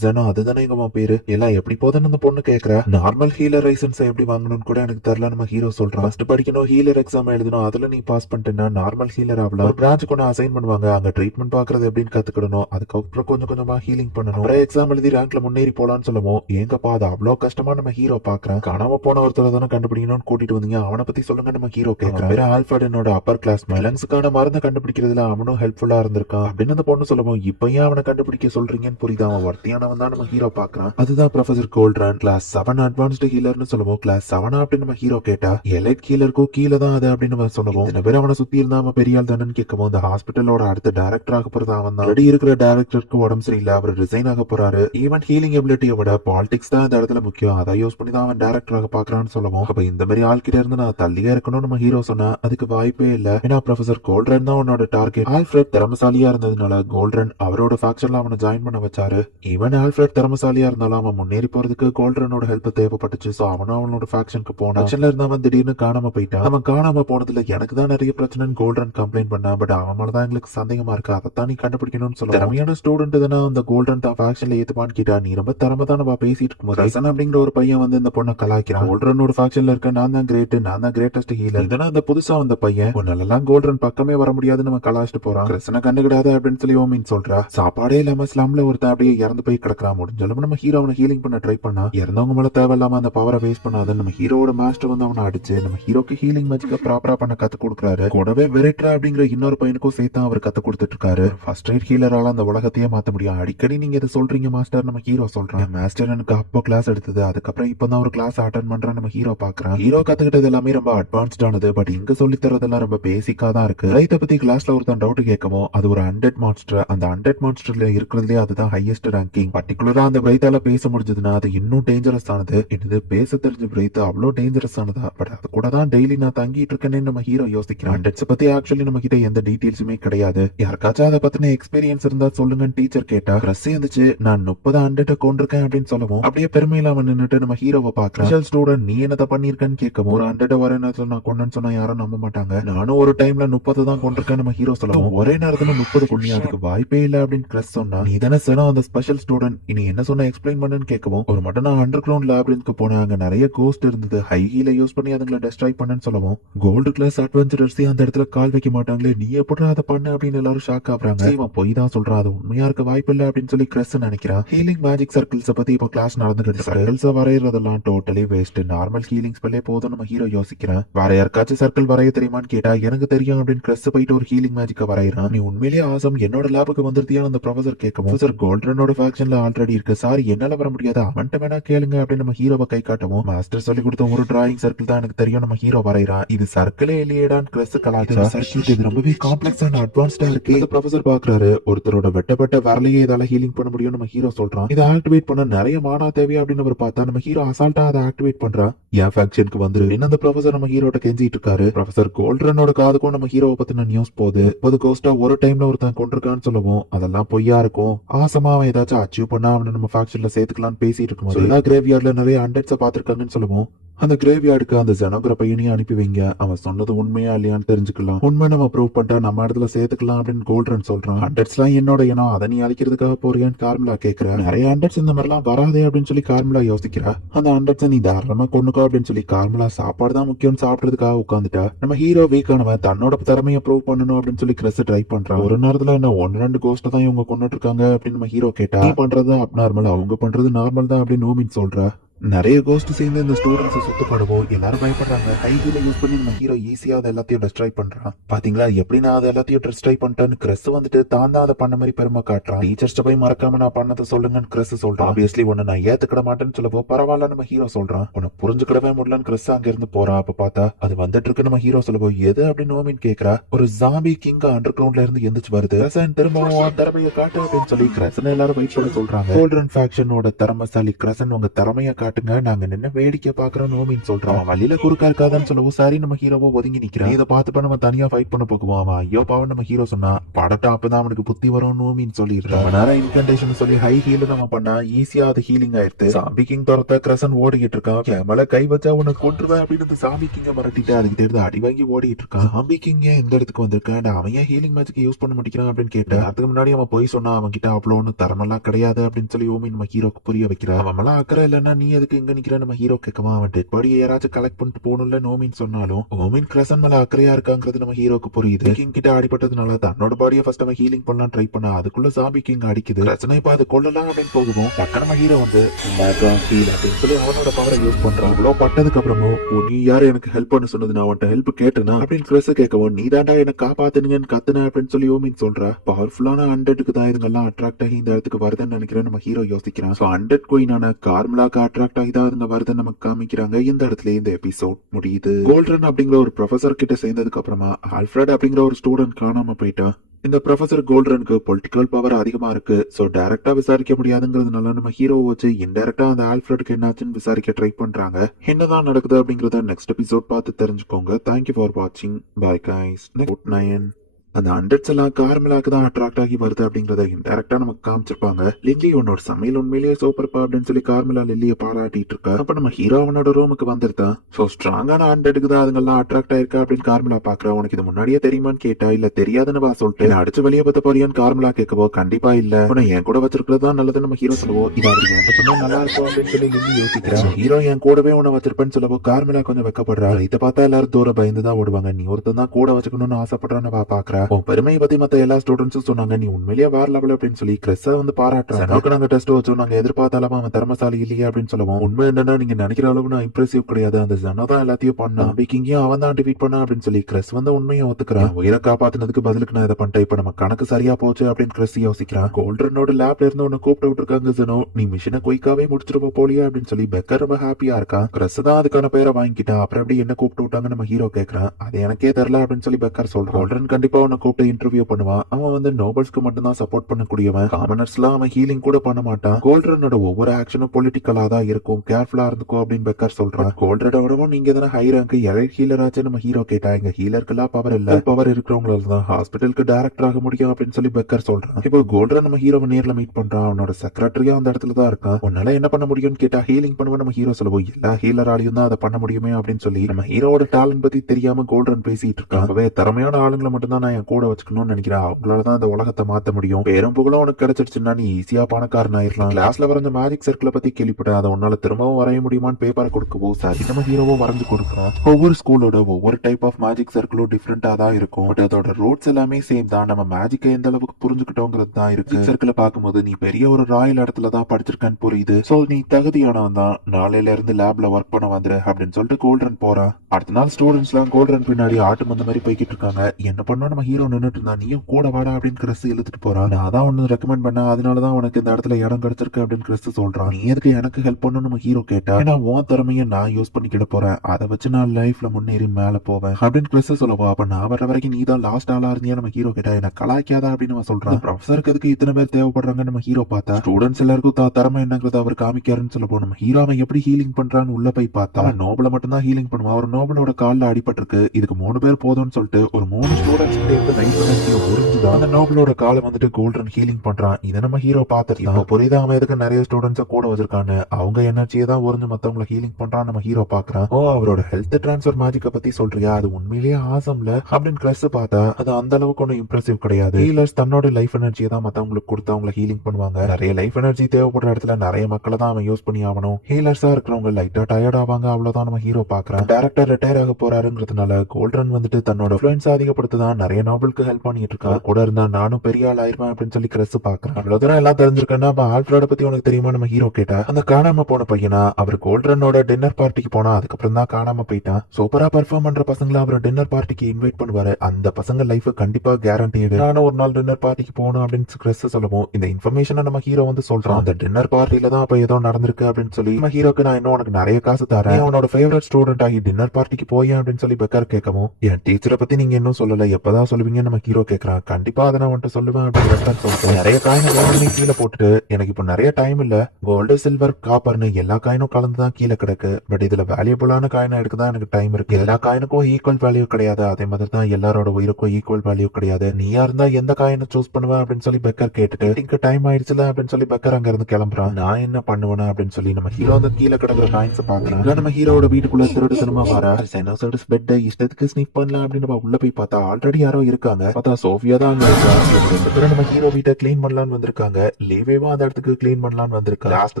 ஜெனோ அதுதானே எங்க பேரு, எல்லாம் எப்படி போதுன்னு அந்த பொண்ணு கேக்குறா. நார்மல் ஹீலர் லைசன்ஸ் எப்படி வாங்கணும்னு கூட எனக்கு தெரியல நம்ம ஹீரோ சொல்றான். ஃபர்ஸ்ட் படிக்கணும், ஹீலர் எக்ஸாம் எழுதணும், அதுல நீ பாஸ் பண்ணிட்டேன்னா நார்மல் ஹீலர் ஆகலாம். ஒரு பிரான்ச் கொண்டு அசைன் பண்ணுவாங்க, அங்க ட்ரீட்மெண்ட் பாக்குறது எப்படின்னு கத்துக்கணும், அதுக்கப்புறம் கொஞ்சம் கொஞ்சமா ஹீலிங் பண்ணணும், அப்புறம் எக்ஸாம் எழுதி ரேங்க்ல முன்னேறி போலான்னு சொல்லுவோம். எங்கப்பா அது அவ்வளவு கஷ்டமா நம்ம ஹீரோ பாக்குறான். காணாம போன ஒருத்தர் தானே கண்டுபிடிக்கணும்னு கூட்டிட்டு வந்தீங்க, அவனை பத்தி சொல்லுங்க நம்ம ஹீரோ கேக்குறான். வேற ஆல்ஃபர்ட் என்னோட அப்பர் கிளாஸ் லங்ஸுக்கான மருந்து கண்டுபிடிக்கிறதுல அவனும் ஹெல்ப்ஃபுல்லா இருந்திருக்கான் அப்படின்னு அந்த பொண்ணு சொல்லுவோம். இப்ப ஏன் அவனை கண்டுபிடிக்க சொல்றீங்கன்னு புரியுது, அவன் வர்த்தியானவன் தான் நம்ம ஹீரோ பாக்குறான். அதுதான் ப்ரொஃபசர் கோல்ட்ரான், கிளாஸ் 7 அட்வான்ஸ்டு ஹீலர்னு சொல்லுவோம். கிளாஸ் 7 அப்படின்னு நம்ம ஹீரோ கேட்டா எலைட் ஹீலருக்கும் கீழே தான் அது அப்படின்னு நம்ம சொல்லுவோம். இந்த பேர் அவனை சுத்தி இருந்தா அவன் பெரிய ஆள் தானு கேட்கவும் இந்த ஹாஸ்பிட்டலோட அடுத்த டைரக்டர் ஆக போறது அவன் தான். ரெடி இருக்கிற டைரக்டருக்கு உடம்பு சரியில்லை, அவர் ரிசைன் ஆக போறாரு. ஈவன் ஹீலிங் எபிலிட்டியை விட பாலிடிக்ஸ் தான் இந்த இடத்துல முக்கியம், அதை யூஸ் பண்ணி தான் அவன் டைரக்டர் ஆக பாக்குறான்னு சொல்லுவோம். அப்ப இந்த மாதிரி ஆள்கிட்ட இருந்து நான் தள்ளியா இருக்கணும் நம்ம ஹீரோ சொன்னா அதுக்கு வாய்ப்பே இல்ல, ஏன்னா ப்ரொஃபசர் கோல்ட்ரன் தான் உன்னோட டார்கெட். ஆல்ஃபிரட் திறமசாலியா இருந்ததுனால கோல்ட்ரன் அவரோட ஃபேக்ஷன்ல அவனை ஜாயின் பண்ண வச்சாரு. ஈவன் ஆல்ஃபிரட் திறமசாலியா இருந்தாலும் அவன் முன்னேறி போறதுக்கு கோல்ட்ரனோட ஹெல்ப் தேவைப்பட்டுச்சு. சோ அவனும் அவனோட ஃபேக்ஷனுக்கு போனான். இருந்தவன் திடீர்னு காணாம போயிட்டான். அவன் காணாம போனதுல எனக்கு தான் நிறைய பிரச்சனைன்னு கோல்ட்ரன் கம்ப்ளைண்ட் பண்ணா. பட் அவன் மேலதான் எங்களுக்கு சந்தேகமா இருக்கு, அதைத்தான் நீ கண்டுபிடிக்கணும்னு சொல்ல. திறமையான ஸ்டூடெண்ட் தானே அந்த கோல்ட்ரன் தான் ஃபேக்ஷன்ல ஏத்துப்பான்னு கேட்டா, நீ ரொம்ப திறமை தான் நம்ம பேசிட்டு இருக்கும்போது ரசன் அப்படிங்கிற ஒரு பையன் வந்து இந்த பொண்ணை கலாய்க்கிறான். கோல்ட்ரனோட ஃபேக்ஷன்ல இருக்க நான் தான் கிரேட், நான் தான் கிரேட்டஸ்ட் ஹீலர். இதனா அந்த புதுசா வந்த பையன் உன்னாலலாம் கோல்ட்ரன் பக்கமே வர முடியாதுன்னு நம்ம கலாய்ச்சிட்டு போறான். ரசனை கண்டுக்கிடாத அப்படின்னு சொல்லி ஓமின் சொல்றா. சாப்பாடே இல்லாம ஸ்லம்ல ஒருத்தன் அப்படியே இறந்து போய் கிடக்குறான். முடிஞ்சாலும் நம்ம ஹீரோ அவனை ஹீலிங் பண்ண ட்ரை பண்ணா. இறந்தவங்க மேல தேவையில்லாம அந்த பவரை வேஸ்ட் பண்ணாத நம்ம ஹீரோட மாஸ்டர் வந்து அவனை அடிச்சு நம்ம ஹீரோக்கு ஹீலிங் மேஜிக்க ப்ராப்பரா பண்ண கத்து கொடுக்குறாரு. கூடவே வெரிட்ரா அப்படிங்கிற இன்னொரு பையனுக்கும் சேர்த்து அவர் கத்து கொடுத்துட்டு இருக்காரு. ஃபர்ஸ்ட் எய்ட் ஹீலரால அந்த உலகத்தையே மாத்த முடியும். அடிக்கடி நீங்க இதை சொல்றீங்க மாஸ்டர் நம்ம ஹீரோ சொல்றான். மாஸ்டர் எனக்கு அப்போ கிளாஸ் எடுத்தது, அதுக்கப்புறம் இப்பதான் ஒரு கிளாஸ் அட்டன் பண்றேன் நம்ம ஹீரோ பாக்குறான். ஹீரோ கத்துக்கிட்டது எல்லாமே ரொம்ப அட்வான்ஸ்டானது, பட் இங்க சொல்லி தரதெல்லாம் ரொம்ப பேசிக்கா தான் இருக்கு. ரைட்ட பத்தி கிளாஸ்ல ஸ்டூடெண்ட்ஸ்ல ஒருத்தன் டவுட் கேட்கவும் அது ஒரு அண்டட் மான்ஸ்டர். அந்த அண்டட் மான்ஸ்டர்ல இருக்கிறதுலே அதுதான் ஹையஸ்ட் ரேங்கிங். பர்டிகுலரா அந்த பிரைத்தால பேச முடிஞ்சதுன்னா அது இன்னும் டேஞ்சரஸ் ஆனது. என்னது பேச தெரிஞ்ச பிரைத் அவ்வளவு டேஞ்சரஸ் ஆனதா? பட் அது கூட தான் டெய்லி நான் தங்கிட்டு இருக்கேன்னு நம்ம ஹீரோ யோசிக்கிறான். அண்டட்ஸ் பத்தி ஆக்சுவலி நம்ம கிட்ட எந்த டீடைல்ஸுமே கிடையாது. யாருக்காச்சும் அதை பத்தின எக்ஸ்பீரியன்ஸ் இருந்தா சொல்லுங்கன்னு டீச்சர் கேட்டா கிரஸ் இருந்துச்சு நான் 30 அண்டட்டை கொண்டிருக்கேன் அப்படின்னு சொல்லவும் அப்படியே பெருமையில அவன் நின்னுட்டு நம்ம ஹீரோவை பாக்குறான். ஸ்டூடெண்ட் நீ என்னத பண்ணிருக்கன்னு கேட்கவும் ஒரு அண்டட்டை வர நேரத்துல நான் கொண்டேன்னு சொன்னா யாரும் நம்ப மாட்டாங்க. நானும் ஒரு டைம்ல 30 தான் கொண்டிருக்கேன் நம்ம ஹீரோ சொல்லவும் ஒரே நேரத்துல 30 கொண்டியா அதுக்கு வாய்ப்பே இல்ல அப்படின்னு கிரஸ் சொன்னா. நீ தானே சொன்ன அந்த ஸ்பெஷல் ஸ்டூடெண்ட் இனி என்ன சொன்ன எக்ஸ்பிளைன் பண்ணுன்னு கேட்கவும் ஒரு மட்டும் நான் அண்டர் கிரவுண்ட் லேபிரின்த்க்கு போனேன். அங்க நிறைய கோஸ்ட் இருந்தது. ஹை ஹீல யூஸ் பண்ணி அதுங்களை டெஸ்ட்ராய் பண்ணன்னு சொல்லவும் கோல்டு கிளாஸ் அட்வென்ச்சரர்ஸ் அந்த இடத்துல கால் வைக்க மாட்டாங்களே நீ எப்படி அதை பண்ண அப்படின்னு எல்லாரும் ஷாக் ஆகுறாங்க. இவன் போய் தான் சொல்றான் அது உண்மையா இருக்க வாய்ப்பு இல்ல அப்படின்னு சொல்லி கிரஸ் நினைக்கிறான். ஹீலிங் மேஜிக் சர்க்கிள்ஸ் பத்தி இப்போ கிளாஸ் நடந்துகிட்டு சர்க்கிள்ஸ் வரையறதெல்லாம் டோட்டலி வேஸ்ட். நார்மல் ஹீலிங் ஸ்பெல்லே போதும் நம்ம ஹீரோ யோசிக்கிறான். வேற யாருக்காச்சும் சர்க்கிள் வரைய தெரியுமான்னு கேட்டா எனக்கு தெரியும் அப்படின்னு கிரஸ் போயிட்டு ஒரு ஹீலிங் மேஜிக்க வரையறான். நீ உண்மையிலேயே ஆசம் என்னோட லேபுக்கு வந்துருத்தியான்னு அந்த ப்ரொஃபசர் கேட்கவும் ப்ரொஃபசர் கோல்டனோட ஃபேக்ஷன்ல ஆல்ரெடி இருக்கு சாரி என்னால வர முடியாது அவன்கிட்ட வேணா கேளுங்க அப்படின்னு நம்ம ஹீரோவை கை காட்டவும் மாஸ்டர் சொல்லி கொடுத்த ஒரு டிராயிங் சர்க்கிள் தான் எனக்கு தெரியும் நம்ம ஹீரோ வரையறான். இது சர்க்கிளே இல்லையேடான்னு கிரஸ் கலாச்சா. சர்க்கிள் இது ரொம்பவே காம்ப்ளெக்ஸ் அண்ட் அட்வான்ஸ்டா இருக்கு. இந்த ப்ரொஃபசர் பாக்குறாரு ஒருத்தரோட வெட்டப்பட்ட வரலையே இதால ஹீலிங் பண்ண முடியும் நம்ம ஹீரோ சொல்றான். இதை ஆக்டிவேட் பண்ண நிறைய மானா தேவை அப்படின்னு அவர் பார்த்தா நம்ம ஹீரோ அசால்ட்டா அதை ஆக்டிவேட் பண்றான். என் ஃபேக்ஷனுக்கு வந்து அந்த ப்ரொஃபசர் நம்ம ஹீரோட்ட கெஞ்சிட்டு இருக்காரு. ப்ரொஃபசர் கோல்டனோட காதுக்கும் நம்ம ஹீரோவை பத்தின நியூஸ் போகுது. 30 கோஸ்டா ஒரு டைம்ல ஒருத்தன் கொண்டிருக்கான்னு சொல்லவும் அதெல்லாம் பொய்யா இருக்கும். ஆசமா அவன் ஏதாச்சும் அச்சீவ் பண்ணா அவனை நம்ம ஃபேக்ஷன்ல சேர்த்துக்கலாம்னு பேசிட்டு இருக்கும்போது எல்லா கிரேவ்யார்ட்ல நிறைய அண்டட்ஸை பாத்துருக்காங்கன்னு சொல்லவும் அந்த கிரேவ்யார்டுக்கு அந்த ஜனோகிற பையனையும் அனுப்பி வைங்க அவன் சொன்னது உண்மையா இல்லையான்னு தெரிஞ்சுக்கலாம். உண்மை நம்ம ப்ரூவ் பண்ணிட்டா நம்ம இடத்துல சேர்த்துக்கலாம் அப்படின்னு கோல்டன் சொல்றான். ஹண்ட்ரட்ஸ் எல்லாம் என்னோட இனம் அதை நீ அழிக்கிறதுக்காக போறியான்னு கார்மிலா கேட்கிறா. நிறைய ஹண்ட்ரட்ஸ் இந்த மாதிரி எல்லாம் வராதே அப்படின்னு சொல்லி கார்மிலா யோசிக்கிறா. அந்த ஹண்ட்ரட்ஸ் நீ தாராளமா கொண்டுக்கோ அப்படின்னு சொல்லி கார்மிலா சாப்பாடு தான் முக்கியம் சாப்பிடுறதுக்காக உட்காந்துட்டா. நம்ம ஹீரோ வீக்கானவன் தன்னோட திறமையை ப்ரூவ் பண்ணணும் அப்படின்னு சொல்லி கிரஸ் ட்ரை பண்றான். ஒரு நேரத்துல என்ன 1-2 கோஸ்ட் தான் இவங்க கொண்டுட்டு இருக்காங்க அப்படின்னு நம்ம ஹீரோ கேட்டா நீ பண்றது அப்நார்மல் அவங்க பண்றது நார்மல் தான் அப்படின்னு நோமின் சொல்றா. நிறைய கோஸ்ட் சேர்ந்து இந்த ஸ்டூடெண்ட்ஸ் சுத்தப்படுவோம் எல்லாரும் பயப்படுறாங்க. ஹைகீல யூஸ் பண்ணி நம்ம ஹீரோ ஈஸியா அதை எல்லாத்தையும் டெஸ்ட்ராய் பண்றான். பாத்தீங்களா எப்படி நான் அதை எல்லாத்தையும் டெஸ்ட்ராய் பண்ணிட்டேன்னு கிரஸ் வந்துட்டு தான் தான் அதை பண்ண மாதிரி பெருமை காட்டுறான். டீச்சர்ஸ் போய் மறக்காம நான் பண்ணதை சொல்லுங்கன்னு கிரஸ் சொல்றான். ஆப்வியஸ்லி ஒன்னு நான் ஏத்துக்கிட மாட்டேன்னு சொல்லப்போ பரவாயில்ல நம்ம ஹீரோ சொல்றான். உன்னை புரிஞ்சுக்கிடவே முடியலன்னு கிரஸ் அங்க இருந்து போறா. அப்ப பார்த்தா அது வந்துட்டு இருக்கு நம்ம ஹீரோ சொல்லப்போ எது அப்படின்னு நோமின் கேக்குறா. ஒரு ஜாம்பி கிங் அண்டர் கிரவுண்ட்ல இருந்து எந்திரிச்சு வருது. திரும்பவும் திறமையை காட்டு அப்படின்னு சொல்லி கிரசன் எல்லாரும் வெயிட் பண்ண சொல்றாங்க. கோல்டன் ஃபேக்ஷனோட திறமைசாலி கிரசன் உங்க திறமையை காட்டுங்க நாங்க நின்று வேடிக்கை பாக்குறோம் நோமின்னு சொல்றான். வழியில குறுக்கா இருக்காதான்னு சொல்லவும் சாரி நம்ம ஹீரோவோ ஒதுங்கி நிக்கிறான். இதை பார்த்து நம்ம தனியா ஃபைட் பண்ண போகுவோம். அவன் ஐயோ பாவம் நம்ம ஹீரோ சொன்னா படட்டா அப்பதான் அவனுக்கு புத்தி வரும் நோமின்னு சொல்லிடுறான். நேரம் இன்கண்டேஷன் சொல்லி ஹை ஹீல் நம்ம பண்ணா ஈஸியா அது ஹீலிங் ஆயிடுது. சாம்பி கிங் துரத்த கிரசன் ஓடிக்கிட்டு இருக்கான். கேமல கை வச்சா உன்னை கொண்டுருவேன் அப்படின்னு சாம்பி கிங்க மிரட்டிட்டு அதுக்கு தெரிந்து அடி வாங்கி ஓடிட்டு இருக்கான். சாம்பி கிங் ஏன் இந்த இடத்துக்கு வந்திருக்கான் அவன் ஏன் ஹீலிங் மேஜிக் யூஸ் பண்ண மாட்டேங்கிறான் அப்படின்னு கேட்டேன். அதுக்கு முன்னாடி அவன் போய் சொன்னா அவன் கிட்ட அவ்வளோ ஒன்னும் தரமெல்லாம் கிடையாது அப்படின்னு சொல்லி ஓமி நம்ம ஹீரோக்கு புரிய வைக்கிறான். அவன் எல்லாம் அக்கறை இல்லைன்னா நீ எதுக்கு இங்க நம்ம ஹீரோ கேட்கமா அவன் டெட் பாடி யாராச்சும் கலெக்ட் பண்ணிட்டு போகணும்ல நோமின் சொன்னாலும் ஓமின் கிரசன் மேல அக்கறையா இருக்காங்கிறது நம்ம ஹீரோக்கு புரியுது. கிங் கிட்ட அடிபட்டதுனால தன்னோட பாடியை ஃபர்ஸ்ட் அவன் ஹீலிங் பண்ணலாம் ட்ரை பண்ணா அதுக்குள்ள சாம்பி கிங் அடிக்குது. கிரசனை இப்ப அது கொள்ளலாம் அப்படின்னு போகுவோம். டக்குனு நம்ம ஹீரோ வந்து அப்படின்னு சொல்லி அவனோட பவரை யூஸ் பண்றான். அவ்வளோ பட்டதுக்கு அப்புறமும் நீ யாரு எனக்கு ஹெல்ப் பண்ண சொன்னது நான் அவன்கிட்ட ஹெல்ப் கேட்டனா அப்படின்னு கிரஸ் கேட்கவும் நீ தாண்டா என்ன காப்பாத்துனுங்கன்னு கத்துன அப்படின்னு சொல்லி ஓமின் சொல்றா. பவர்ஃபுல்லான ஹண்ட்ரடுக்கு தான் இதுங்கெல்லாம் அட்ராக்ட் ஆகி இந்த இடத்துக்கு வருதுன்னு நினைக்கிறேன் நம்ம ஹீரோ யோசிக்கிறான். ஸோ 100 குயினான கார்மிலாக்கு அட்ராக்ட் ஆகி தான் அதுங்க வருதுன்னு நமக்கு காமிக்கிறாங்க. இந்த இடத்துல இந்த எபிசோட் முடியுது. கோல்டன் அப்படிங்கிற ஒரு ப்ரொஃபசர் கிட்ட சேர்ந்ததுக்கு அப்புறமா ஆல்ஃபிரட் அப்படிங்கிற ஒரு ஸ்டூடெண்ட் காணாம போயிட்டான். இந்த ப்ரொஃபசர் கோல்டனுக்கு பொலிட்டிக்கல் பவர் அதிகமா இருக்கு. சோ டைரக்டா விசாரிக்க முடியாதுங்கிறதுனால நம்ம ஹீரோ வச்சு இன்டைரக்டா அந்த ஆல்ஃபிரடுக்கு என்னாச்சுன்னு விசாரிக்க ட்ரை பண்றாங்க. என்னதான் நடக்குது அப்படிங்கறத நெக்ஸ்ட் எபிசோட் பார்த்து தெரிஞ்சுக்கோங்க. தேங்க்யூ ஃபார் வாட்சிங். Bye guys. Good night. அந்த ஹண்ட்ரட்ஸ் எல்லாம் கார்மிலாக்கு தான் அட்ராக்ட் ஆகி வருது அப்படிங்கறத இன்டெரக்டா நமக்கு காமிச்சிருப்பாங்க. லில்லி உன்னோட சமையல் உண்மையிலேயே சூப்பர்ப்பா அப்படின்னு சொல்லி கார்மிலா லில்லியை பாராட்டிட்டு இருக்கா. அப்ப நம்ம ஹீரோ அவனோட ரூமுக்கு வந்துருந்தா. சோ ஸ்ட்ராங்கான ஹண்ட்ரடுக்கு தான் அதுங்கெல்லாம் அட்ராக்ட் ஆயிருக்கா அப்படின்னு கார்மிலா பாக்குறா. உனக்கு இது முன்னாடியே தெரியுமான்னு கேட்டா இல்ல தெரியாதுன்னு வா சொல்லிட்டு அடிச்சு வெளியே பத்த போறியான்னு கார்மிலா கேட்கவோ கண்டிப்பா இல்ல உன என் கூட வச்சிருக்கிறது தான் நல்லது நம்ம ஹீரோ சொல்லுவோம். இது அவருக்கு என்கிட்ட சொன்னா நல்லா இருக்கும் அப்படின்னு சொல்லி லில்லி யோசிக்கிறா. ஹீரோ என் கூடவே உன வச்சிருப்பேன்னு சொல்லவோ கார்மிலா கொஞ்சம் வெக்கப்படுறா. இதை பார்த்தா எல்லாரும் தூரம் பயந்துதான் ஓடுவாங்க. நீ ஒருத்தன் தான் கூட வச்சுக்கணும்னு ஆசைப்படுறான்னு பாக்குறா. பெருமையை பத்தி மத்த எல்லா ஸ்டூடெண்ட்ஸும் சொன்னாங்க நீ உண்மையிலேயே வேற லெவல் அப்படின்னு சொல்லி கிரஸா வந்து பாராட்டுறாங்க. நாங்க டெஸ்ட் வச்சோம் நாங்க எதிர்பார்த்த அளவு அவன் திறமசாலி இல்லையே அப்படின்னு சொல்லுவோம். உண்மை என்னன்னா நீங்க நினைக்கிற அளவு நான் இம்ப்ரெசிவ் கிடையாது. அந்த ஜனோ தான் எல்லாத்தையும் பண்ணா பிக்கிங்கையும் அவன் தான் டிஃபீட் பண்ணா அப்படின்னு சொல்லி கிரஸ் வந்து உண்மையை ஒத்துக்கிறான். உயிரை காப்பாத்தினதுக்கு பதிலுக்கு நான் இதை பண்ணிட்டேன். இப்ப நம்ம கணக்கு சரியா போச்சு அப்படின்னு கிரஸ் யோசிக்கிறான். கோல்டனோட லேப்ல இருந்து ஒன்னு கூப்பிட்டு விட்டுருக்காங்க ஜனோ நீ மிஷினை குயிக்காவே முடிச்சிருப்ப போலியா அப்படின்னு சொல்லி பெக்கர் ரொம்ப ஹாப்பியா இருக்கான். கிரஸ் தான் அதுக்கான பேரை வாங்கிட்டான். அப்புறம் எப்படி என்ன கூப்பிட்டு விட்டாங்க நம்ம ஹீரோ கேட்கறான். அது எனக்கே தெரியல அப்படின்னு சொல்லி பெக்கர் சொல்றான். கோல்டன் கண்டிப்பா அவனை கூப்பிட்டு இன்டர்வியூ பண்ணுவான். அவன் வந்து நோபல்ஸ்க்கு மட்டும் தான் சப்போர்ட் பண்ணக்கூடியவன். காமனர்ஸ்லாம் அவன் ஹீலிங் கூட பண்ண மாட்டான். கோல்ட்ரனோட ஒவ்வொரு ஆக்ஷனும் பொலிட்டிக்கலா தான் இருக்கும், கேர்ஃபுல்லா இருந்துக்கோ அப்படின்னு பெக்கர் சொல்றான். கோல்ட்ரனோடவும் நீங்க தானே ஹை ரேங்க் எலைட் ஹீலர் ஆச்சு நம்ம ஹீரோ கேட்டா, எங்க ஹீலருக்குலாம் பவர் இல்ல, பவர் இருக்கிறவங்களால தான் ஹாஸ்பிட்டலுக்கு டைரக்டர் ஆக முடியும் அப்படின்னு சொல்லி பெக்கர் சொல்றான். இப்போ கோல்ட்ரன் நம்ம ஹீரோவை நேர்ல மீட் பண்றான். அவனோட செக்ரட்டரியா அந்த இடத்துல தான் இருக்கான். உன்னால என்ன பண்ண முடியும்னு கேட்டா ஹீலிங் பண்ணுவேன் நம்ம ஹீரோ சொல்லுவோம். எல்லா ஹீலராலையும் தான் அதை பண்ண முடியுமே அப்படின்னு சொல்லி நம்ம ஹீரோட டேலண்ட் பத்தி தெரியாம கோல்ட்ரன் பேசிட்டு இருக்கான். அப்பவே திறமையான ஆளுங்களை மட்டும் தான் நான் என் கூட வச்சுக்கணும்னு நினைக்கிறேன். அவங்களாலதான் இந்த உலகத்தை மாத்த முடியும். பேரும் புகழும் உனக்கு கிடைச்சிருச்சுன்னா நீ ஈஸியா பணக்காரன் ஆயிரலாம். கிளாஸ்ல வரைஞ்ச மேஜிக் சர்க்கிளை பத்தி கேள்விப்பட்டேன். அதை உன்னால திரும்பவும் வரைய முடியுமான்னு பேப்பரை கொடுக்கவும் சரி நம்ம ஹீரோவும் வரைஞ்சு கொடுக்குறான். ஒவ்வொரு ஸ்கூலோட ஒவ்வொரு டைப் ஆஃப் மேஜிக் சர்க்கிளும் டிஃப்ரெண்டா தான் இருக்கும். பட் அதோட ரூட்ஸ் எல்லாமே சேம் தான். நம்ம மேஜிக்கை எந்த அளவுக்கு புரிஞ்சுக்கிட்டோங்கிறது தான் இருக்கு. சர்க்கிளை பார்க்கும்போது நீ பெரிய ஒரு ராயல் இடத்துல தான் படிச்சிருக்கேன்னு புரியுது. சோ நீ தகுதியானவன் தான், நாளையில இருந்து லேப்ல ஒர்க் பண்ண வந்துரு அப்படின்னு சொல்லிட்டு கோல்ட்ரன் போறான். அடுத்த நாள் ஸ்டூடெண்ட்ஸ் எல்லாம் கோல்ட்ரன் பின்னாடி ஆட்டு மந்த மாதிரி போய்கிட்டு இருக்காங்க. என்ன பண்ணா நம்ம ஹீரோ நின்னுட்டு இருந்தா, நீயும் கூட வாடா அப்படின்னு கிறிஸ் இழுத்துட்டு போறான். நான் அதான் ஒன்னு ரெக்கமெண்ட் பண்ண, அதனாலதான் உனக்கு இந்த இடத்துல இடம் கிடைச்சிருக்கு அப்படின்னு கிறிஸ் சொல்றான். நீ எதுக்கு எனக்கு ஹெல்ப் பண்ணணும் நம்ம ஹீரோ கேட்டா, ஏன்னா உன் திறமையை நான் யூஸ் பண்ணிக்கிட போறேன், அதை வச்சு நான் லைஃப்ல முன்னேறி மேல போவேன் அப்படின்னு கிறிஸ் சொல்லுவா. அப்ப நான் வர வரைக்கும் நீ தான் லாஸ்ட் ஆளா இருந்தியா நம்ம ஹீரோ கேட்டா, என்ன கலாய்க்காதா அப்படின்னு அவன் சொல்றான். ப்ரொஃபசருக்கு எதுக்கு இத்தனை பேர் தேவைப்படுறாங்க நம்ம ஹீரோ பார்த்தா, ஸ்டூடெண்ட்ஸ் எல்லாருக்கும் திறமை என்னங்கிறத அவர் காமிக்காருன்னு சொல்ல போனோம். ஹீரோ அவன் எப்படி ஹீலிங் பண்றான்னு உள்ள போய் பார்த்தா நோபல மட்டும் தான் ஹீலிங் பண்ணுவான். ஒரு நோபலோட கால்ல அடிபட்டிருக்கு, இதுக்கு 3 பேர் போதும்னு சொல்லிட்டு ஒரு 3 ஸ்டூடெண்ட்ஸ் கிட்ட இருந்து லைஃப் எனர்ஜியை உறிஞ்சுதான் அந்த நோபலோட காலை வந்துட்டு கோல்ட்ரன் ஹீலிங் பண்றான். இதை நம்ம ஹீரோ பார்த்துட்டு இப்போ புரியுதா அவன் எதுக்கு நிறைய ஸ்டூடெண்ட்ஸை கூட வச்சிருக்கான்னு. அவங்க எனர்ஜியை தான் உறிஞ்சு மத்தவங்களை ஹீலிங் பண்றான் நம்ம ஹீரோ பாக்குறான். ஓ அவரோட ஹெல்த் டிரான்ஸ்ஃபர் மேஜிக்கை பத்தி சொல்றியா, அது உண்மையிலேயே ஆசம்ல அப்படின்னு கிளஸ் பார்த்தா அது அந்த அளவுக்கு ஒன்னும் இம்ப்ரெசிவ் கிடையாது. ஹீலர்ஸ் தன்னோட லைஃப் எனர்ஜியை தான் மத்தவங்களுக்கு கொடுத்து அவங்களை ஹீலிங் பண்ணுவாங்க. நிறைய லைஃப் எனர்ஜி தேவைப்படுற இடத்துல நிறைய மக்களை தான் அவன் யூஸ் பண்ணி ஆகணும். ஹீலர்ஸா இருக்கிறவங்க லைட்டா டயர்ட் ஆவாங்க, அவ்வளவுதான் நம்ம ஹீரோ பாக்குறான். டேரக்டர் ரிட்டையர் ஆக போறாருங்கிறதுனால கோல்ட்ரன் வந்துட்டு தன்னோட ஃப்ளூயன்ஸ் அதிகப்படுத்ததான் நிறைய நோபலுக்கு ஹெல்ப் பண்ணிட்டு இருக்காரு. கூட இருந்தா நானும் பெரிய ஆள் ஆயிருவேன் அப்படின்னு சொல்லி கிறிஸ் பாக்குறான். அவ்வளவு தூரம் எல்லாம் தெரிஞ்சிருக்கேன்னா அப்ப ஆல்ஃபிரட பத்தி உனக்கு தெரியுமா நம்ம ஹீரோ கேட்டா, அந்த காணாம போன பையனா அவர் கோல்ட்ரனோட டின்னர் பார்ட்டிக்கு போனா அதுக்கப்புறம் தான் காணாம போயிட்டான். சூப்பரா பெர்ஃபார்ம் பண்ற பசங்களை அவர் டின்னர் பார்ட்டிக்கு இன்வைட் பண்ணுவாரு. அந்த பசங்க லைஃப் கண்டிப்பா கேரண்டீடு. நானும் ஒரு நாள் டின்னர் பார்ட்டிக்கு போகணும் அப்படின்னு கிறிஸ் சொல்லவும் இந்த இன்ஃபர்மேஷனை நம்ம ஹீரோ வந்து சொல்றான். அந்த டின்னர் பார்ட்டில தான் அப்ப ஏதோ நடந்திருக்கு அப்படின்னு சொல்லி நம்ம ஹீரோக்கு நான் இன்னும் உனக்கு நிறைய காசு தரேன், அவனோட ஃபேவரட் ஸ்டூடெண்ட் ஆகி டின்னர் பார்ட்டிக்கு போய் அப்படின்னு சொல்லி பெக்கர் கேட்கவும், என் டீச்சரை பத்தி நீங்க இன்னும் சொல்லல, எப்பதான் சொல்லுவீங்க நம்ம ஹீரோ கேட்கறான். கண்டிப்பா அதை நான் வந்துட்டு சொல்லுவேன் அப்படின்னு பெக்கர் சொல்றேன். நிறைய காயினை வேணும்னு கீழே போட்டுட்டு எனக்கு இப்போ நிறைய டைம் இல்ல, கோல்டு சில்வர் காப்பர்னு எல்லா காயினும் கலந்துதான் கீழே கிடக்கு, பட் இதுல வேல்யூபிளான காயினை எடுக்கதான் எனக்கு டைம் இருக்கு. எல்லா காயினுக்கும் ஈக்குவல் வேல்யூ கிடையாது, அதே மாதிரி தான் எல்லாரோட உயிருக்கும் ஈக்குவல் வேல்யூ கிடையாது. நீயா இருந்தா எந்த காயினை சூஸ் பண்ணுவேன் அப்படின்னு சொல்லி பெக்கர் கேட்டுட்டு இங்க டைம் ஆயிடுச்சுல அப்படின்னு சொல்லி பெக்கர் அங்க இருந்து கிளம்புறான். நான் என்ன பண்ணுவேன் அப்படின்னு சொல்லி நம்ம ஹீரோ வந்து கீழே கிடக்குற காயின்ஸ் பாக்குறேன். நம்ம ஹீரோட வீட்டுக்குள்ள திருடுத்தனமா வர செனோசர்ஸ் பெட் இஷ்டத்துக்கு ஸ்னிப் பண்ணலாம் அப்படின்னு நம்ம உள்ள போய் பார்த்தா ஆல்ரெடி யாரோ இருக்காங்க. பார்த்தா சோஃபியா தான் அங்க இருக்கா. ரெண்டு பேரும் நம்ம ஹீரோ வீட்டை கிளீன் பண்ணலான்னு வந்திருக்காங்க. லீவேவா அந்த இடத்துக்கு கிளீன் பண்ணலான்னு வந்திருக்கா. லாஸ்ட்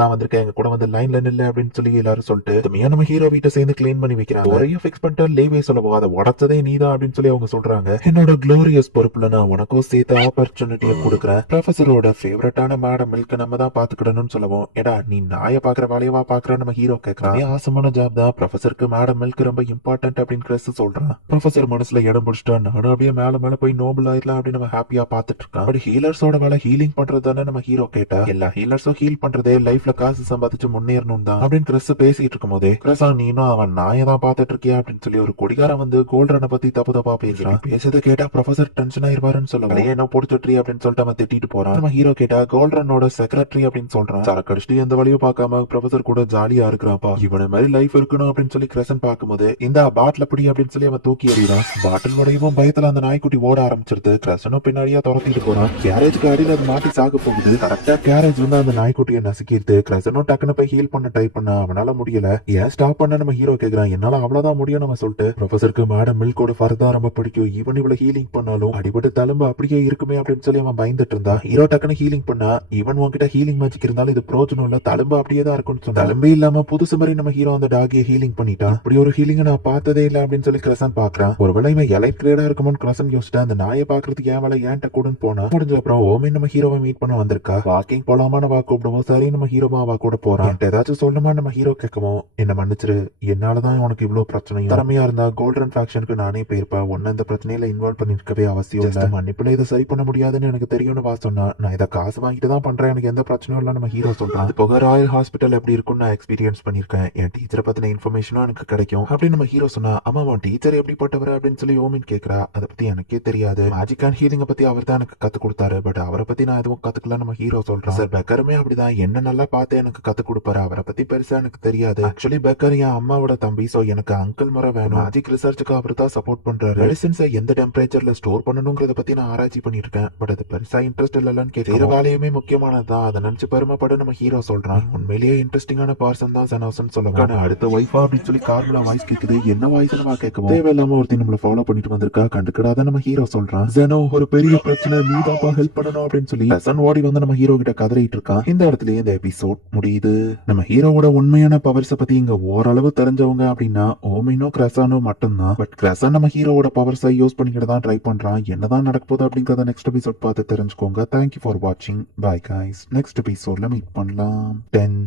தான் வந்திருக்கேன், எங்க கூட வந்து லைன்ல நில்ல அப்படின்னு சொல்லி எல்லாரும் சொல்லிட்டு தம்பியா நம்ம ஹீரோ வீட்டை சேர்ந்து கிளீன் பண்ணி வைக்கிறாங்க. ஒரையும் ஃபிக்ஸ் பண்ணிட்டு லீவே சொல்லவோ அதை உடச்சதே நீதான் அப்படின்னு சொல்லி அவங்க சொல்றாங்க. என்னோட குளோரியஸ் பொறுப்புல நான் உனக்கும் சேர்த்து ஆப்பர்ச்சுனிட்டியை கொடுக்குறேன். ப்ரொஃபசரோட ஃபேவரட்டான மேடம் மில்க் நம்ம தான் பாத்துக்கிடணும்னு சொல்லுவோம். ஏடா நீ நாய பாக்குற வேலையவா பாக்குற நம்ம ஹீரோ கேட்கறான். ஆசமான ஜாப் தான், ப்ரொஃபசருக்கு மேடம் மில்க் ரொம்ப இம்பார்ட்டன்ட் அப்படின்னு கிறிஸ் சொல்றான். ப்ரொஃபசர் மனசுல இடம் பிடிச்சிட்டா நானும் அப்படியே மேல மேல போய் நோபல் ஆயிரலாம் அப்படின்னு நம்ம ஹாப்பியா பாத்துட்டு இருக்கான். பட் ஹீலர்ஸோட வேலை ஹீலிங் பண்றது தானே நம்ம ஹீரோ கேட்டா, எல்லா ஹீலர்ஸும் ஹீல் பண்றதே லைஃப்ல காசு சம்பாதிச்சு முன்னேறணும் தான் அப்படின்னு கிறிஸ் பேசிட்டு இருக்கும் போதே, கிறிஸா நீனும் அவன் நாயை தான் பாத்துட்டு இருக்கியா அப்படின்னு சொல்லி ஒரு குடிகாரன் வந்து கோல்ட்ரனை பத்தி தப்பு தப்பா பேசுறான். பேசுறது கேட்டா ப்ரொஃபசர் டென்ஷன் ஆயிருவாருன்னு சொல்லுவாங்க. என்ன பிடிச்சிட்ரி அப்படின்னு சொல்லிட்டு அவன் திட்டிட்டு போறான். நம்ம ஹீரோ கேட்டா கோல்ட்ரனோட செக்ரட்டரி அப்படின்னு சொல்றான். சரக்கு அடிச்சுட்டு எந்த வழியும் பார்க்காம ப்ரொஃபசர் கூட ஜாலியா இருக்கிறாப்பா, இவன மாதிரி லைஃப் இருக்கணும் அப்படின்னு சொல்லி கிரசன் பார்க்கும்போது இந்த பாட்டில் அப்படி அப்படின்னு சொல்லி அவன் தூக்கி எறிகிறான். பாட்டில் உடையவும் பயத்துல அந்த நாய்க்குட்டி ஓட ஆரம்பிச்சிருது. கிரசனும் பின்னாடியா துரத்திட்டு போறான். கேரேஜ்க்கு அடியில் அது மாட்டி சாக போகுது. கரெக்டா கேரேஜ் வந்து அந்த நாய்க்குட்டியை நசுக்கிடுது. கிரசனும் டக்குனு போய் ஹீல் பண்ண ட்ரை பண்ண அவனால முடியல. ஏன் ஸ்டாப் பண்ண நம்ம ஹீரோ கேக்குறான். என்னால அவ்வளவுதான் முடியும் நம்ம சொல்லிட்டு ப்ரொஃபசருக்கு மேடம் மில்கோட ஃபர்தா ரொம்ப பிடிக்கும், இவன் இவ்வளவு ஹீலிங் பண்ணாலும் அடிபட்டு தழும்பு அப்படியே இருக்குமே அப்படின்னு சொல்லி அவன் பயந்துட்டு இருந்தா. ஹீரோ டக்குனு ஹீலிங் பண்ணா இவன் உன்கிட்ட ஹீலிங் மேஜிக் இருந்தாலும் இது பிரோஜனம் இல்ல, தழும்பு அப்படியே தான் இருக்கும்னு சொன்னா. தழும்பே இல்லாம புதுசு மாதிரி நம்ம ஹீரோ அந்த டாகியை ஹீலிங் பண்ணிட்டான். இப்படி ஒரு ஹீலிங் நான் பார்த்ததே இல்ல அப்படின்னு சொல்லி கிரசன் பாக்குறான். ஒருவேளை இவன் எலைட் கிரேடா இருக்குமோன்னு கிரசன் யோசிச்சுட்டு அந்த நாயை பாக்குறதுக்கு ஏன் வேலை ஏன்ட்ட கூடன்னு போனா. முடிஞ்ச அப்புறம் ஓமே நம்ம ஹீரோவை மீட் பண்ண வந்திருக்கா. வாக்கிங் போலாமான வா கூப்பிடுவோம். சரி நம்ம ஹீரோவா வா கூட போறான். ஏதாச்சும் சொல்லுமா நம்ம ஹீரோ கேட்கவும், என்ன மன்னிச்சிரு, என்னாலதான் உனக்கு இவ்வளவு பிரச்சனையும், திறமையா இருந்தா கோல்டன் ஃபேக்ஷனுக்கு நானே போயிருப்பேன், ஒன்னு இந்த பிரச்சனையில இன்வால்வ் பண்ணிருக்கவே அவசியம் இல்ல, மன்னிப்புல இதை சரி பண்ண முடியாதுன்னு எனக்கு தெரியும்னு வா சொன்னா. நான் இதை காசு வாங்கிட்டு தான் பண்றேன், எனக்கு எந்த பிரச்சனையும் இல்ல நம்ம ஹீரோ சொல்றான். அது போக ராயல் ஹாஸ்பிட்டல் எப்படி இருக்கும்னு நான் எக்ஸ்பீரியன்ஸ் பண்ணிருக்கேன், என் டீச்சரை பத்தின இன்ஃபர்மேஷனும் எனக்கு கிடைக்கும் அப்படின்னு நம்ம ஹீரோ சொன்னா. அம்மா உன் டீச்சர் எப்படிப்பட்டவர் அப்படின்னு சொல்லி ஓமின் கேக்குறா. அதை பத்தி எனக்கே தெரியாது. மேஜிக் அண்ட் ஹீலிங்க பத்தி அவர் தான் எனக்கு கத்து கொடுத்தாரு. பட் அவரை பத்தி நான் எதுவும் கத்துக்கல நம்ம ஹீரோ சொல்றான். சார் பெக்கருமே அப்படிதான் என்ன நல்லா பார்த்து எனக்கு கத்து கொடுப்பாரு. அவரை பத்தி பெருசா எனக்கு தெரியாது. ஆக்சுவலி பெக்கர் என் அம்மாவோட தம்பி. சோ எனக்கு அங்கிள் முறை வேணும். மேஜிக் ரிசர்ச்சுக்கு அவர் தான் சப்போர்ட் பண்றாரு. மெடிசின்ஸை எந்த டெம்பரேச்சர்ல ஸ்டோர் பண்ணணுங்கிறத பத்தி நான் ஆராய்ச்சி பண்ணிட்டு இருக்கேன். பட் அது பெருசா இன்ட்ரெஸ்ட் இல்லன்னு கேட்கிற வேலையுமே முக்கியமானதுதான். அதை நினைச்சு பெருமைப்பட நம்ம ஹீரோ சொல்றான். உண்மையிலேயே இன்ட்ரெஸ்டிங்கான பர்சன் தான் ஜெனோஸ்னு சொல்லுவாங்க. அடுத்த வைஃபா அப்படின்னு சொல்லி கார்முலா வாய்ஸ் கேக்குது. என்ன வாய்ஸ் நம்ம கேட்கவும் தேவையில்லாம ஒருத்தர் நம்மள ஃபாலோ பண்ணிட்டு வந்திருக்கா. கண்டுக்கிடாத நம்ம ஹீரோ சொல்றான். ஜெனோ ஒரு பெரிய பிரச்சனை, நீதாப்பா ஹெல்ப் பண்ணணும் அப்படின்னு சொல்லி லெசன் ஓடி வந்து நம்ம ஹீரோ கிட்ட கதறிட்டு இருக்கான். இந்த இடத்துலயே இந்த எபிசோட் முடியுது. நம்ம ஹீரோவோட உண்மையான பவர்ஸ் பத்தி இங்க ஓரளவு தெரிஞ்சவங்க அப்படின்னா ஓமினோ கிரசானோ மட்டும்தான். பட் கிரசான் நம்ம ஹீரோவோட பவர்ஸை யூஸ் பண்ணிக்கிட்டு தான் ட்ரை பண்றான். என்னதான் நடக்க போகுது அப்படிங்கறத நெக்ஸ்ட் எபிசோட் பார்த்து தெரிஞ்சுக்கோங்க. தேங்க்யூ ஃபார் வாட்சிங். Bye guys. நெக்ஸ்ட் எபிசோட்ல மீட் பண்ணலாம். 10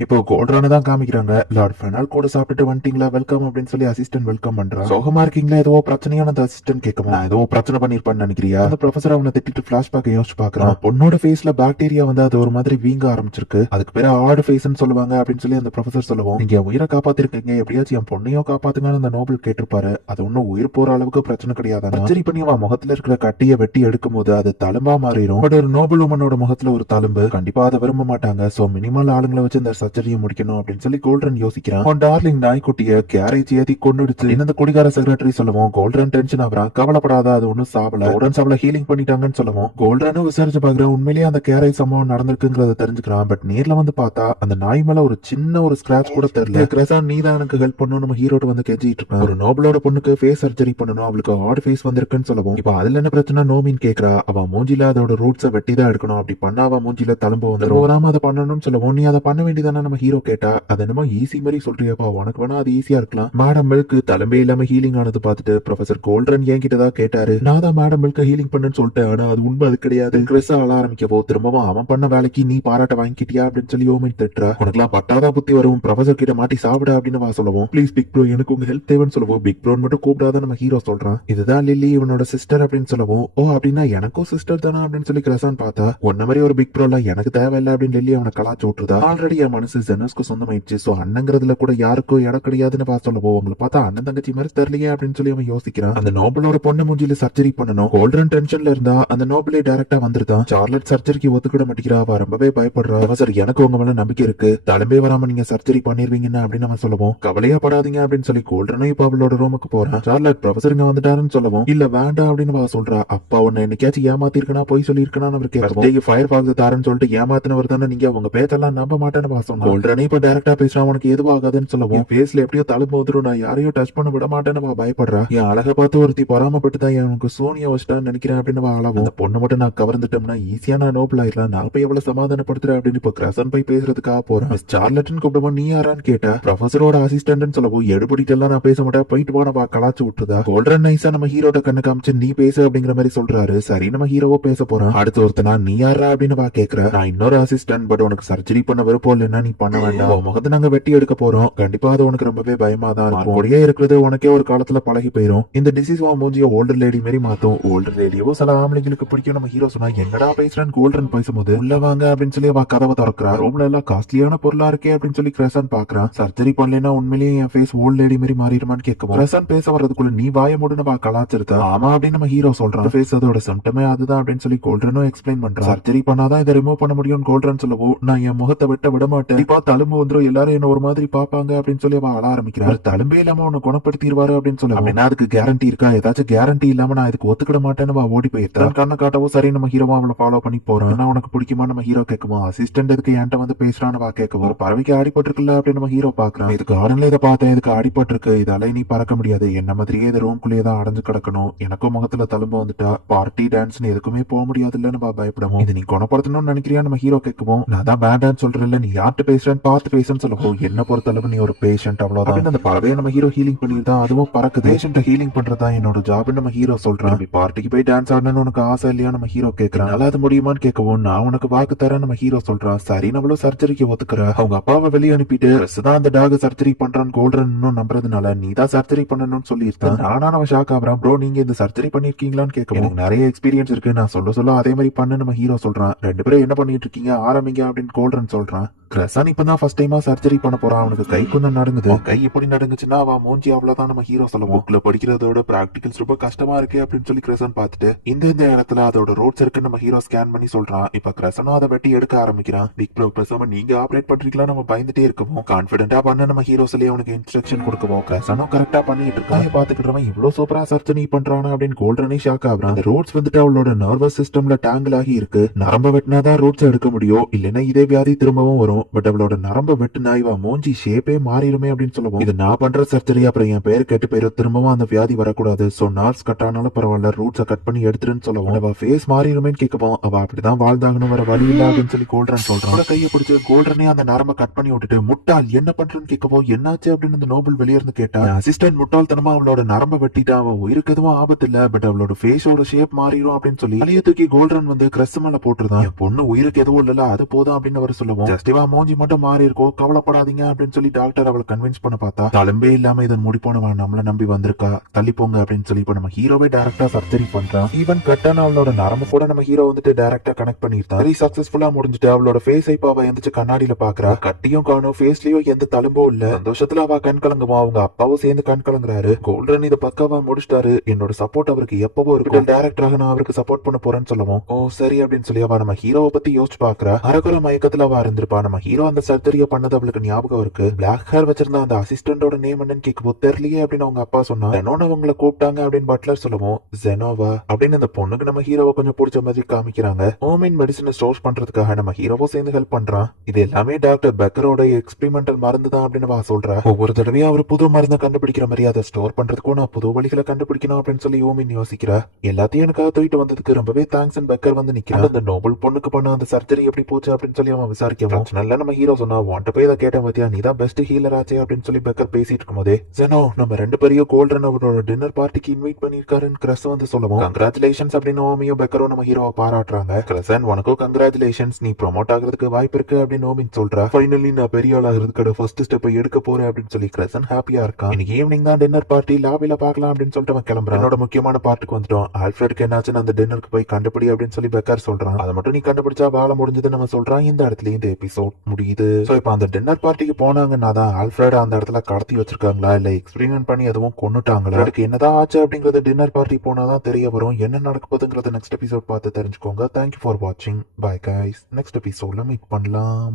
இப்போ கோல்ட்ரான தான் காமிக்கிறாங்க. லார்ட் ஃபெனால் கூட சாப்பிட்டு வந்துட்டீங்களா, வெல்கம் அப்படின்னு சொல்லி அசிஸ்டன்ட் வெல்கம் பண்றான். சோகமா இருக்கீங்களா, ஏதோ பிரச்சனையான அசிஸ்டன்ட் கேட்கணும். நான் ஏதோ பிரச்சனை பண்ணிருப்பேன்னு நினைக்கிறியா? அந்த ப்ரொஃபசர் அவனை திட்டிட்டு பிளாஷ்பேக் யோசிச்சு பாக்குறான். பொண்ணோட ஃபேஸ்ல பாக்டீரியா வந்து அது ஒரு மாதிரி வீங்க ஆரம்பிச்சிருக்கு. அதுக்கு பேரு ஆடு ஃபேஸ்ன்னு சொல்லுவாங்க அப்படின்னு சொல்லி அந்த ப்ரொஃபசர் சொல்லுவோம். நீங்க என் உயிரை காப்பாத்திருக்கீங்க, எப்படியாச்சும் என் பொண்ணையோ காப்பாத்துங்கன்னு அந்த நோபல் கேட்டிருப்பாரு. அது ஒன்னும் உயிர் போற அளவுக்கு பிரச்சனை கிடையாது. சர்ஜரி பண்ணி அவன் முகத்துல இருக்கிற கட்டியை வெட்டி எடுக்கும் போது அது தழும்பா மாறிடும். பட் ஒரு நோபல் உமனோட முகத்துல ஒரு தழும்பு கண்டிப்பா அதை விரும்ப மாட்டாங்க. சோ மினிமல் ஆளுங்களை வச்சு இந்த சர்ஜரியை முடிக்கணும் அப்படின்னு சொல்லி கோல்டன் யோசிக்கிறான். அவன் டார்லிங் நாய்க்குட்டிய கேரேஜ் ஏத்தி கொண்டுடுச்சு. இந்த குடிகார செக்ரட்டரி சொல்லுவோம். கோல்டன் டென்ஷன் ஆகுறான். கவலைப்படாத, அது ஒன்னும் சாவல. உடன் சாவல ஹீலிங் பண்ணிட்டாங்கன்னு சொல்லுவோம். கோல்டனும் விசாரிச்சு பாக்குறான். உண்மையிலேயே அந்த கேரேஜ் சம்பவம் நடந்திருக்குங்கிறத தெரிஞ்சுக்கிறான். பட் நேர்ல வந்து பார்த்தா அந்த நாய் மேல ஒரு சின்ன ஒரு ஸ்கிராச் கூட தெரியல. கிரசான் நீ தான் எனக்கு ஹெல்ப் பண்ணணும் நம்ம ஹீரோட வந்து கெஞ்சிட்டு இருக்கான். ஒரு நோபலோட பொண்ணுக்கு ஃபேஸ் சர்ஜரி பண்ணணும், அவளுக்கு ஆட் ஃபேஸ் வந்திருக்குன்னு சொல்லுவோம். இப்ப அதுல என்ன பிரச்சனை, நோமின் கேக்குறா. அவ மூஞ்சில அதோட ரூட்ஸை வெட்டி தான் எடுக்கணும். அப்படி பண்ணா அவ மூஞ்சில தழும்பு வந்துடும். வராம அதை பண்ணணும்னு சொல்லுவோம். நீ அதை பண்ண வேண்டியதானே நம்ம ஹீரோ கேட்டா. அது என்னமோ ஈஸி மாதிரி சொல்றியாப்பா, உனக்கு வேணா அது ஈஸியா இருக்கலாம். மேடம் மில்க் தலம்பே இல்லாம ஹீலிங் ஆனது பார்த்துட்டு ப்ரொஃபசர் கோல்டன் என்கிட்டதான் கேட்டாரு. நான் தான் மேடம் மில்க் ஹீலிங் பண்ணு சொல்லிட்டேன். ஆனா அது உண்மை அது கிடையாது. கிறிஸ் ஆள ஆரம்பிக்கவோ திரும்பவும் அவன் பண்ண வேலைக்கு நீ பாராட்ட வாங்கிட்டியா அப்படின்னு சொல்லி ஓமின் திட்டுறா. உனக்குலாம் பட்டாதா புத்தி வரும், ப்ரொஃபசர் கிட்ட மாட்டி சாப்பிட அப்படின்னு வா சொல்லுவோம். ப்ளீஸ் பிக் ப்ரோ, எனக்கு உங்க ஹெல்ப் தேவைன்னு சொல்லுவோம். பிக் ப்ரோன் மட்டும் கூப்பிடாத நம்ம ஹீரோ சொல்றான். இதுதான் லில்லி இவனோட சிஸ்டர் அப்படின்னு சொல்லுவோம். ஓ அப்படின்னா எனக்கும் சிஸ்டர் தானா அப்படின்னு சொல்லி கிரசான் பார்த்தா ஒன்ன மாதிரி ஒரு பிக் ப்ரோல எனக்கு தேவையில்லை அப்படின்னு லில்லி அவனை கலாச்சு விட்டுருதா. ஆல்ரெடி என் மனசு ஜெனஸ்க்கு சொந்தமாயிடுச்சு. சோ அண்ணங்கிறதுல கூட யாருக்கும் இடம் கிடையாதுன்னு பார்த்து சொல்லுவோம். உங்களை பார்த்தா அண்ணன் தங்கச்சி மாதிரி தெரியலையே அப்படின்னு சொல்லி அவன் யோசிக்கிறான். அந்த நோபலோட பொண்ணு மூஞ்சில சர்ஜரி பண்ணணும். கோல்டன் டென்ஷன்ல இருந்தா அந்த நோபலே டைரக்டா வந்துருதான். சார்லட் சர்ஜரிக்கு ஒத்துக்கிட மாட்டேங்கிறா. அவ ரொம்பவே பயப்படுறா. சார் எனக்கு உங்க மேல நம்பிக்கை இருக்கு, தலைமே வராம நீங்க சர்ஜரி பண்ணிருவீங்கன்னு அப்படின்னு அவன் சொல்லுவோம். கவலையா படாதீங்க அப்படின்னு சொல்லி கோல்டனும் இப்ப அவளோட ரூமுக்கு போறான். சார்லட் ப்ரொஃபசர் இங்க வந்துட்டாருன்னு சொல்லுவோம். இல்ல வேண்டாம் அப்படின்னு அவ சொல்றா. அப்பா உன்னை என்னைக்காச்சும் ஏமாத்திருக்கா, போய் சொல்லி இருக்கணும் அவர் கேட்கும். ஃபயர் ஃபாக்ஸ் தாரன்னு சொல்லிட்டு ஏமாத்தினவர் தானே நீங்க, உங்க பேச்செல்லாம் நம்ப மாட்டேன்னு சொன்னா. கோல்டனே இப்ப டைரக்டா பேசுறான். உனக்கு எதுவும் ஆகாதுன்னு சொல்லுவோம். பேஸ்ல எப்படியோ தழும்பு வந்துடும், நான் யாரையும் டச் பண்ண விட மாட்டேன்னு பயப்படுறா. என் அழகை பார்த்து ஒருத்தி பொறாமப்பட்டு தான் எனக்கு சோனியா வச்சிட்டான்னு நினைக்கிறேன் அப்படின்னு அளவும். அந்த பொண்ணு மட்டும் நான் கவர்ந்துட்டோம்னா ஈஸியா நான் நோபல் ஆயிடலாம். நான் போய் எவ்வளவு சமாதானப்படுத்துறேன் அப்படின்னு இப்ப கிரசன் போய் பேசுறதுக்காக போறேன். மிஸ் சார்லட்னு கூப்பிடுவோம். நீ யாரான்னு கேட்டா ப்ரொஃபசரோட அசிஸ்டன்ட் சொல்லவும். எடுபடிட்டு எல்லாம் நான் பேச மாட்டேன், போயிட்டு போன கலாச்சு விட்டுருதா. கோல்டன் நைஸா நம்ம ஹீரோட கண்ணு காமிச்சு நீ பேசு அப்படிங்கிற மாதிரி சொல்றாரு. சரி நம்ம ஹீரோவோ பேச போறான். அடுத்த ஒருத்தனா நீ யாரா அப்படின்னு கேக்குற. நான் இன்னொரு அசிஸ்டன்ட், பட் உனக்கு சர்ஜரி பண்ண விருப்பம் இல்லைன்னா நீ பண்ண வேண்டாம். முகத்தை நாங்க வெட்டி எடுக்க போறோம். கண்டிப்பா அது உனக்கு ரொம்பவே பயமா தான் இருக்கும். அப்படியே இருக்கிறது உனக்கே ஒரு காலத்துல பழகி போயிரும். இந்த டிசீஸ் மூஞ்சிய ஓல்டர் லேடி மாதிரி மாத்தும். ஓல்டர் லேடியோ சில ஆம்பளைங்களுக்கு பிடிக்கும். நம்ம ஹீரோ சொன்னா என்னடா பேசுறேன்னு கோல்டன் பேசும்போது உள்ள வாங்க அப்படின்னு சொல்லி அவ கதவை திறக்கிறா. ரூம்ல எல்லாம் காஸ்ட்லியான பொருளா இருக்கே அப்படின்னு சொல்லி கிரசான் பாக்குறான். சர்ஜரி பண்ணலன்னா உண்மையிலேயே என் ஃபேஸ் ஓல்ட் லேடி மாதிரி மாறிடுமான்னு கேட்கும். கிரசான் பேச வர்றதுக்குள்ள நீ வாய மூடுன்னு வா கலாச்சிருத்தா. ஆமா அப்படின்னு நம்ம ஹீரோ சொல்றான். ஃபேஸ் அதோட சிம்டமே அதுதான் அப்படின்னு சொல்லி கோல்டனும் எக்ஸ்பிளைன் பண்றான். சர்ஜரி பண்ணாதான் இதை ரிமூவ் பண்ண முடியும்னு கோல்டன் சொல்லவும். நான் என் முகத்தை விட மாட்டேன். இப்ப தழும்பு வந்துடும், எல்லாரும் என்ன ஒரு மாதிரி பாப்பாங்க அப்படின்னு சொல்லி அவ அழ ஆரம்பிக்கிறார். தழும்பே இல்லாம உன்னை குணப்படுத்திடுவாரு அப்படின்னு சொல்லுவாங்க. அதுக்கு கேரண்டி இருக்கா? ஏதாச்சும் கேரண்டி இல்லாம நான் இதுக்கு ஒத்துக்கிட மாட்டேன்னு ஓடி போயிருந்தான். கண்ணை காட்டவும் சரி நம்ம ஹீரோவா அவளை ஃபாலோ பண்ணி போறான். ஆனா உனக்கு பிடிக்குமா நம்ம ஹீரோ கேட்குமா. அசிஸ்டன்ட் இதுக்கு என்கிட்ட வந்து பேசுறான்னு கேட்கவும். ஒரு பறவைக்கு அடிபட்டிருக்குல்ல அப்படின்னு நம்ம ஹீரோ பாக்குறான். இது கார்டன்ல இதை பார்த்தேன், இதுக்கு அடிபட்டிருக்கு, இதால நீ பறக்க முடியாது, என்ன மாதிரியே இந்த ரூம்குள்ளேயே தான் அடைஞ்சு கிடக்கணும். எனக்கும் முகத்துல தழும்பு வந்துட்டா பார்ட்டி டான்ஸ்னு எதுக்குமே போக முடியாது இல்லன்னு பயப்படவும். இது நீ குணப்படுத்தணும்னு நினைக்கிறியா நம்ம ஹீரோ கேட்கவும். நான் தான் பேண்டான்னு சொல்றேன், நீ யார்கிட்ட பேசுறேன்னு பார்த்து பேசுன்னு சொல்லவும். என்ன பொறுத்தளவு நீ ஒரு பேஷண்ட் அவ்வளவுதான். அந்த பறவையை நம்ம ஹீரோ ஹீலிங் பண்ணிருந்தா அதுவும் பறக்குது. பேஷண்ட ஹீலிங் பண்றதா என்னோட ஜாப் நம்ம ஹீரோ சொல்றான். பார்ட்டிக்கு போய் டான்ஸ் ஆடணும்னு உனக்கு ஆசை இல்லையா நம்ம ஹீரோ கேட்கறான். நல்லா அது முடியுமான்னு கேட்கவும் நான் உனக்கு வாக்கு தரேன் நம்ம ஹீரோ சொல்றான். சரி நம்மளும் சர்ஜரிக்கு ஒத்துக்கிற. அவங்க அப்பாவை வெளியே அனுப்பிட்டு தான் அந்த டாக் சர்ஜரி பண்றான்னு கோல்டன் நம்புறதுனால நீ தான் சர்ஜரி பண்ணணும்னு சொல்லியிருக்கேன். நானா நம்ம ஷாக் ஆகுறான். ப்ரோ நீங்க இந்த சர்ஜரி பண்ணிருக்கீங்களான்னு கேட்கவும். எனக்கு நிறைய எக்ஸ்பீரியன்ஸ் இருக்கு, நான் சொல்ல அதே மாதிரி பண்ணு நம்ம ஹீரோ சொல்றான். ரெண்டு பேரும் என்ன பண்ணிட்டு இருக்கீங்க, ஆரம்பிங்க அப்படின்னு கோல்டன் சொல்றான். கிரசான் இப்பதான் ஃபர்ஸ்ட் டைமா சர்ஜரி பண்ண போறான். அவனுக்கு கை கொஞ்சம் நடுங்குது. கை எப்படி நடுங்குச்சுன்னா அவன் மூஞ்சி அவ்வளவுதான் நம்ம ஹீரோ சொல்லுவோம். புக்ல படிக்கிறதோட பிராக்டிகல்ஸ் ரொம்ப கஷ்டமா இருக்கு அப்படின்னு சொல்லி கிரசான் பார்த்துட்டு இந்த இடத்துல அதோட ரோட்ஸ் இருக்கு நம்ம ஹீரோ ஸ்கேன் பண்ணி சொல்றான். இப்ப கிரசனும் அதை வெட்டி எடுக்க ஆரம்பிக்கிறான். பிக் ப்ரோ பேசாம நீங்க ஆபரேட் பண்றீங்களா நம்ம பயந்துட்டே இருக்கவும் கான்பிடென்டா பண்ண நம்ம ஹீரோ சொல்லி அவனுக்கு இன்ஸ்ட்ரக்ஷன் கொடுக்கவும் கிரசனும் கரெக்டா பண்ணிட்டு இருக்கான். பாத்துக்கிட்டவன் இவ்வளவு சூப்பரா சர்ஜரி பண்றானா அப்படின்னு கோல்டனே ஷாக் ஆகுறான். அந்த ரோட்ஸ் வந்துட்டு அவளோட நர்வஸ் சிஸ்டம்ல டேங்கிள் ஆகி இருக்கு. நரம்ப வெட்டினாதான் ரோட்ஸ் எடுக்க முடியும், இல்லைன்னா இதே வியாதி திரும்பவும் வரும். பட் அவளோட நரம்ப வெட்டுனா இவ மூஞ்சி ஷேப்பே மாறிடுமே அப்படின்னு சொல்லுவோம். இது நான் பண்ற சர்ஜரி, அப்புறம் என் பேர் கெட்டு போயிரும், திரும்பவும் அந்த வியாதி வரக்கூடாது. சோ நார்ஸ் கட் ஆனாலும் பரவாயில்ல, ரூட்ஸை கட் பண்ணி எடுத்துருன்னு சொல்லுவோம். அவ ஃபேஸ் மாறிடுமே கேட்கவும் அவ அப்படிதான் வாழ்ந்தாகணும், வர வழி இல்ல அப்படின்னு சொல்லி கோல்டன் சொல்றான். கையை பிடிச்சு கோல்டனே அந்த நரம்ப கட் பண்ணி விட்டுட்டு முட்டாள் என்ன பண்றேன்னு கேட்கவும் என்னாச்சு அப்படின்னு அந்த நோபல் வெளியே இருந்து கேட்டா அசிஸ்டன்ட் முட்டாள்தனமா அவளோட நரம்ப வெட்டிட்டா, அவ உயிருக்கு எதுவும் ஆபத்து இல்ல, பட் அவளோட ஃபேஸோட ஷேப் மாறிடும் அப்படின்னு சொல்லி தலையை தூக்கி கோல்டன் வந்து கிரஸ் மேல போட்டுருதான். என் பொண்ணு உயிருக்கு எதுவும் இல்ல, அது போதும் அப்படின்னு அவர் சொல்லுவோம். ஜஸ்டிவா மூஞ்சி மட்டும் மாறி இருக்கும், கவலைப்படாதீங்க அப்படின்னு சொல்லி டாக்டர் அவளை கன்வின்ஸ் பண்ண பார்த்தா தளம்பே இல்லாம இதன் முடிப்போனவன் நம்மள நம்பி வந்திருக்கா, தள்ளி போங்க அப்படின்னு சொல்லி இப்ப நம்ம ஹீரோவே டைரக்டா சர்ஜரி பண்றான். ஈவன் கட்டான அவளோட நரம்பு கூட நம்ம ஹீரோ வந்துட்டு டைரக்டா கனெக்ட் பண்ணிருந்தான். வெரி சக்சஸ்ஃபுல்லா முடிஞ்சிட்டு அவளோட ஃபேஸ் இப்ப அவ எந்திரிச்சு கண்ணாடியில பாக்குறா. கட்டியும் காணும், ஃபேஸ்லயும் எந்த தழும்பும் இல்ல. சந்தோஷத்துல அவ கண் கலங்குவா, அவங்க அப்பாவும் சேர்ந்து கண் கலங்குறாரு. கோல்டன் இத பக்காவா முடிச்சிட்டாரு, என்னோட சப்போர்ட் அவருக்கு எப்பவோ இருக்கு, டைரக்டராக நான் அவருக்கு சப்போர்ட் பண்ண போறேன்னு சொல்லுவோம். ஓ சரி அப்படின்னு சொல்லி அவ நம்ம ஹீரோவை பத்தி யோசிச்சு பாக்குறா. அரகுற மயக்கத்துல அவ இருந்திருப்பா. நம்ம ஹீரோ அந்த சர்ஜரிய பண்ணது அவளுக்கு ஞாபகம் இருக்கு. பிளாக் ஹேர் வச்சிருந்த அந்த அசிஸ்டன்டோட நேம் என்னன்னு கேட்கும் தெரியலையே அப்படின்னு அவங்க அப்பா சொன்னா. ஜெனோன்னு அவங்களை கூப்பிட்டாங்க அப்படின்னு பட்லர் சொல்லுவோம். ஜெனோவா அப்படின்னு அந்த பொண்ணுக்கு நம்ம ஹீரோவை கொஞ்சம் பிடிச்ச மாதிரி காமிக்கிறாங்க. ஹோமின் மெடிசனை ஸ்டோர் பண்றதுக்காக நம்ம ஹீரோவும் சேர்ந்து ஹெல்ப் பண்றான். இது எல்லாமே டாக்டர் பெக்கரோட எக்ஸ்பெரிமெண்டல் மருந்து தான் அப்படின்னு அவ சொல்றா. ஒவ்வொரு தடவையும் அவர் புது மருந்தை கண்டுபிடிக்கிற மாதிரி அதை ஸ்டோர் பண்றதுக்கும் நான் புது வழிகளை கண்டுபிடிக்கணும் அப்படின்னு சொல்லி ஹோமின் யோசிக்கிறா. எல்லாத்தையும் எனக்காக தூக்கிட்டு வந்ததுக்கு ரொம்பவே தேங்க்ஸ். பெக்கர் வந்து நிக்கிறான். அந்த நோபல் பொண்ணுக்கு பண்ண அந்த சர்ஜரி எப்படி போச்சு அப்படின்னு சொல்லி அவன் விசாரிக்கவும் நல்ல நம்ம ஹீரோ சொன்னா உன்ட்ட போய் இதை கேட்ட பத்தியா, நீதான் பெஸ்ட் ஹீலர் ஆச்சே அப்படின்னு சொல்லி பெக்கர் பேசிட்டு இருக்கும் போதே ஜெனோ நம்ம ரெண்டு பேரையும் கோல்டன் அவரோட டின்னர் பார்ட்டிக்கு இன்வைட் பண்ணிருக்காருன்னு கிரஸ் வந்து சொல்லுவோம். கங்க்ராச்சுலேஷன்ஸ் அப்படின்னு ஓமியும் பெக்கரும் நம்ம ஹீரோவை பாராட்டுறாங்க. கிரசன் உனக்கும் கங்க்ராச்சுலேஷன்ஸ், நீ ப்ரொமோட் ஆகிறதுக்கு வாய்ப்பு இருக்கு அப்படின்னு ஓமின் சொல்றா. ஃபைனலி நான் பெரிய ஆள் ஆகிறதுக்கு ஃபர்ஸ்ட் ஸ்டெப் எடுக்க போறேன் அப்படின்னு சொல்லி கிரசன் ஹாப்பியா இருக்கான். இன்னைக்கு ஈவினிங் தான் டின்னர் பார்ட்டி, லாபில பாக்கலாம் அப்படின்னு சொல்லிட்டு அவன் கிளம்புறான். என்னோட முக்கியமான பார்ட்டுக்கு வந்துட்டோம். ஆல்ஃபிரட்க்கு என்னாச்சுன்னு அந்த டின்னருக்கு போய் கண்டுபிடி அப்படின்னு சொல்லி பெக்கர் சொல்றான். அதை மட்டும் நீ கண்டுபிடிச்சா வேலை முடிஞ்சது நம்ம சொல்றான். இந்த இடத்துல இந்த எபிசோட் முடியுது. சோ இப்ப அந்த டின்னர் பார்ட்டிக்கு போனாங்கன்னா தான் ஆல்ஃபிரட் அந்த இடத்துல கடத்தி வச்சிருக்காங்களா இல்ல எக்ஸ்பெரிமெண்ட் பண்ணி எதுவும் கொன்னுட்டாங்களா, அதுக்கு என்னதான் ஆச்சு அப்படிங்கறது டின்னர் பார்ட்டி போனாதான் தெரிய வரும். என்ன நடக்க போகுதுங்கறத நெக்ஸ்ட் எபிசோட் பார்த்து தெரிஞ்சுக்கோங்க. தேங்க்யூ ஃபார் வாட்சிங். Bye guys. நெக்ஸ்ட் எபிசோட்ல மீட் பண்ணலாம்.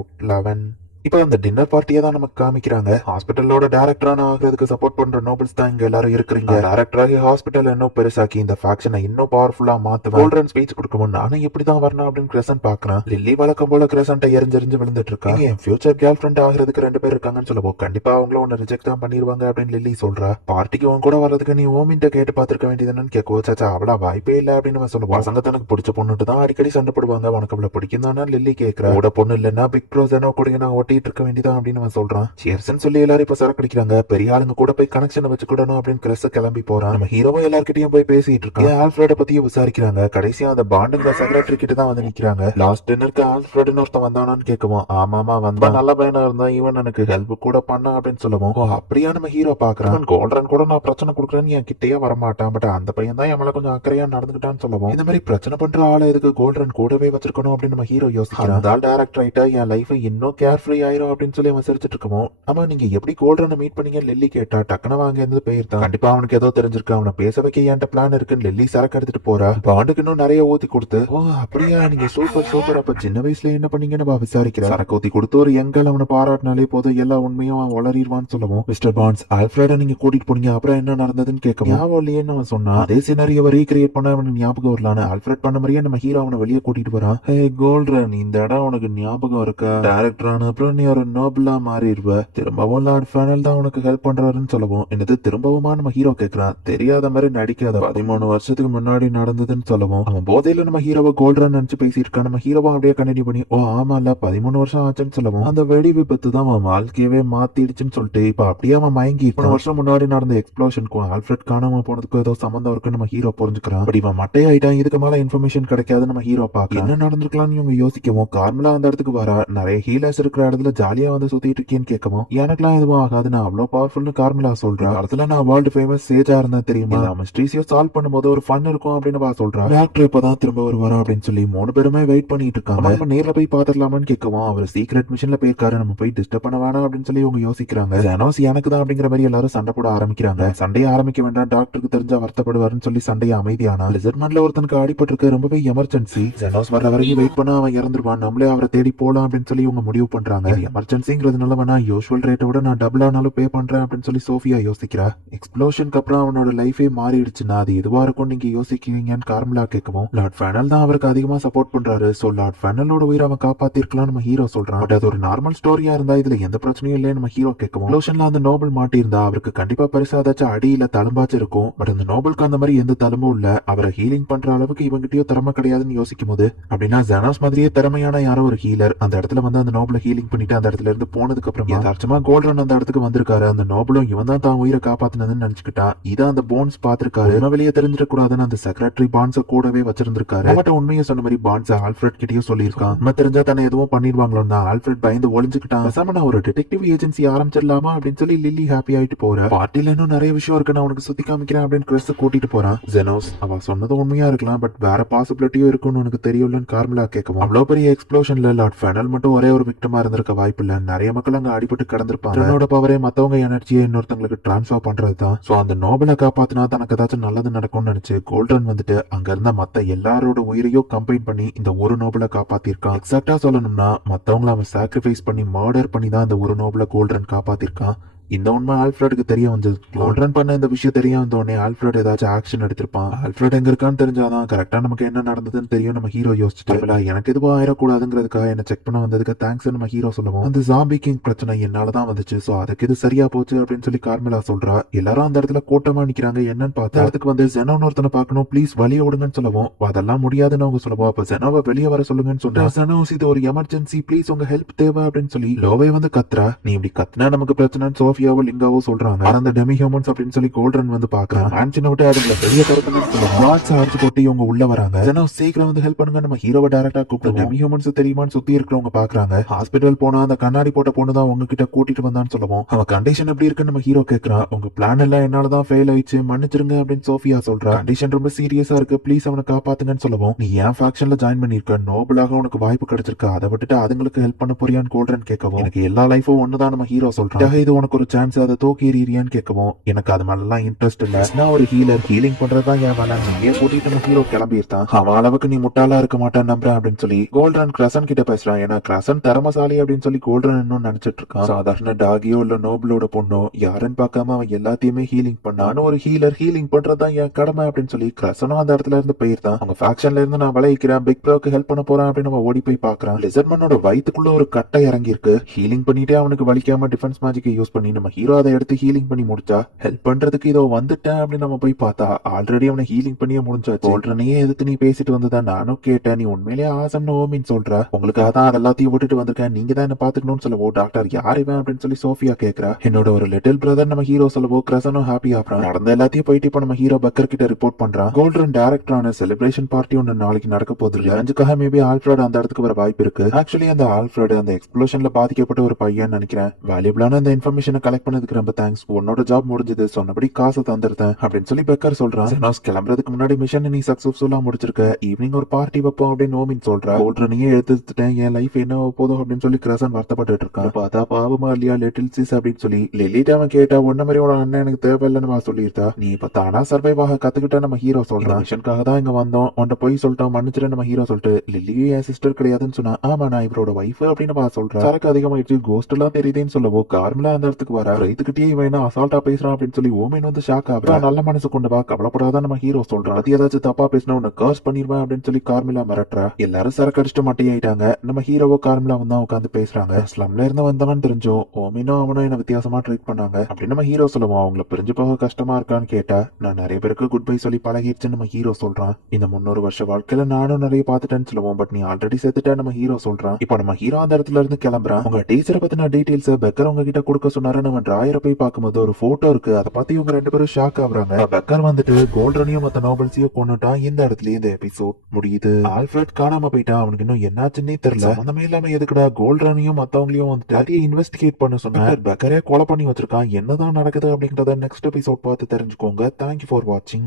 11 இப்ப அந்த டின்னர் பார்ட்டியை தான் நமக்கு காமிக்கிறாங்க. ஹாஸ்பிட்டலோட டைரக்டரான ஆகிறதுக்கு சப்போர்ட் பண்ற நோபல்ஸ் தான் இங்க எல்லாரும் இருக்கிறீங்க. டைரக்டராகி ஹாஸ்பிட்டல் இன்னும் பெருசாக்கி இந்த ஃபேக்ஷனை இன்னும் பவர்ஃபுல்லா மாத்துவேன். கோல்டன் ஸ்பீச் கொடுக்கவும் நானும் எப்படிதான் வரணும் அப்படின்னு கிரசன் பாக்குறேன். லில்லி வழக்கம் போல கிரசன்ட்ட எரிஞ்செறிஞ்சு விழுந்துட்டு இருக்கா. என் ஃபியூச்சர் கேர்ள் ஃபிரெண்ட் ஆகிறதுக்கு 2 பேர் இருக்காங்கன்னு சொல்லுவோம். கண்டிப்பா அவங்களும் உன்னை ரிஜெக்ட் தான் பண்ணிருவாங்க அப்படின்னு லில்லி சொல்றா. பார்ட்டிக்கு உன் கூட வர்றதுக்கு நீ ஓமின்ட்ட கேட்டு பாத்துருக்க வேண்டியதுன்னு கேட்கோ. சாச்சா அவளா வாய்ப்பே இல்ல அப்படின்னு சொல்லுவான். பசங்க தனக்கு பிடிச்ச பொண்ணுட்டு தான் அடிக்கடி சண்டை போடுவாங்க. உனக்கு அவளை பிடிக்கும் தானே லில்லி கேட்கிறா. கூட பொண்ணு இல்லன்னா பிக் ப்ரோ ஜெனோ கூட நான் ஓட்டிட்டு இருக்க வேண்டியதான் அப்படின்னு சொல்றான். சேர்ஸ்ன்னு சொல்லி எல்லாரும் இப்ப சரக்கு அடிக்கிறாங்க. பெரிய ஆளுங்க கூட போய் கனெக்ஷன் வச்சுக்கிடணும் அப்படின்னு கிரஸ் கிளம்பி போறான். நம்ம ஹீரோவும் எல்லார்கிட்டயும் போய் பேசிட்டு இருக்கான். ஆல்ஃபிரட பத்தியும் விசாரிக்கிறாங்க. கடைசியா அந்த பாண்டுங்கிற செக்ரட்டரி கிட்ட தான் வந்து நிக்கிறாங்க. லாஸ்ட் டின்னருக்கு ஆல்ஃபிரட்னு ஒருத்தன் வந்தானான்னு கேட்கவும் ஆமாமா வந்தா, நல்ல பையனா இருந்தா இவன் எனக்கு ஹெல்ப் கூட பண்ணா அப்படின்னு சொல்லுவோம். அப்படியா நம்ம ஹீரோ பாக்குறான். கோல்டன் கூட நான் பிரச்சனை கொடுக்குறேன்னு என் கிட்டேயே வரமாட்டான், பட் அந்த பையன் தான் என் கொஞ்சம் அக்கறையா நடந்துக்கிட்டான்னு சொல்லுவோம். இந்த மாதிரி பிரச்சனை பண்ற ஆளை எதுக்கு கோல்டன் கூடவே வச்சிருக்கணும் அப்படின்னு நம்ம ஹீரோ யோசிக்கிறான். அந்த டைரக்டர் ஆயிட்டா என் லைஃப் இன்னும் கேர் ஃப்ரீ ஆயிரும் அப்படின்னு சொல்லி சிரிச்சிட்டு இருக்கோம். ஆமா நீங்க எப்படி கோல்டனை மீட் பண்ணீங்க லில்லி கேட்டா. டக்குனு வாங்க இருந்து போயிருந்தான். கண்டிப்பா அவனுக்கு ஏதோ தெரிஞ்சிருக்கு, அவனை பேச வைக்க என்கிட்ட பிளான் இருக்குன்னு லில்லி சரக்கு எடுத்துட்டு போறா. பாண்டுக்கு இன்னும் நிறைய ஊத்தி கொடுத்து ஓ அப்படியா நீங்க சூப்பர் சூப்பர், அப்ப சின்ன வயசுல என்ன பண்ணீங்கன்னு விசாரிக்கிறேன். சரக்கு ஊத்தி கொடுத்து ஒரு எங்கள் அவனை பாராட்டினாலே போதும் எல்லா உண்மையும் அவன் வளரிடுவான்னு சொல்லுவோம். மிஸ்டர் பான்ஸ் ஆல்ஃபிரட நீங்க கூட்டிட்டு போனீங்க, அப்புறம் என்ன நடந்ததுன்னு கேட்க ஞாபகம் இல்லையேன்னு அவன் சொன்னான். அதே சினாரியோவை ரீக்ரியேட் பண்ண அவனுக்கு ஞாபகம் வரலான்னு ஆல்ஃபிரட் பண்ண மாதிரியே நம்ம ஹீரோ அவனை வெளியே கூட்டிட்டு வரான். ஹே கோல்டன் இந்த இடம் உனக்கு ஞாபகம் இருக்கா? டைரக்டர் ஆன அப்புறம் நீ ஒரு நோபலா மாறிடுவ, திரும்பவும் லார்ட் ஃபேனல் தான் உனக்கு ஹெல்ப் பண்றாருன்னு சொல்லுவோம். என்னது திரும்பவுமா நம்ம ஹீரோ கேட்கிறான். தெரியாத மாதிரி நடிக்காத, 13 வருஷத்துக்கு முன்னாடி நடந்ததுன்னு சொல்லுவோம். அவன் போதையில நம்ம ஹீரோவை கோல்டன் நினைச்சு பேசிட்டு இருக்கான். நம்ம ஹீரோவை அப்படியே கண்டினியூ பண்ணி ஓ ஆமா இல்ல 13 வருஷம் ஆச்சுன்னு சொல்லுவோம். அந்த வெடி விபத்து தான் அவன் வாழ்க்கையவே மாத்திடுச்சுன்னு சொல்லிட்டு இப்ப அப்படியே அவன் மயங்கி 3 வருஷம் முன்னாடி நடந்த எக்ஸ்ப்ளோஷனுக்கும் ஆல்ஃபிரட் காணாம போனதுக்கும் ஏதோ சம்பந்தம் இருக்குன்னு நம்ம ஹீரோ புரிஞ்சுக்கிறான். பட் இவன் மட்டை ஆயிட்டான், இதுக்கு மேல இன்ஃபர்மேஷன் கிடைக்காது. நம்ம ஹீரோ பாக்க என்ன நடந்திருக்கலாம்னு இவங்க யோசிக்கவும் கார்மலா அந்த இடத்துக்கு வரா. நிறைய ஹீலர்ஸ் இருக்கிற இடத்துல ஜாலியா வந்து சுத்திட்டு இருக்கேன்னு கேட்கவும் எனக்குலாம் எதுவும் ஆகாது, நான் அவ்வளவு பவர்ஃபுல்னு கார்மிலா சொல்றேன். காலத்துல நான் வேர்ல்டு ஃபேமஸ் சேஜா இருந்தேன் தெரியுமா, மிஸ்ட்ரீஸையும் சால்வ் பண்ணும்போது ஒரு ஃபன் இருக்கும் அப்படின்னு சொல்றேன். டாக்டர் இப்பதான் திரும்ப வருவாரா அப்படின்னு சொல்லி 3 பேருமே வெயிட் பண்ணிட்டு இருக்காங்க. நம்ம நேர்ல போய் பாத்துடலாமான்னு கேட்கவும் அவர் சீக்ரெட் மிஷன்ல போயிருக்காரு, நம்ம போய் டிஸ்டர்ப் பண்ண வேணாம் அப்படின்னு சொல்லி இவங்க யோசிக்கிறாங்க. ஜெனோஸ் எனக்கு தான் அப்படிங்கிற மாதிரி எல்லாரும் சண்டை போட ஆரம்பிக்கிறாங்க. சண்டையை ஆரம்பிக்க வேண்டாம், டாக்டருக்கு தெரிஞ்சா வருத்தப்படுவாருன்னு சொல்லி சண்டையை அமைதியானா லிசர்மன்ல ஒருத்தனுக்கு அடிபட்டிருக்கு, ரொம்பவே எமர்ஜென்சி. ஜெனோஸ் வர வரைக்கும் வெயிட் பண்ணா அவன் இறந்துருவான், நம்மளே அவரை தேடி போலாம் அப்படின்னு சொல்லி இவங்க முடிவு பண்றாங்க. எமர்ஜென்சிங்கிறதுனால வேணா யூஸ்வல் ரேட்டை விட நான் டபுள் ஆனாலும் பே பண்றேன் அப்படின்னு சொல்லி சோஃபியா யோசிக்கிறா. எக்ஸ்ப்ளோஷனுக்கு அப்புறம் அவனோட லைஃபே மாறிடுச்சுன்னா அது எதுவா இருக்கும் நீங்க யோசிக்கிறீங்கன்னு கார்மிலா கேட்கவும் லார்ட் ஃபேனல் தான் அவருக்கு அதிகமா சப்போர்ட் பண்றாரு. சோ லார்ட் ஃபேனலோட உயிரை அவன் காப்பாத்திருக்கலாம் நம்ம ஹீரோ சொல்றான். பட் அது ஒரு நார்மல் ஸ்டோரியா இருந்தா இதுல எந்த பிரச்சனையும் இல்லைன்னு நம்ம ஹீரோ கேட்கவும் எக்ஸ்ப்ளோஷன்ல அந்த நோபல் மாட்டி இருந்தா அவருக்கு கண்டிப்பா பெருசா ஏதாச்சும் அடி இல்ல தழும்பாச்சு இருக்கும். பட் அந்த நோபலுக்கு அந்த மாதிரி எந்த தழும்பும் இல்ல, அவரை ஹீலிங் பண்ற அளவுக்கு இவங்கிட்டயோ திறமை கிடையாதுன்னு யோசிக்கும் போது அப்படின்னா ஜெனோஸ் மாதிரியே திறமையான யாரோ ஒரு ஹீலர் அந்த இடத்துல வந்து அந்த நோபலை ஹீலிங் பண்ணிட்டு அந்த இடத்துல இருந்து போனதுக்கு அப்புறம் யதார்த்தமா கோல்டன் அந்த இடத்துக்கு வந்திருக்காரு. அந்த நோபலும் இவன் தான் தான் உயிரை காப்பாத்தினதுன்னு நினைச்சுக்கிட்டா. இதை அந்த போன்ஸ் பாத்திருக்காரு, வெளியே தெரிஞ்சிடக் கூடாதுன்னு அந்த செக்ரட்டரி பான்ஸ கூடவே வச்சிருந்திருக்காரு. அவட்ட உண்மையை சொன்ன மாதிரி பான்ஸ் ஆல்ஃபிரட் கிட்டயும் சொல்லியிருக்கான். நம்ம தெரிஞ்சா தானே எதுவும் பண்ணிடுவாங்களோன்னு தான் ஆல்ஃபிரட் பயந்து ஒளிஞ்சுக்கிட்டான். பேசாம நான் ஒரு டிடெக்டிவ் ஏஜென்சி ஆரம்பிச்சிடலாமா அப்படின்னு சொல்லி லில்லி ஹாப்பி ஆயிட்டு போறேன். பார்ட்டில இன்னும் நிறைய விஷயம் இருக்கு, நான் உனக்கு சுத்தி காமிக்கிறேன் அப்படின்னு கிறிஸ் கூட்டிட்டு போறான். ஜெனோஸ் அவ சொன்னது உண்மையா இருக்கலாம், பட் வேற பாசிபிலிட்டியும் இருக்குன்னு உனக்கு தெரியலன்னு கார்மிலா கேட்கவும் அவ்வளவு பெரிய எக்ஸ்ப்ளோஷன்ல லார்ட் ஃபெனல் மட்டும் ஒரே ஒரு விக்டிமா இருந்திருக்க வாய்ப்பு இல்ல, நிறைய மக்கள் அங்க அடிபட்டு கிடந்திருப்பாங்க. என்னோட பவரே மத்தவங்க எனர்ஜியை இன்னொருத்தங்களுக்கு டிரான்ஸ்ஃபர் பண்றதுதான். சோ அந்த நோபலை காப்பாத்தினா தனக்கு ஏதாச்சும் நல்லது நடக்கும்னு நினைச்சு கோல்டன் வந்துட்டு அங்க இருந்த மத்த எல்லாரோட உயிரையும் கம்பைன் பண்ணி இந்த ஒரு நோபலை காப்பாத்திருக்கான். எக்ஸாக்டா சொல்லணும்னா மத்தவங்களை அவன் சாக்ரிஃபைஸ் பண்ணி மர்டர் பண்ணி தான் இந்த ஒரு நோபலை கோல்டன் காப்பாத்திருக்கான். இந்த உண்மை ஆல்ஃபிரடுக்கு தெரிய வந்தது. கோல்டன் பண்ண இந்த விஷயம் தெரிய வந்த உடனே ஆல்ஃபிரட் ஏதாச்சும் ஆக்ஷன் எடுத்திருப்பான். ஆல்ஃபிரட் எங்க இருக்கான்னு தெரிஞ்சாதான் கரெக்டா நமக்கு என்ன நடந்ததுன்னு தெரியும். நம்ம ஹீரோ யோசிச்சுட்டு எனக்கு எதுவும் ஆயிடக்கூடாதுங்கிறதுக்காக என்ன செக் பண்ண வந்ததுக்கு தேங்க்ஸ் நம்ம ஹீரோ சொல்லுவோம். அந்த ஜாம்பி கிங் பிரச்சனை என்னாலதான் வந்துச்சு, சோ அதுக்கு இது சரியா போச்சு அப்படின்னு சொல்லி கார்மிலா சொல்றா. எல்லாரும் அந்த இடத்துல கூட்டமா நிக்கிறாங்க. என்னன்னு பார்த்தா அதுக்கு வந்து ஜெனோன்னு ஒருத்தனை பார்க்கணும், ப்ளீஸ் வழிய விடுங்கன்னு சொல்லவும் அதெல்லாம் முடியாதுன்னு அவங்க சொல்லுவோம். அப்ப ஜெனோவை வெளியே வர சொல்லுங்கன்னு சொல்றா. ஜெனோஸ் இது ஒரு எமர்ஜென்சி, ப்ளீஸ் உங்க ஹெல்ப் தேவை அப்படின்னு சொல்லி லோவே வந்து கத்துறா. நீ இப்படி கத்துனா நமக்கு பிரச்சனைன்னு சோஃபியாவோ லிங்காவோ சொல்றாங்க. அந்த டெமி ஹியூமன்ஸ் அப்படின்னு சொல்லி கோல்டன் வந்து பாக்குறான். ஆன்சினை விட்டு அதுல பெரிய கருத்துன்னு சொல்லுவாங்க. அடிச்சு போட்டு இவங்க உள்ள வராங்க. ஜெனோஸ் சீக்கிரம் வந்து ஹெல்ப் பண்ணுங்க நம்ம ஹீரோவை டைரக்டா கூப்பிட்டு டெமி ஹியூமன்ஸ் தெரியுமான்னு சுத்தி இருக்கிறவங்க பாக்குறாங்க. ஹாஸ்பிட்டல் போனா அந்த கண்ணாடி போட்ட பொண்ணு தான் உங்ககிட்ட கூட்டிட்டு வந்தான்னு சொல்லுவோம். அவன் கண்டிஷன் எப்படி இருக்குன்னு நம்ம ஹீரோ கேக்குறான். உங்க பிளான் எல்லாம் என்னாலதான் ஃபெயில் ஆயிடுச்சு, மன்னிச்சிருங்க அப்படின்னு சோஃபியா சொல்றா. கண்டிஷன் ரொம்ப சீரியஸா இருக்கு, ப்ளீஸ் அவனை காப்பாத்துங்கன்னு சொல்லுவோம். நீ ஏன் ஃபேக்ஷன்ல ஜாயின் பண்ணிருக்க, நோபலாக உனக்கு வாய்ப்பு கிடைச்சிருக்கு, அதை விட்டுட்டு அதுங்களுக்கு ஹெல்ப் பண்ண போறியான்னு கோல்டன் கேட்கவும் எனக்கு எல்லா லைஃபும் ஒண்ணுதான் நம்ம ஹீரோ சொல்றான். இது உனக்கு ஒரு சான்ஸ், அதை தூக்கி எறியறியான்னு கேட்கவும் எனக்கு அது மேலாம் இன்ட்ரெஸ்ட் இல்ல, நான் ஒரு ஹீலர், ஹீலிங் பண்றதுதான் என் வேலை, நீயே கூட்டிட்டு நம்ம ஹீரோ கிளம்பியிருந்தான். அவன் அளவுக்கு நீ முட்டாளா இருக்க மாட்டான் நம்புறேன் அப்படின்னு சொல்லி கோல்டன் கிரசன் கிட்ட பேசுறான். ஏன்னா கிரசன் திறமசாலி அப்படின்னு சொல்லி கோல்டன் இன்னும் நினைச்சிட்டு இருக்கான். சாதாரண டாகியோ இல்ல நோபலோட பொண்ணோ யாருன்னு பார்க்காம அவன் எல்லாத்தையுமே ஹீலிங் பண்ணான். ஒரு ஹீலர், ஹீலிங் பண்றதுதான் என் கடமை அப்படின்னு சொல்லி கிரசனும் அந்த இடத்துல இருந்து போயிருந்தான். அவங்க ஃபேக்ஷன்ல இருந்து நான் விளைவிக்கிறேன், பிக் ப்ரோக்கு ஹெல்ப் பண்ண போறேன் அப்படின்னு நம்ம ஓடி போய் பாக்குறான். லிசர்மனோட வயித்துக்குள்ள ஒரு கட்டை இறங்கி இருக்கு. ஹீலிங் பண்ணிட்டே அவனுக்கு வலிக்காம டிஃபென்ஸ் மேஜிக்கை யூஸ் பண்ணி நம்ம ஹீரோ அதை எடுத்து ஹீலிங் பண்ணி முடிச்சா ஹெல்ப் பண்றதுக்கு இதோ வந்துட்டேன் அப்படின்னு நம்ம போய் பார்த்தா ஆல்ரெடி அவனை ஹீலிங் பண்ணியே முடிஞ்சாச்சு. கோல்டனையே எதுக்கு நீ பேசிட்டு வந்ததா நானும் கேட்டேன், நீ உண்மையிலேயே ஆசம் நோமின்னு சொல்ற, உங்களுக்காக தான் அது எல்லாத்தையும் விட்டுட்டு வந்திருக்கேன், நீங்க தான் என்ன பாத்துக்கணும்னு சொல்லவோ டாக்டர் யார் இவன் அப்படின்னு சொல்லி சோஃபியா கேக்குறா. என்னோட ஒரு லிட்டில் பிரதர் நம்ம ஹீரோ சொல்லவோ கிரசனும் ஹாப்பி ஆகிறான். நடந்த எல்லாத்தையும் போயிட்டு இப்ப நம்ம ஹீரோ பக்கர் கிட்ட ரிப்போர்ட் பண்றான். கோல்டன் டைரக்டரான செலிப்ரேஷன் பார்ட்டி ஒன்னு நாளைக்கு நடக்க போகுது. லஞ்சுக்காக மேபி ஆல்ஃபிரட் அந்த இடத்துக்கு வர வாய்ப்பு இருக்கு. ஆக்சுவலி அந்த ஆல்ஃபிரட் அந்த எக்ஸ்ப்ளோஷன்ல பாதிக்கப்பட்ட ஒரு பையன் நினைக்கிறேன். வேல்யூபிளான அந்த இன்ஃபர்மேஷனை கலெக்ட் பண்ணதுக்கு ரொம்ப தேங்க்ஸ், உன்னோட ஜாப் முடிஞ்சது, சொன்னபடி காசு தந்துருந்தேன் அப்படின்னு சொல்லி பெக்கர் சொல்றான். ஜெனோஸ் கிளம்புறதுக்கு முன்னாடி மிஷன் நீ சக்சஸ்ஃபுல்லா முடிச்சிருக்க, ஈவினிங் ஒரு பார்ட்டி வைப்போம் அப்படின்னு நோமின் சொல்றா. கோல்டனையே எடுத்துட்டேன், என் லைஃப் என்ன போதும் அப்படின்னு சொல்லி கிரசன் வருத்தப்பட்டு இருக்கான். பார்த்தா பாவமா இல்லையா லிட்டில் சிஸ் அப்படின்னு சொல்லி லிலிட்ட அவன் கேட்டா ஒன்ன மாதிரி உன அண்ணன் எனக்கு தேவையில்லைன்னு சொல்லியிருந்தா. நீ இப்ப தானா சர்வைவ் ஆக கத்துக்கிட்ட நம்ம ஹீரோ சொல்றான். மிஷனுக்காக தான் இங்க வந்தோம், உன்ட்ட போய் சொல்லிட்டோம், மன்னிச்சிட்டு நம்ம ஹீரோ சொல்லிட்டு லில்லியும் என் சிஸ்டர் கிடையாதுன்னு சொன்னா. ஆமா நான் இவரோட வைஃப் அப்படின்னு சொல்றேன். சரக்கு அதிகமாயிடுச்சு, கோஸ்ட் எல்லாம் தெரியுதுன்னு சொல்லவோ கார்மிலா அந்த இடத்துக்கு வர ரைத்துக்கிட்டே இவன் அசால்ட்டா பேசுறான் அப்படின்னு சொல்லி ஓமின் வந்து ஷாக் ஆகுறா. நல்ல மனசு கொண்டு வா, கவலைப்படாத நம்ம ஹீரோ சொல்றான். அது ஏதாச்சும் தப்பா பேசினா உன்னை கர்ஸ் பண்ணிடுவேன் அப்படின்னு சொல்லி கார்மிலா மிரட்டுறா. எல்லாரும் சரக்கு அடிச்சுட்டு மாட்டியாயிட்டாங்க. நம்ம ஹீரோவோ கார்மிலா வந்து உட்காந்து பேசுறாங்க. ஸ்லம்ல இருந்து வந்தவன் தெரிஞ்சோ ஓமினும் அவனும் என்ன வித்தியாசமா ட்ரீட் பண்ணாங்க அப்படின்னு நம்ம ஹீரோ சொல்லுவோம். அவங்கள பிரிஞ்சு போக கஷ்டமா இருக்கான்னு கேட்டா நான் நிறைய பேருக்கு குட் பை சொல்லி பழகிடுச்சுன்னு நம்ம ஹீரோ சொல்றான். இந்த 300 வருஷ வாழ்க்கையில நானும் நிறைய பாத்துட்டேன்னு சொல்லுவோம், பட் நீ ஆல்ரெடி சேர்த்துட்ட நம்ம ஹீரோ சொல்றான். இப்போ நம்ம ஹீரோ அந்த இடத்துல இருந்து கிளம்புறான். உங்க டீச்சரை பத்தின டீடைல்ஸ் பெக்கர் உங்ககிட்ட கொடுக்க சொன்னாரு, பண்ணவன் டிராயரை போய் பார்க்கும்போது ஒரு போட்டோ இருக்கு. அதை பார்த்து இவங்க ரெண்டு பேரும் ஷாக் ஆகுறாங்க. பெக்கர் வந்துட்டு கோல்டனையும் மத்த நோபல்ஸையும் கொண்டுட்டான். இந்த இடத்துலயே இந்த எபிசோட் முடியுது. ஆல்ஃபிரட் காணாம போயிட்டான். அவனுக்கு இன்னும் என்னாச்சுன்னே தெரியல. சம்பந்தமே இல்லாம எதுக்குடா கோல்டனையும் மத்தவங்களையும் வந்துட்டு அதையே இன்வெஸ்டிகேட் பண்ண சொன்னா பெக்கரே கொலை பண்ணி வச்சிருக்கான். என்னதான் நடக்குது அப்படிங்கறத நெக்ஸ்ட் எபிசோட் பார்த்து தெரிஞ்சுக்கோங்க. தேங்க்யூ ஃபார் வாட்சிங்.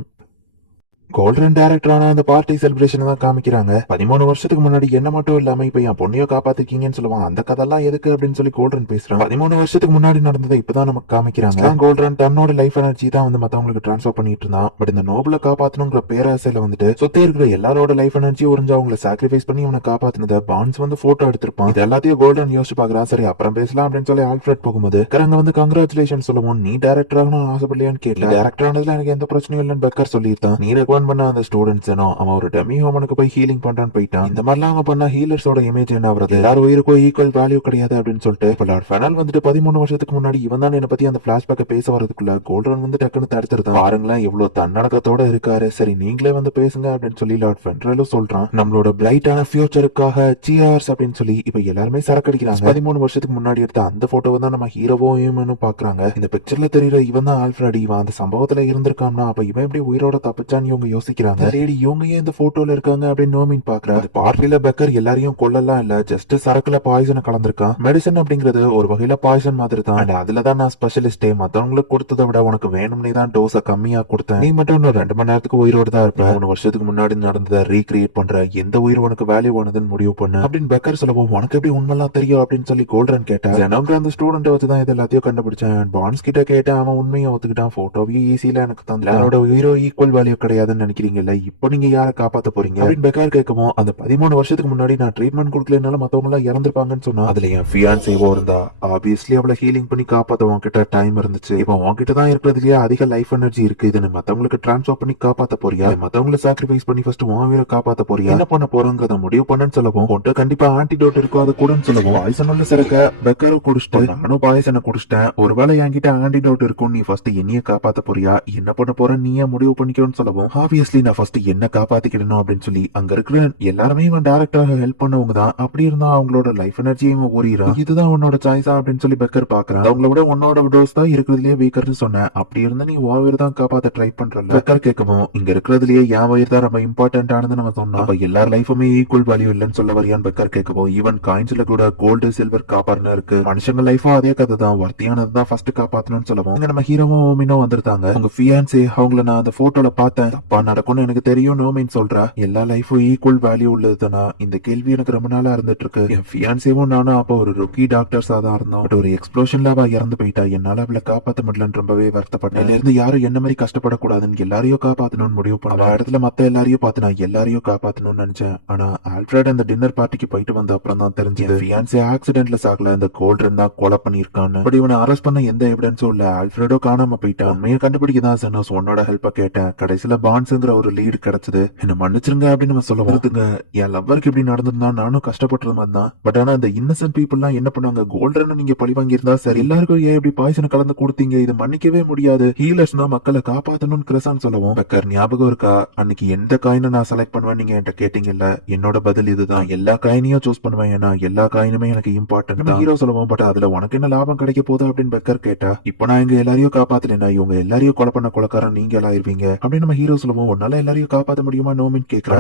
கோல்டன் டைரக்டரான அந்த பார்ட்டி செலிப்ரேஷன் தான் காமிக்கிறாங்க. 13 வருஷத்துக்கு முன்னாடி என்ன மட்டும் இல்லாம இப்ப என் பொண்ணையோ காப்பாத்திருக்கீங்கன்னு சொல்லுவான். அந்த கதெல்லாம் எதுக்கு அப்படின்னு சொல்லி கோல்டன் பேசுறான். 13 வருஷத்துக்கு முன்னாடி நடந்ததை இப்பதான் நமக்கு காமிக்கிறாங்க. கோல்டன் தன்னோட லைஃப் எனர்ஜி தான் வந்து மத்தவங்களுக்கு டிரான்ஸ்ஃபர் பண்ணிட்டு இருந்தான். பட் இந்த நோபலை காப்பாத்தணுங்கிற பேராசையில வந்துட்டு சுத்தி இருக்கிற எல்லாரோட லைஃப் எனர்ஜி உறிஞ்சு அவங்களை சாக்ரிஃபைஸ் பண்ணி அவனை காப்பாத்தினத பான்ஸ் வந்து போட்டோ எடுத்திருப்பான். இது எல்லாத்தையும் கோல்டன் யோசிச்சு பாக்குறான். சரி அப்புறம் பேசலாம் அப்படின்னு சொல்லி ஆல்ஃபிரட் போகும்போது அங்க வந்து கங்க்ராச்சுலேஷன் சொல்லுவோம். நீ டைரக்டர் ஆகணும் ஆசைப்படலையான்னு கேட்கல. டைரக்டர் ஆனதுல எனக்கு எந்த பிரச்சனையும் இல்லைன்னு பெக்கர் சொல்லியிருந்தான். நீ ரெக்கமெண்ட் பண்ண அந்த ஸ்டூடெண்ட் அவன் ஒரு டெமி ஹியூமனுக்கு போய் ஹீலிங் பண்றான்னு போயிட்டான். இந்த மாதிரிலாம் அவன் பண்ணா ஹீலர்ஸோட இமேஜ் என்ன ஆகுறது? எல்லாரும் உயிருக்கும் ஈக்குவல் வேல்யூ கிடையாது அப்படின்னு சொல்லிட்டு லார்ட் ஃபெனல் வந்துட்டு 13 வருஷத்துக்கு முன்னாடி இவன் தான் என்ன பத்தி அந்த பிளாஷ்பேக்க பேச வரதுக்குள்ள கோல்டன் வந்து டக்குன்னு தடுத்துருந்தான். பாருங்களேன் எவ்வளவு தன்னடக்கத்தோட இருக்காரு. சரி நீங்களே வந்து பேசுங்க அப்படின்னு சொல்லி லார்ட் ஃபெனலும் சொல்றான். நம்மளோட பிரைட்டான ஃபியூச்சருக்காக சியர்ஸ் அப்படின்னு சொல்லி இப்ப எல்லாருமே சரக்கடிக்கிறாங்க. 13 வருஷத்துக்கு முன்னாடி எடுத்த அந்த போட்டோவை தான் நம்ம ஹீரோவும் பாக்குறாங்க. இந்த பிக்சர்ல தெரியுற இவன் தான் ஆல்ஃபிரட். இவன் அந்த சம்பவத்துல இருந்திருக்கான்னா அப்ப இவன் எப்படி உயிரோட தப்பிச்சான்னு இவங்க யோசிக்கிறாங்க. இவங்க ஏன் இந்த போட்டோல இருக்காங்க அப்படின்னு நோமின் பாக்குறாரு. பார்ட்டில பெக்கர் எல்லாரையும் கொல்லலாம் இல்ல, ஜஸ்ட் சரக்குல பாய்சனை கலந்திருக்கான். மெடிசன் அப்படிங்கிறது ஒரு வகையில பாய்சன் மாதிரி தான். அதுலதான் நான் ஸ்பெஷலிஸ்டே. மத்தவங்களுக்கு கொடுத்ததை விட உனக்கு வேணும்னே தான் டோஸ கம்மியா கொடுத்தேன். நீ மட்டும் இன்னும் 2 மணி நேரத்துக்கு உயிரோடு தான் இருப்ப. 3 வருஷத்துக்கு முன்னாடி நடந்ததை ரீக்ரியேட் பண்ற எந்த உயிர் உனக்கு வேல்யூ ஆனதுன்னு முடிவு பண்ணு அப்படின்னு பெக்கர் சொல்லவும் உனக்கு எப்படி உண்மைலாம் தெரியும் அப்படின்னு சொல்லி கோல்டன் கேட்டா அந்த ஸ்டூடெண்ட் வச்சுதான் இது எல்லாத்தையும் கண்டுபிடிச்சேன். பான்ஸ் கிட்ட கேட்டேன். அவன் உண்மையை ஒத்துக்கிட்டான். போட்டோவையும் ஈஸியில எனக்கு தந்தான். அவரோட உயிரோ ஈக்குவல் வேல்யூ கிடையாதுன்னு நினைக்கிறீங்கல்ல, இப்போ நீங்க யாரை காப்பாத்த போறீங்க அப்படின்னு பெக்கர் கேட்கவும் அந்த 13 வருஷத்துக்கு முன்னாடி நான் ட்ரீட்மெண்ட் கொடுக்கலனால மத்தவங்க எல்லாம் இறந்துருப்பாங்கன்னு சொன்னா அதுல என் ஃபியான்சேவோ இருந்தா ஆப்வியஸ்லி அவளை ஹீலிங் பண்ணி காப்பாத்த உன்கிட்ட டைம் இருந்துச்சு. இப்போ உன்கிட்ட தான் இருக்கிறதுலயே அதிக லைஃப் எனர்ஜி இருக்கு. இதுன்னு மத்தவங்களுக்கு டிரான்ஸ்ஃபர் பண்ணி காப்பாத்த போறியா, மத்தவங்களை சாக்ரிஃபைஸ் பண்ணி ஃபர்ஸ்ட் உன் உயிரை காப்பாத்த போறியா, என்ன பண்ண போறோங்கிறத முடிவு பண்ணன்னு சொல்லவும் உன்கிட்ட கண்டிப்பா ஆன்டிடோட் இருக்கும் அது கூடன்னு சொல்லவும் பாய்சன் உள்ள சரக்க பெக்கரும் குடிச்சிட்டு நானும் பாய்சனை குடிச்சிட்டேன். ஒருவேளை என்கிட்ட ஆன்டிடோட் இருக்கும். நீ ஃபர்ஸ்ட் என்னைய காப்பாத்த போறியா, என்ன பண்ண போற நீயே முடிவு பண்ணிக்கணும்னு சொல்லவும் ஆப்வியஸ்லி நான் ஃபர்ஸ்ட் என்ன காப்பாத்திக்கிடணும் அப்படின்னு சொல்லி அங்க இருக்கிற எல்லாருமே இவன் டைரக்டராக ஹெல்ப் பண்ணவங்க தான். அப்படி இருந்தா அவங்களோட லைஃப் எனர்ஜியும் ஊறிறான். இதுதான் உன்னோட சாய்ஸா அப்படின்னு சொல்லி பெக்கர் பாக்குறான். அவங்கள விட உன்னோட டோஸ் தான் இருக்கிறதுலயே வீக்கர்னு சொன்னேன். அப்படி இருந்தா நீ உன் உயிர் தான் காப்பாத்த ட்ரை பண்றல. பெக்கர் கேட்கவும் இங்க இருக்கிறதுலயே என் உயிர் தான் ரொம்ப இம்பார்ட்டன்ட் ஆனது நம்ம சொன்னா அப்ப எல்லார் லைஃபுமே ஈக்குவல் வேல்யூ இல்லன்னு சொல்ல வரியான்னு பெக்கர் கேட்கவும் ஈவன் காயின்ஸ்ல கூட கோல்டு சில்வர் காப்பர்னு இருக்கு. மனுஷங்க லைஃபும் அதே கதை தான். வர்த்தியானது தான் ஃபர்ஸ்ட் காப்பாத்தணும்னு சொல்லவும் இங்க நம்ம ஹீரோவும் ஓமினோ வந்திருந்தாங்க. உங்க ஃபியான்சே அவங்கள நான் அந்த போட்டோல பார்த்தேன். தப்பா நடக்கும்னு எனக்கு தெரியும் நோமின் சொல்றா. எல்லா லைஃபும் ஈக்குவல் வேல்யூ உள்ளதுதானா? இந்த கேள்வி எனக்கு ரொம்ப நாளா இருந்துட்டு இருக்கு. என் ஃபியான்சேவும் நானும் அப்ப ஒரு ருக்கி டாக்டர்ஸா தான் இருந்தோம். பட் ஒரு எக்ஸ்ப்ளோஷன்ல அவ இறந்து போயிட்டா. என்னால அவளை காப்பாத்த முடியலன்னு ரொம்பவே வருத்தப்பட்டேன். இதுல இருந்து யாரும் என்ன மாதிரி கஷ்டப்படக்கூடாதுன்னு எல்லாரையும் காப்பாத்தணும்னு முடிவு பண்ண இடத்துல மத்த எல்லாரையும் பார்த்து நான் எல்லாரையும் காப்பாத்தணும்னு நினைச்சேன். ஆனா ஆல்ஃபிரட் அந்த டின்னர் பார்ட்டிக்கு போயிட்டு வந்த அப்புறம் தான் தெரிஞ்சது ஃபியான்சே ஆக்சிடென்ட்ல சாகல, இந்த கோல்டன் தான் கொலை பண்ணிருக்கான்னு. பட் இவனை அரெஸ்ட் பண்ண எந்த எவிடன்ஸும் இல்ல. ஆல்ஃபிரடோ காணாம போயிட்டான். உண்மையை கண்டுபிடிக்கதான் சனோஸ் உன்னோட ஹெல்ப்ப கேட்டேன். கடைசியில பான்ஸ்ங்கிற ஒரு லீடு கிடைச்சது. என்ன மன்னிச்சிருங்க அப்படின்னு நம்ம சொல்ல வருதுங்க. என் லவ்வருக்கு இப்படி நடந்திருந்தா நானும் கஷ்டப்பட்டுற மாதிரி தான். பட் ஆனா இந்த இன்னசென்ட் பீப்புள் எல்லாம் என்ன பண்ணுவாங்க, கோல்டன் நீங்க பழி வாங்கி இருந்தா சரி, எல்லாருக்கும் ஏன் இப்படி பாய்சனை கலந்து கொடுத்தீங்க, இது மன்னிக்கவே முடியாது. ஹீலர்ஸ்னா மக்களை காப்பாத்தணும்னு கிரசான் சொல்லவும் பெக்கர் ஞாபகம் இருக்கா அன்னைக்கு எந்த காயினை நான் செலக்ட் பண்ணுவேன் நீங்க என்கிட்ட கேட்டீங்கல்ல, என்னோட பதில் இதுதான். எல்லா காயினையும் சூஸ் பண்ணுவேன். ஏன்னா எல்லா காயினுமே எனக்கு இம்பார்ட்டன்ட் ஹீரோ சொல்லவும். பட் அதுல உனக்கு என்ன லாபம் கிடைக்க போகுது அப்படின்னு பெக்கர் கேட்டா இப்ப நான் எங்க எல்லாரையும் காப்பாத்தலைன்னா இவங்க எல்லாரையும் கொலை பண்ண கொலைக்காரன் நீங்க எல்லாம் இருப்பீங்க அப்படின்னு நம்ம ஹீரோ சொல்லுவோம். உன்னால எல்லாரையும் காப்பாத்த முடியுமா நோமின் கேட்கிறா.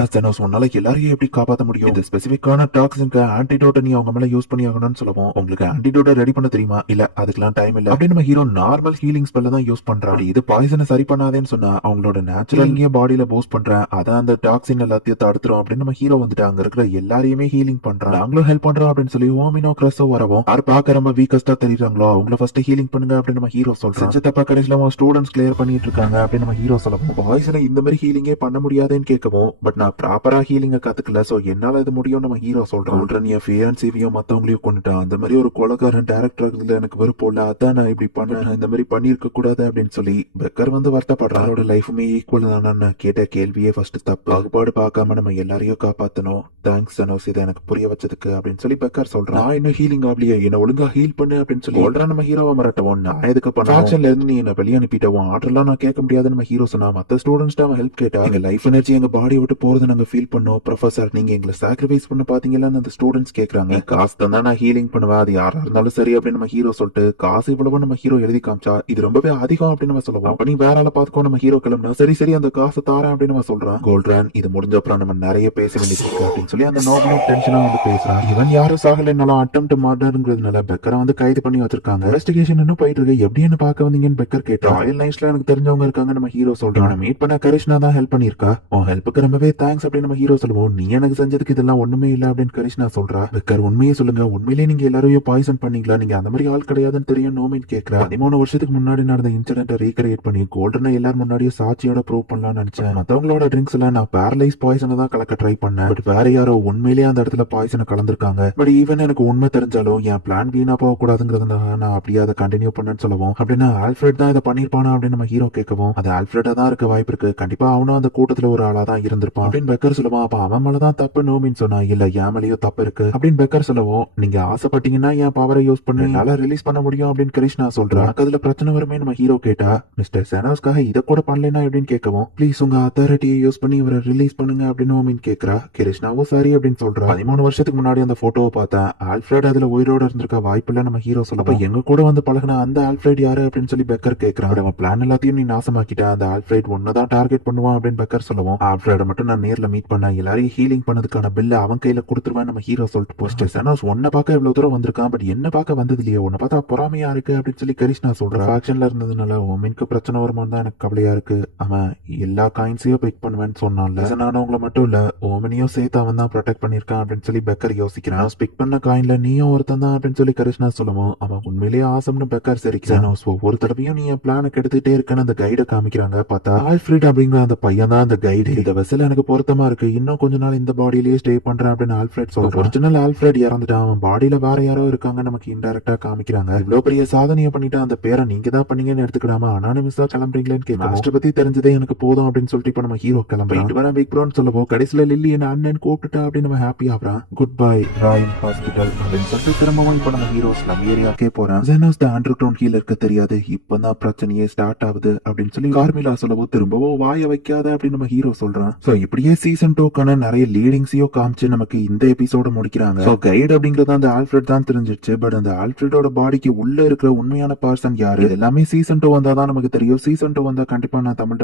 உன்னால எல்லாரையும் எப்படி காப்பாத்த முடியும்? இந்த ஸ்பெசிபிக்கான டாக்ஸின்க்கு ஆன்டிடோட்டை நீ அவங்க மேல யூஸ் பண்ணி ஆகணும்னு சொல்லுவோம். உங்களுக்கு ஆன்டிடோட்டை ரெடி பண்ண தெரியுமா? இல்ல அதுக்கெல்லாம் டைம் இல்ல அப்படின்னு நம்ம ஹீரோ நார்மல் ஹீலிங் ஸ்பெல்ல தான் யூஸ் பண்றாரு. இது பாய்சனை சரி பண்ணாதேன்னு சொன்னா அவங்களோட நேச்சுரல் பாடியில பூஸ்ட் பண்றேன், அதான் அந்த டாக்ஸின் எல்லாத்தையும் தடுத்துரும் அப்படின்னு நம்ம ஹீரோ வந்துட்டு அங்க இருக்கிற எல்லாரையுமே ஹீலிங் பண்றான். நாங்களும் ஹெல்ப் பண்றோம் அப்படின்னு சொல்லி ஓமினோ கிரஸோ வரவும் யார் பாக்க ரொம்ப வீக்கஸ்டா தெரியுறாங்களோ அவங்கள ஃபர்ஸ்ட் ஹீலிங் பண்ணுங்க அப்படின்னு நம்ம ஹீரோ சொல்றோம். செஞ்ச தப்பா கடைசியில ஸ்டூடெண்ட்ஸ் கிளியர் பண்ணிட்டு இருக்காங்க அப்படின்னு நம்ம ஹீரோ சொல்லவும் பாய்சனை இந்த மாதிரி ஹீலிங்கே பண்ண முடியாதுன்னு கேட்கவும் பட் நான் ப்ராப்பரா ஹீலிங்க கத்துக்கல, சோ என்னால இது முடியும் நம்ம ஹீரோ சொல்றோம். என் ஃபியான்சேவையும் மத்தவங்களையும் கொண்டுட்டான். அந்த மாதிரி ஒரு கொலைகாரன் டைரக்டர் எனக்கு வெறுப்போல, அதான் நான் இப்படி பண்ணேன், இந்த மாதிரி பண்ணிருக்க கூடாது அப்படின்னு சொல்லி பெக்கர் வந்து வருத்தப்படுறான். அவரோட லைஃபுமே ஈக்குவல் தானு நான் கேட்ட கேள்வியே ஃபர்ஸ்ட் தப்பு. பாகுபாடு பார்க்காம நம்ம எல்லாரையும் காப்பாத்தணும். தேங்க்ஸ் சனோஸ் இதை எனக்கு புரிய வச்சதுக்கு அப்படின்னு சொல்லி பெக்கர் சொல்றான். நான் இன்னும் ஹீலிங் ஆகலையே, என்ன ஒழுங்கா ஹீல் பண்ணு அப்படின்னு சொல்லி சொல்றான். நம்ம ஹீரோவை மிரட்டவும் நான் எதுக்கு பண்ண இருந்து நீ என்ன வெளியே அனுப்பிட்டவும் ஆர்டர்லாம் நான் கேட்க முடியாதுன்னு நம்ம ஹீரோ சொன்னா மத்த ஸ்டூடெண்ட்ஸ் அவன் ஹெல்ப் கேட்டா எங்க லைஃப் எனர்ஜி எங்க பாடி விட்டு போறதை நாங்க ஃபீல் பண்ணோம் ப்ரொஃபசர், நீங்க எங்களை சாக்ரிஃபைஸ் பண்ண பாத்தீங்களான்னு அந்த ஸ்டூடெண்ட்ஸ் கேக்குறாங்க. காசு தந்தா நான் ஹீலிங் பண்ணுவேன், அது யாரா இருந்தாலும் சரி அப்படின்னு நம்ம ஹீரோ சொல்லிட்டு காசு இவ்வளவு நம்ம ஹீரோ எழுதி காமிச்சா இது ரொம்பவே அதிகம் அப்படின்னு நம்ம சொல்லுவோம். அப்ப நீ வேற ஆளை பாத்துக்கோ நம்ம ஹீரோ கிளம்புனா சரி சரி அந்த காசை தாரேன் அப்படின்னு நம்ம சொல்றான். கோல்ட்ரான் இது முடிஞ்ச அப்புறம் நம்ம நிறைய பேச வேண்டியிருக்கு அப்படின்னு சொல்லி அந்த நோபலும் டென்ஷனா வந்து பேசுறான். இவன் யாரும் சாகலைனாலும் அட்டெம்ப்ட் மர்டர்ங்கிறதுனால பெக்கரை வந்து கைது பண்ணி வச்சிருக்காங்க. இன்வெஸ்டிகேஷன் இன்னும் போயிட்டு இருக்கு, எப்படி என்ன பார்க்க வந்தீங்கன்னு பெக்கர் கேட்டா ராயல் நைட்ஸ்ல எனக்கு தெரிஞ்சவங்க இருக்காங்க நம்ம ஹீரோ சொல்றான். மீட் பண்ண கரிஷ்னா தான் ஹெல்ப் பண்ணிருக்கா, உன் ஹெல்ப்புக்கு ரொம்பவே தேங்க்ஸ் அப்படின்னு நம்ம ஹீரோ சொல்லுவோம். நீ எனக்கு செஞ்சதுக்கு இதெல்லாம் ஒண்ணுமே இல்ல அப்படின்னு கரிஷ்னா சொல்றா. பெக்கர் உண்மையே சொல்லுங்க, உண்மையிலேயே நீங்க எல்லாரையும் பாய்சன் பண்ணீங்களா, நீங்க அந்த மாதிரி ஆள் கிடையாதுன்னு தெரியும் நோமின் கேக்குறா. 13 வருஷத்துக்கு முன்னாடி நடந்த இன்சிடென்ட் ரீக்ரியேட் பண்ணி கோல்டனை எல்லாரும் முன்னாடியும் சாட்சியோட ப்ரூவ் பண்ணலாம்னு நினைச்சேன். மத்தவங்களோட ட்ரிங்க்ஸ் எல்லாம் நான் பேரலைஸ் பாய்சனை தான் கலக்க ட்ரை பண்ணேன், பட் வேற யாரோ உண்மையிலேயே அந்த இடத்துல பாய்சனை கலந்துருக்காங்க. பட் ஈவன் எனக்கு உண்மை தெரிஞ்சாலும் என் பிளான் வீணா போக கூடாதுங்கிறதுனால நான் அப்படியே அதை கண்டினியூ பண்ணேன்னு சொல்லுவோம். அப்படின்னா ஆல்ஃபிரட் தான் இதை பண்ணிருப்பானா அப்படின்னு நம்ம ஹீரோ கேட்கவும் அது ஆல்ஃபிரடா தான் இருக்க வாய்ப்பு இருக்கு, கண்டிப்பா அவனும் அந்த கூட்டத்துல ஒரு ஆளா தான் இருந்திருப்பான் அப்படின்னு பெக்கர் சொல்லுவான். அப்ப அவன் மேலதான் தப்பு நோமின்னு சொன்னா, இல்ல என் மேலயும் தப்பு இருக்கு அப்படின்னு பெக்கர் சொல்லவும், நீங்க ஆசைப்பட்டீங்கன்னா என் பவரை யூஸ் பண்ணி என்னால ரிலீஸ் பண்ண முடியும் அப்படின்னு கிருஷ்ணா சொல்றா. அதுல பிரச்சனை வருமே நம்ம ஹீரோ கேட்டா, மிஸ்டர் செனோஸ்க்காக இதை கூட பண்ணலனா எப்படின்னு கேட்கவும், ப்ளீஸ் உங்க அத்தாரிட்டியை யூஸ் பண்ணி இவரை ரிலீஸ் பண்ணுங்க அப்படின்னு நோமின் கேக்குறா. கிருஷ்ணாவும் சரி அப்படின்னு சொல்றா. 13 வருஷத்துக்கு முன்னாடி அந்த போட்டோவை பார்த்தேன், ஆல்ஃபிரட் அதுல உயிரோட இருந்திருக்க வாய்ப்பு இல்ல நம்ம ஹீரோ சொல்ல. எங்க கூட வந்து பழகின அந்த ஆல்ஃபிரட் யாரு அப்படின்னு சொல்லி பெக்கர் கேக்குறான். அவன் பிளான் எல்லாத்தையும் நீ நாசமாக்கிட்ட, அந்த ஆல்ஃபிரட் ஒன்னதான் டார்கெட் பண்ணுவான் அப்படின்னு பெக்கர் சொல்லவும், ஆல்ஃபிரட மட்டும் நான் நேர்ல மீட் பண்ண எல்லாரையும் ஹீலிங் பண்ணதுக்கான பில்ல அவன் கையில கொடுத்துருவேன் நம்ம ஹீரோ சொல்லிட்டு போஸ்ட் செனோஸ் உன்னை பார்க்க இவ்வளவு தூரம் வந்திருக்கான், பட் என்ன பார்க்க வந்தது இல்லையே, உன்னை பார்த்தா பொறாமையா இருக்கு அப்படின்னு சொல்லி கரிஷ்னா சொல்றான். ஃபேக்ஷன்ல இருந்ததுனால ஓமின்க்கு பிரச்சனை வருமானு தான் எனக்கு கவலையா இருக்கு, அவன் எல்லா காயின்ஸையும் பிக் பண்ணுவேன்னு சொன்னான்ல, நானவங்களை மட்டும் இல்ல ஓமனையும் சேர்த்து அவன் தான் ப்ரொடெக்ட் பண்ணிருக்கான் அப்படின்னு சொல்லி பெக்கர் யோசிக்கிறான். பிக் பண்ண காயின்ல நீயும் ஒருத்தன் தான் அப்படின்னு சொல்லி கரிஷ்னா சொல்லவும், அவன் உண்மையிலேயே ஆசம்னு பெக்கர் சரிக்கிறான். ஒவ்வொரு தடவையும் நீ என் பிளான கெடுத்துட்டே இருக்கன்னு அந்த கைட காமிக்கிறாங்க, பார்த்தா ஆல்ஃபிரட் அப்படிங்கிற அந்த பையன் தான் அந்த கைடு. இந்த வெசல் எனக்கு பொருத்தமா இருக்கு, இன்னும் கொஞ்ச நாள் இந்த பாடியிலேயே ஸ்டே பண்றேன் அப்படின்னு ஆல்ஃபிரட் சொல்றான். ஒரிஜினல் ஆல்ஃபிரட் இறந்துட்டான், அவன் பாடியில வேற யாரோ இருக்காங்க நமக்கு இன்டைரக்டா காமிக்கிறாங்க. இவ்வளவு பெரிய சாதனையை பண்ணிட்டு அந்த பேரை நீங்க தான் பண்ணீங்கன்னு எடுத்துக்கிடாம அனானிமஸா கிளம்புறீங்களேன்னு கேட்க, மாஸ்டர் பத்தி தெரிஞ்சதே எனக்கு போதும் அப்படின்னு சொல்லிட்டு இப்ப நம்ம ஹீரோ கிளம்பிட்டு வர பிக் ப்ரோன்னு சொல்லவும், கடைசியில லில்லி என்ன அண்ணன் கூப்பிட்டுட்டா அப்படின்னு நம்ம ஹாப்பி ஆகுறான். குட் பை ராயல் ஹாஸ்பிட்டல் அப்படின்னு சொல்லிட்டு திரும்பவும் இப்ப நம்ம ஹீரோ ஸ்லம் ஏரியாக்கே போறான். ஜெனோஸ் த அண்டர் கிரவுண்ட் ஹீலருக்கு தெரியாது, இப்பதான் பிரச்சனையே ஸ்டார்ட் ஆகுது அப்படின்னு சொல்லி கார்மிலா சொல்லவும், திரும்பவும் வாய வைக்காத அப்படின்னு நம்ம ஹீரோ சொல்றான். சோ இப்படியே சீசன் 2க்கான நிறைய லீடிங்ஸையும் காமிச்சு நமக்கு இந்த எபிசோட முடிக்கிறாங்க. சோ கைடு அப்படிங்கறது அந்த ஆல்ஃபிரட் தான் தெரிஞ்சிருச்சு, பட் அந்த ஆல்ஃபிரடோட பாடிக்கு உள்ள இருக்கிற உண்மையான பர்சன் யாரு எல்லாமே சீசன் 2 வந்தாதான் நமக்கு தெரியும். சீசன் 2 வந்தா கண்டிப்பா நான் தமிழ்